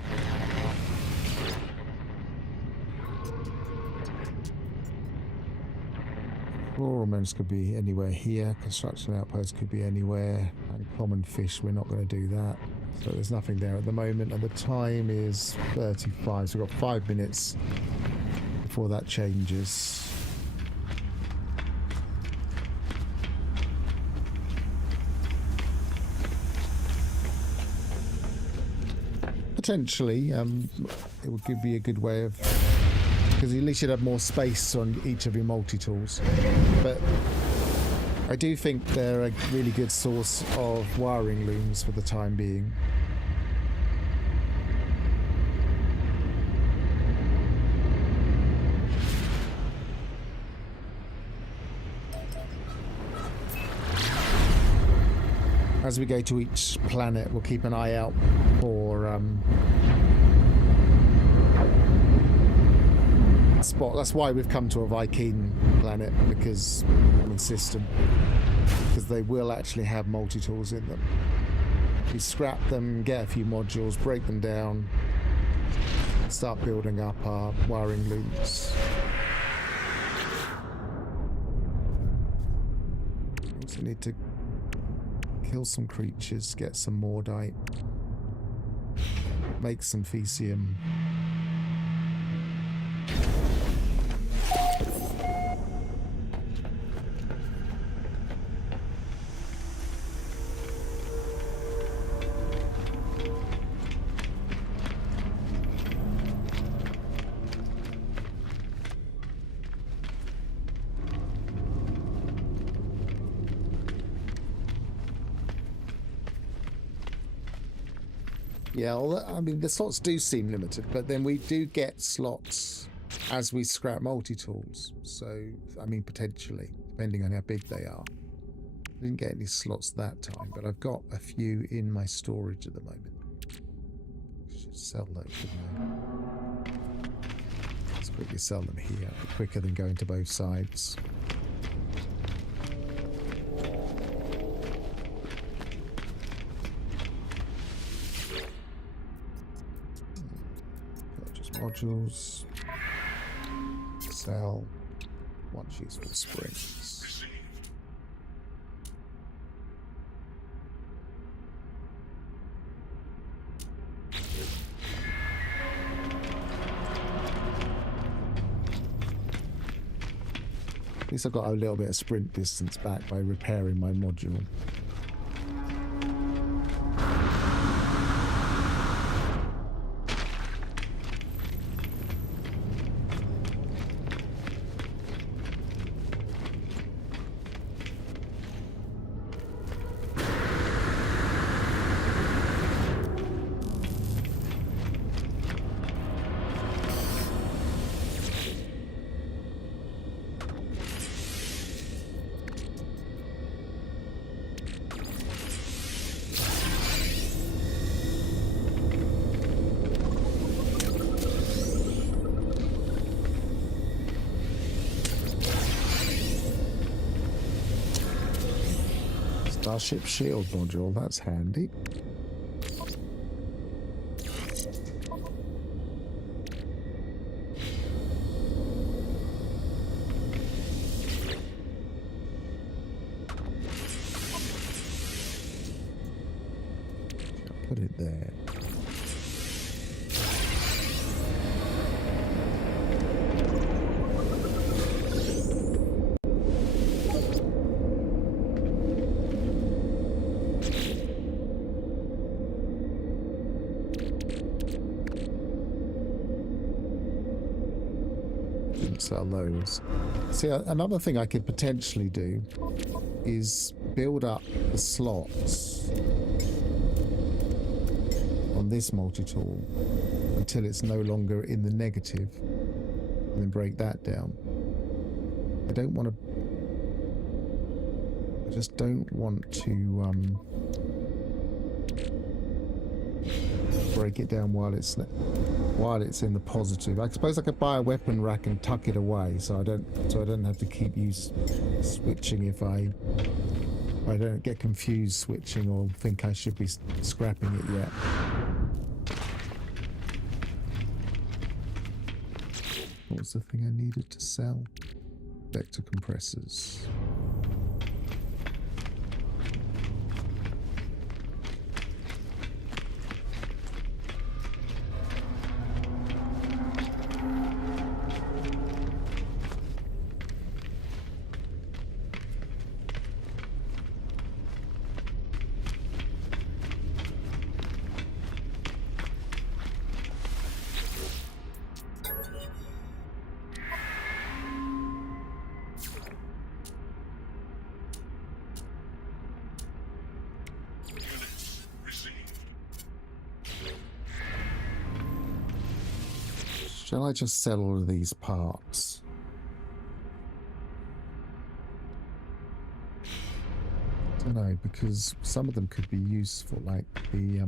Floral remains could be anywhere here. Construction outpost could be anywhere. And common fish, we're not going to do that. So there's nothing there at the moment. And the time is 35. So we've got 5 minutes before that changes. Potentially, it would be a good way of, because at least you'd have more space on each of your multi-tools. But I do think they're a really good source of wiring looms for the time being. As we go to each planet, we'll keep an eye out for spot. That's why we've come to a Viking planet, because system, because they will actually have multi-tools in them. We scrap them, get a few modules, break them down, start building up our wiring looms. Also need to kill some creatures, get some Mordite, make some Fecium. Yeah, I mean, the slots do seem limited, but then we do get slots as we scrap multi-tools. So, I mean, potentially, depending on how big they are. I didn't get any slots that time, but I've got a few in my storage at the moment. Should sell those, shouldn't I? Let's quickly sell them here. It'll be quicker than going to both sides. Modules, sell, one useful springs. At least I got a little bit of sprint distance back by repairing my module. Starship shield module, that's handy. Put it there. Sell those. See, another thing I could potentially do is build up the slots on this multi-tool until it's no longer in the negative, and then break that down. I don't want to. I just don't want to break it down while it's in the positive. I suppose I could buy a weapon rack and tuck it away, so I don't have to keep switching if I don't get confused switching or think I should be scrapping it yet. What was the thing I needed to sell? Vector compressors. Shall I just sell all of these parts? I don't know, because some of them could be useful, like the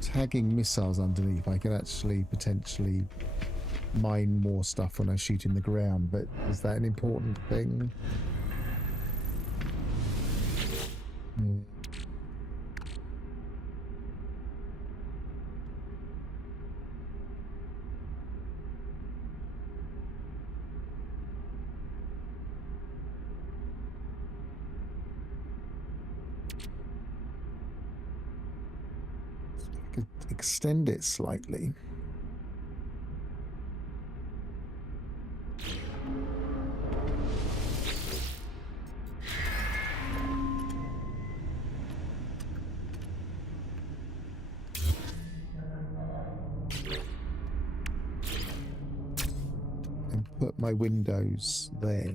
tagging missiles underneath. I could actually potentially mine more stuff when I shoot in the ground, but is that an important thing? Could extend it slightly. And put my windows there.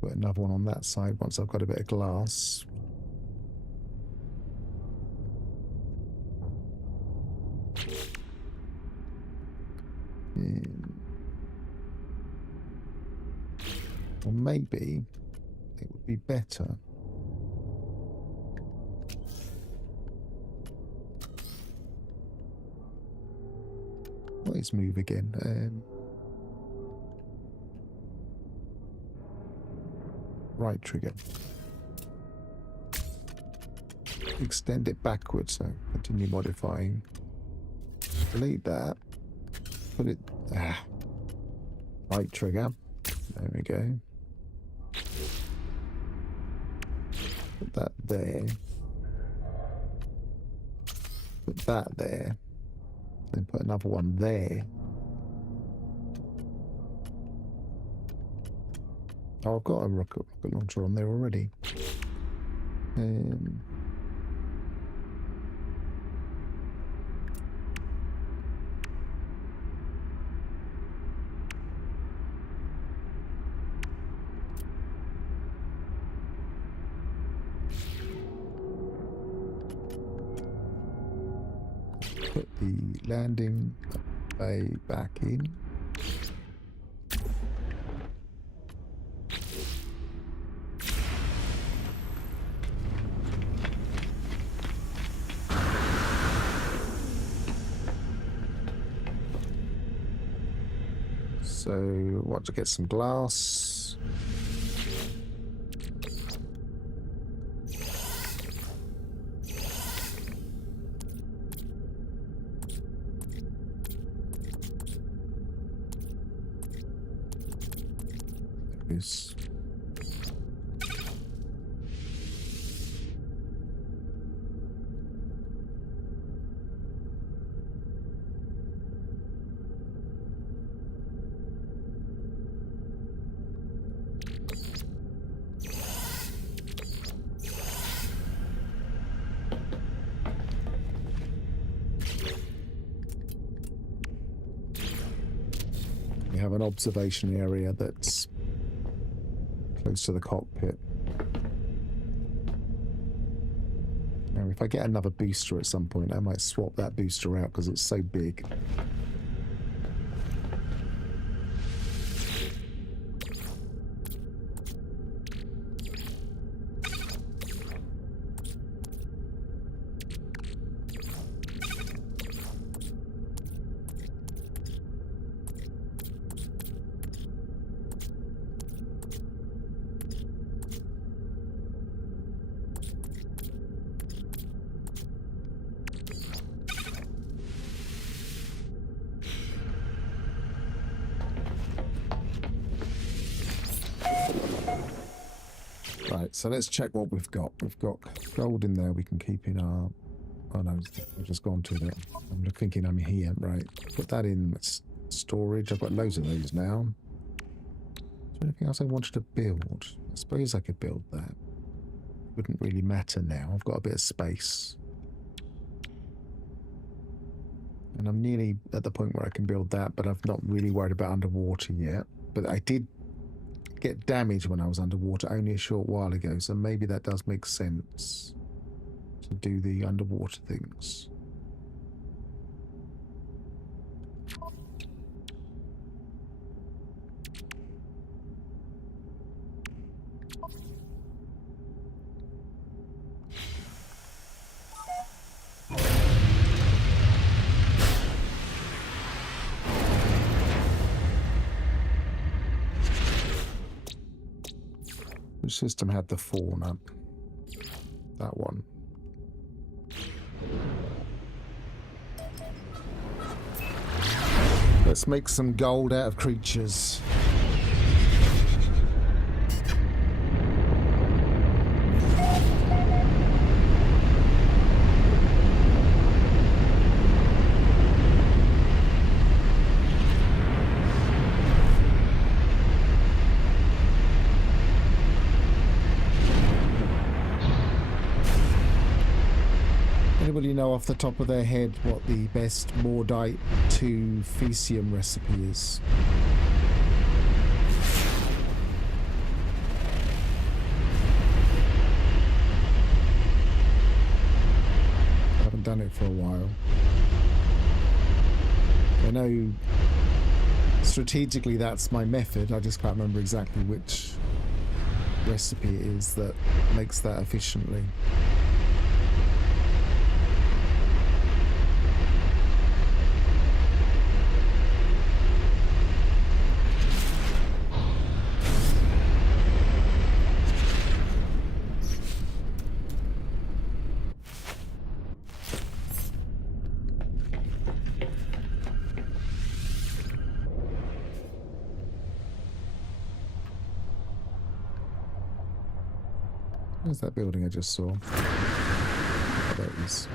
Put another one on that side once I've got a bit of glass. Or maybe it would be better. What is move again? Right trigger. Extend it backwards, so continue modifying. Delete that. Put it. Right trigger. There we go. Put that there. Put that there. Then put another one there. Oh, I've got a rocket launcher on there already. Put the landing bay back in. So, want to get some glass. There is. We have an observation area that's close to the cockpit. Now, if I get another booster at some point, I might swap that booster out because it's so big. Right, so let's check what we've got. We've got gold in there we can keep in our... Oh no, I've just gone to it. I'm thinking I'm here. Right, put that in storage. I've got loads of those now. Is there anything else I wanted to build? I suppose I could build that. Wouldn't really matter now. I've got a bit of space. And I'm nearly at the point where I can build that, but I'm not really worried about underwater yet. But I did get damaged when I was underwater only a short while ago, so maybe that does make sense to do the underwater things. Which system had the fawn up? That one. Let's make some gold out of creatures. Anybody know off the top of their head what the best Mordite to Fecium recipe is? I haven't done it for a while. I know strategically that's my method, I just can't remember exactly which recipe it is that makes that efficiently. Where's that building I just saw? Oh, there it is.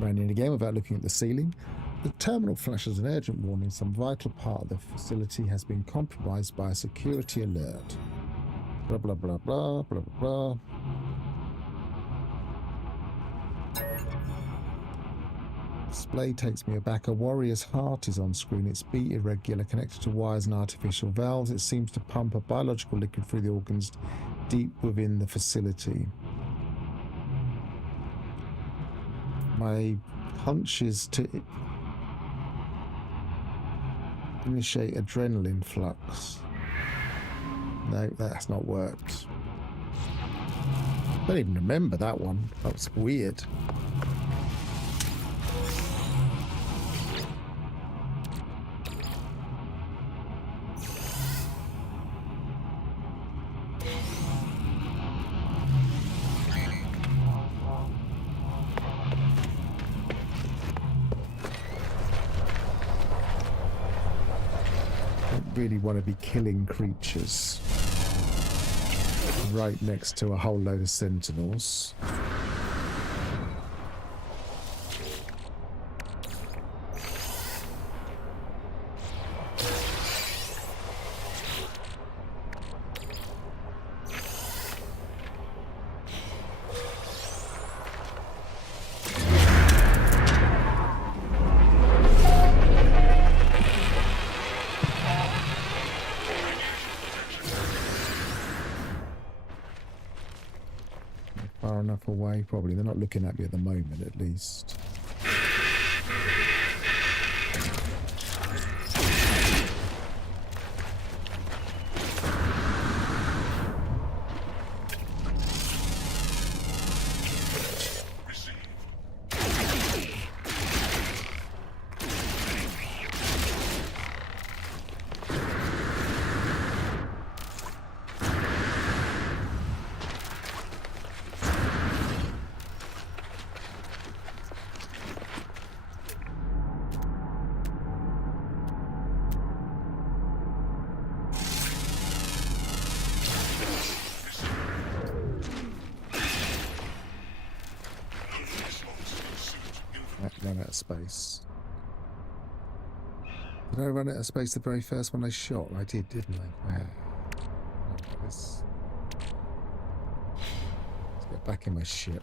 Ran in again without looking at the ceiling. The terminal flashes an urgent warning. Some vital part of the facility has been compromised by a security alert. Blah, blah, blah, blah, blah, blah, blah. Display takes me aback. A warrior's heart is on screen. Its beat irregular, connected to wires and artificial valves. It seems to pump a biological liquid through the organs deep within the facility. My hunch is to initiate adrenaline flux. No, that's not worked. I don't even remember that one. That was weird. Really want to be killing creatures right next to a whole load of sentinels. Far enough away, probably. They're not looking at me at the moment, at least. Run out of space. Did I run out of space the very first one I shot? I did, didn't I? Yeah. Let's get back in my ship.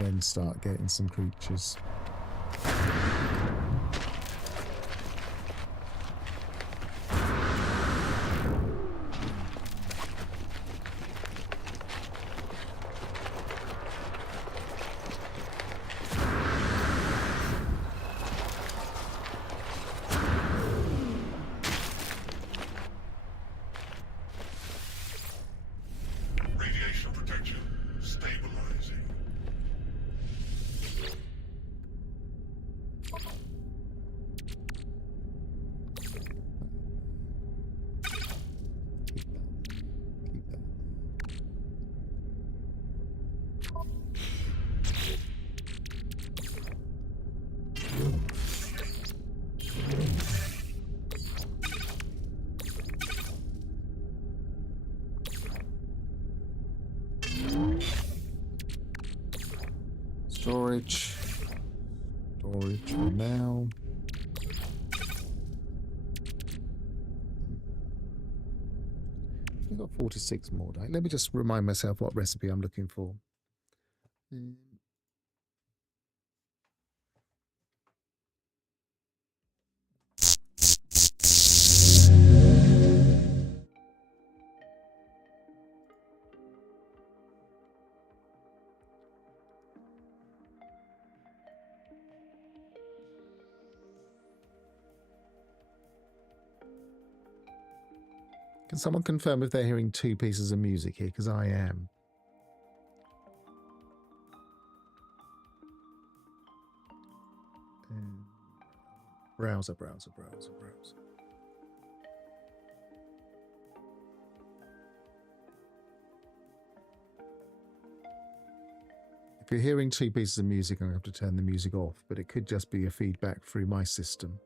Then start getting some creatures. Storage for now. I've got 46 more. Let me just remind myself what recipe I'm looking for. Can someone confirm if they're hearing two pieces of music here? Because I am. Browser. If you're hearing two pieces of music, I'm going to have to turn the music off, but it could just be a feedback through my system.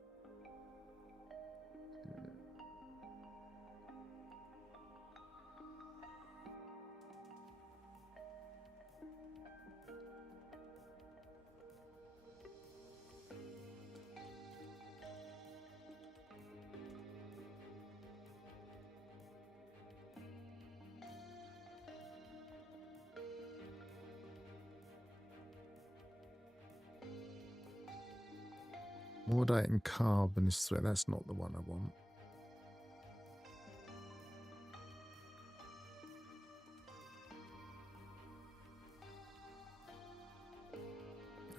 Mordite and carbon is threat. That's not the one I want.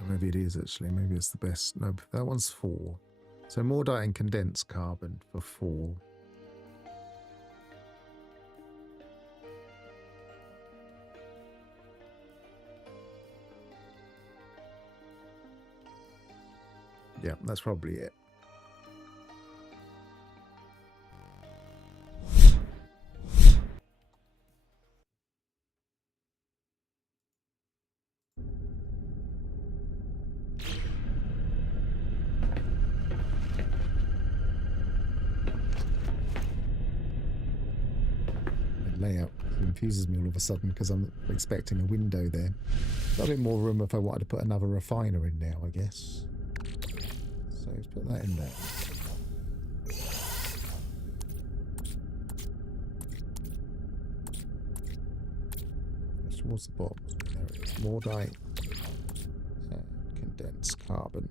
Or maybe it is actually. Maybe it's the best. No, that one's 4. So Mordite and condensed carbon for 4. Yeah, that's probably it. The layout confuses me all of a sudden because I'm expecting a window there. Got a bit more room if I wanted to put another refiner in now, I guess. So let's put that in there. Just towards the bottom. There it is. Mordite and condensed carbon.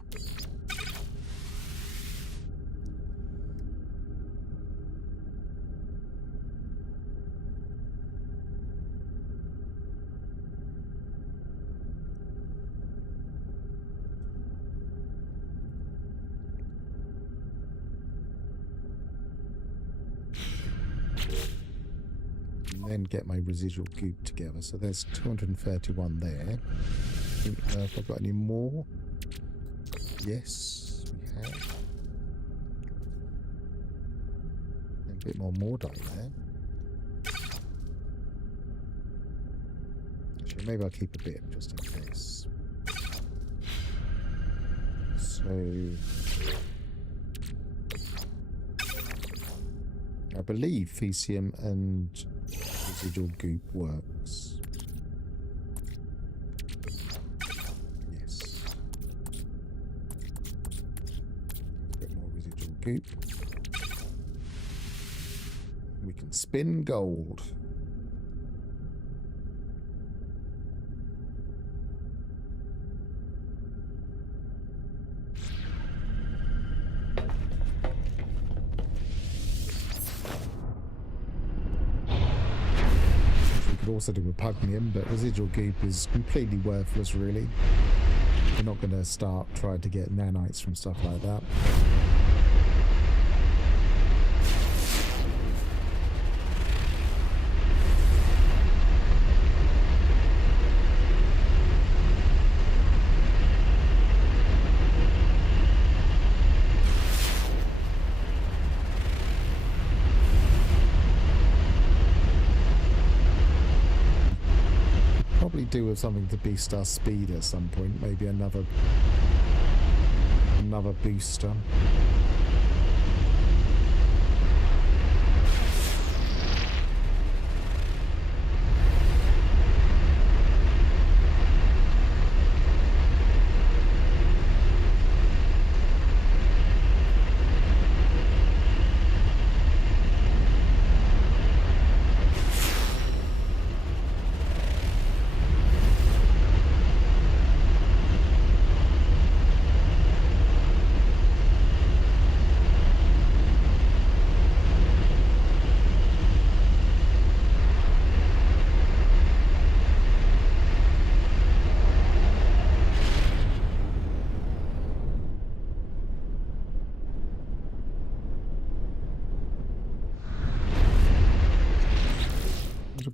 Then get my residual goop together. So there's 231 there. If I've got any more? Yes, we have. And a bit more Mordite there. Actually, maybe I'll keep a bit just in case. So I believe Fecium and residual goop works. Yes. A bit more residual goop. We can spin gold. Also do repugnium, but residual goop is completely worthless really. We're not going to start trying to get nanites from stuff like that. Do with something to boost our speed at some point, maybe another booster.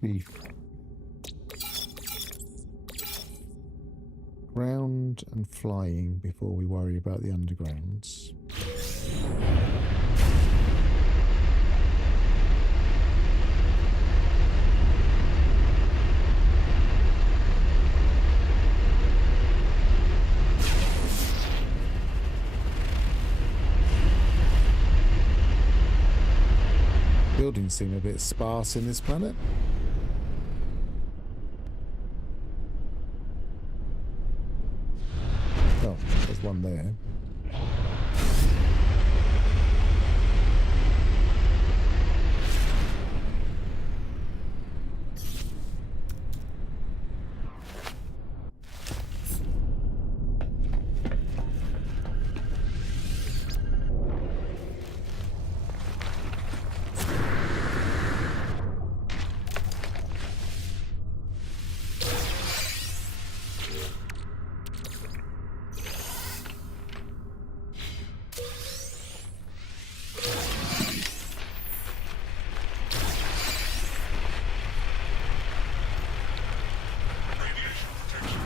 Be ground and flying before we worry about the undergrounds. seem a bit sparse in this planet. Oh, there's one there. Radiation protection.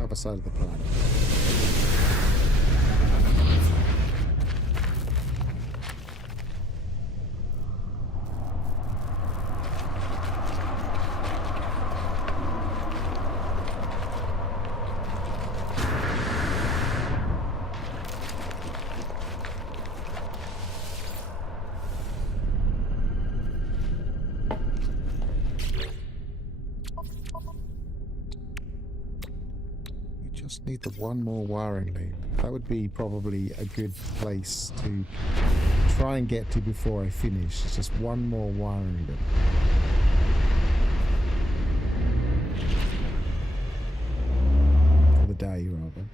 Other side of the planet. Just need the one more wiring loop. That would be probably a good place to try and get to before I finish. It's just one more wiring loop. For the day, rather.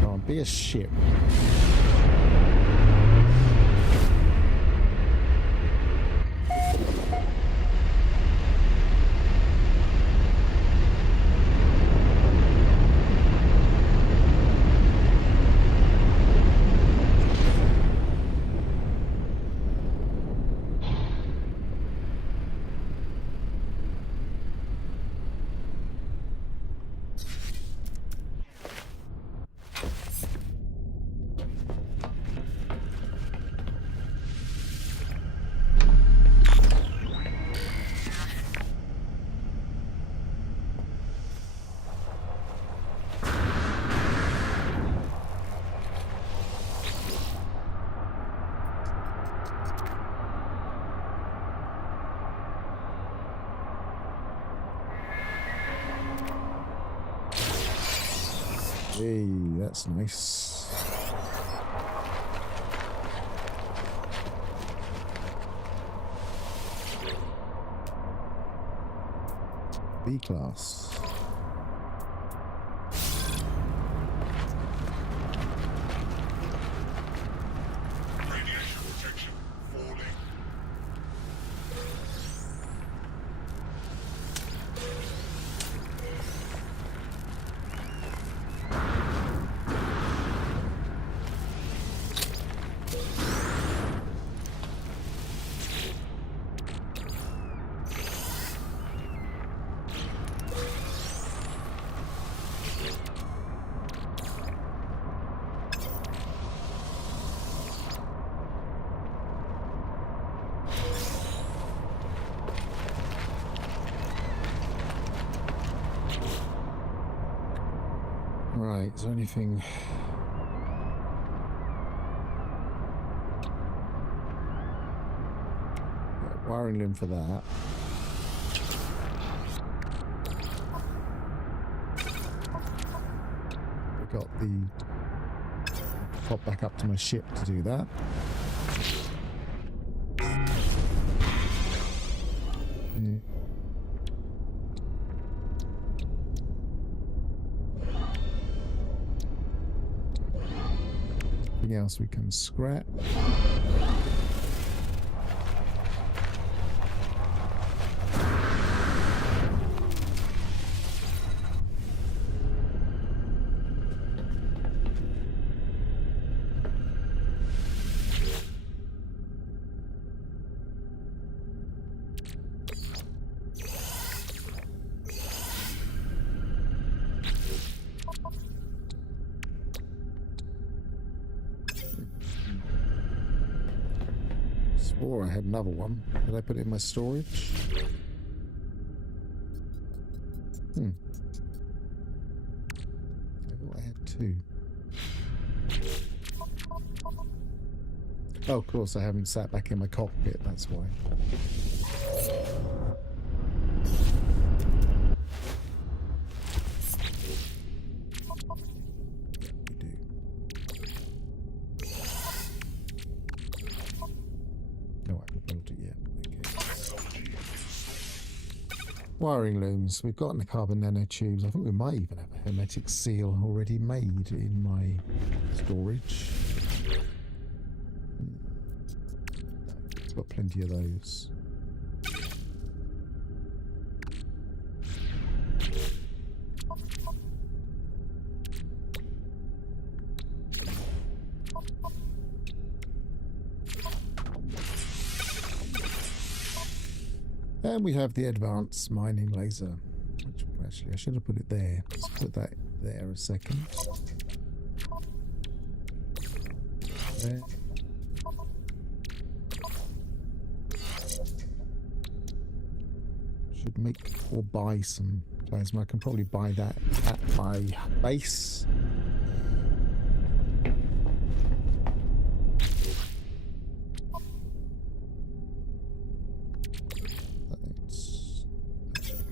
Come on, be a ship. Hey, that's nice. B-class. Radiation protection falling. Right, is there anything... Right, wiring loom for that. We've got the... Pop back up to my ship to do that. Anything else we can scrap? Swore I had another one. Did I put it in my storage? I thought I had two. Oh, of course, I haven't sat back in my cockpit, that's why. Wiring looms. We've got the carbon nanotubes. I think we might even have a hermetic seal already made in my storage. I've got plenty of those. And we have the advanced mining laser, which actually I should have put it there. Let's put that there a second. There. Should make or buy some plasma. I can probably buy that at my base.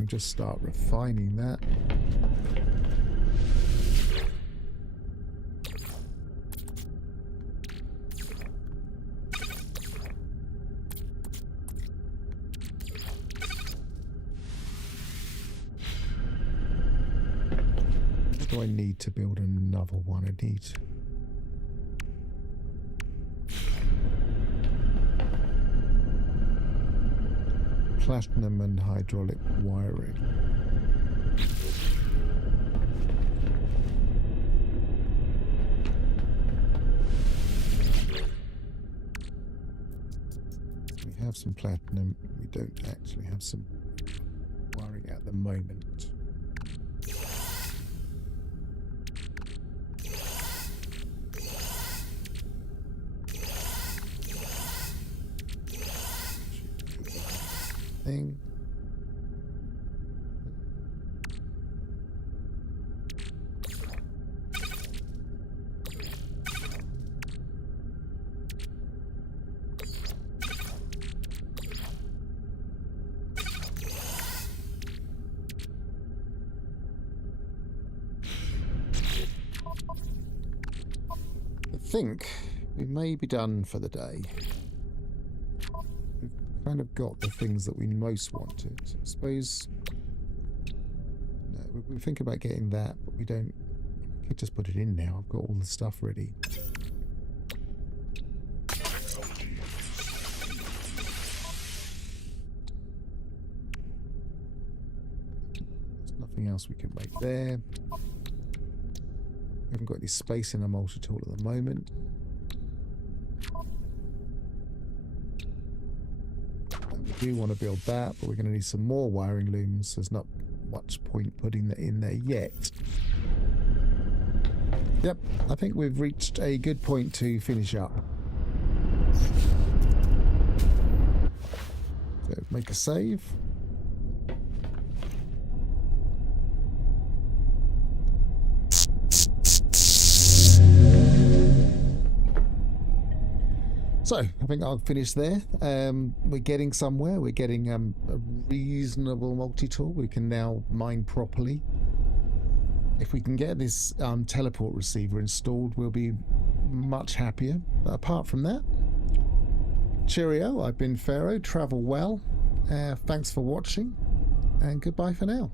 Just start refining that. What do I need to build another one? I need platinum and hydraulic wiring. We have some platinum. We don't actually have some wiring at the moment. Thing. I think we may be done for the day. Kind of got the things that we most wanted. I suppose no, we think about getting that, but we don't. I could just put it in now. I've got all the stuff ready. There's nothing else we can make there. We haven't got any space in our multi-tool at the moment. We do want to build that, but we're going to need some more wiring looms. There's not much point putting that in there yet. Yep, I think we've reached a good point to finish up. So make a save. So, I think I'll finish there. We're getting somewhere. We're getting a reasonable multi-tool. We can now mine properly. If we can get this teleport receiver installed, we'll be much happier. But apart from that, cheerio. I've been Pharaoh. Travel well. Thanks for watching, and goodbye for now.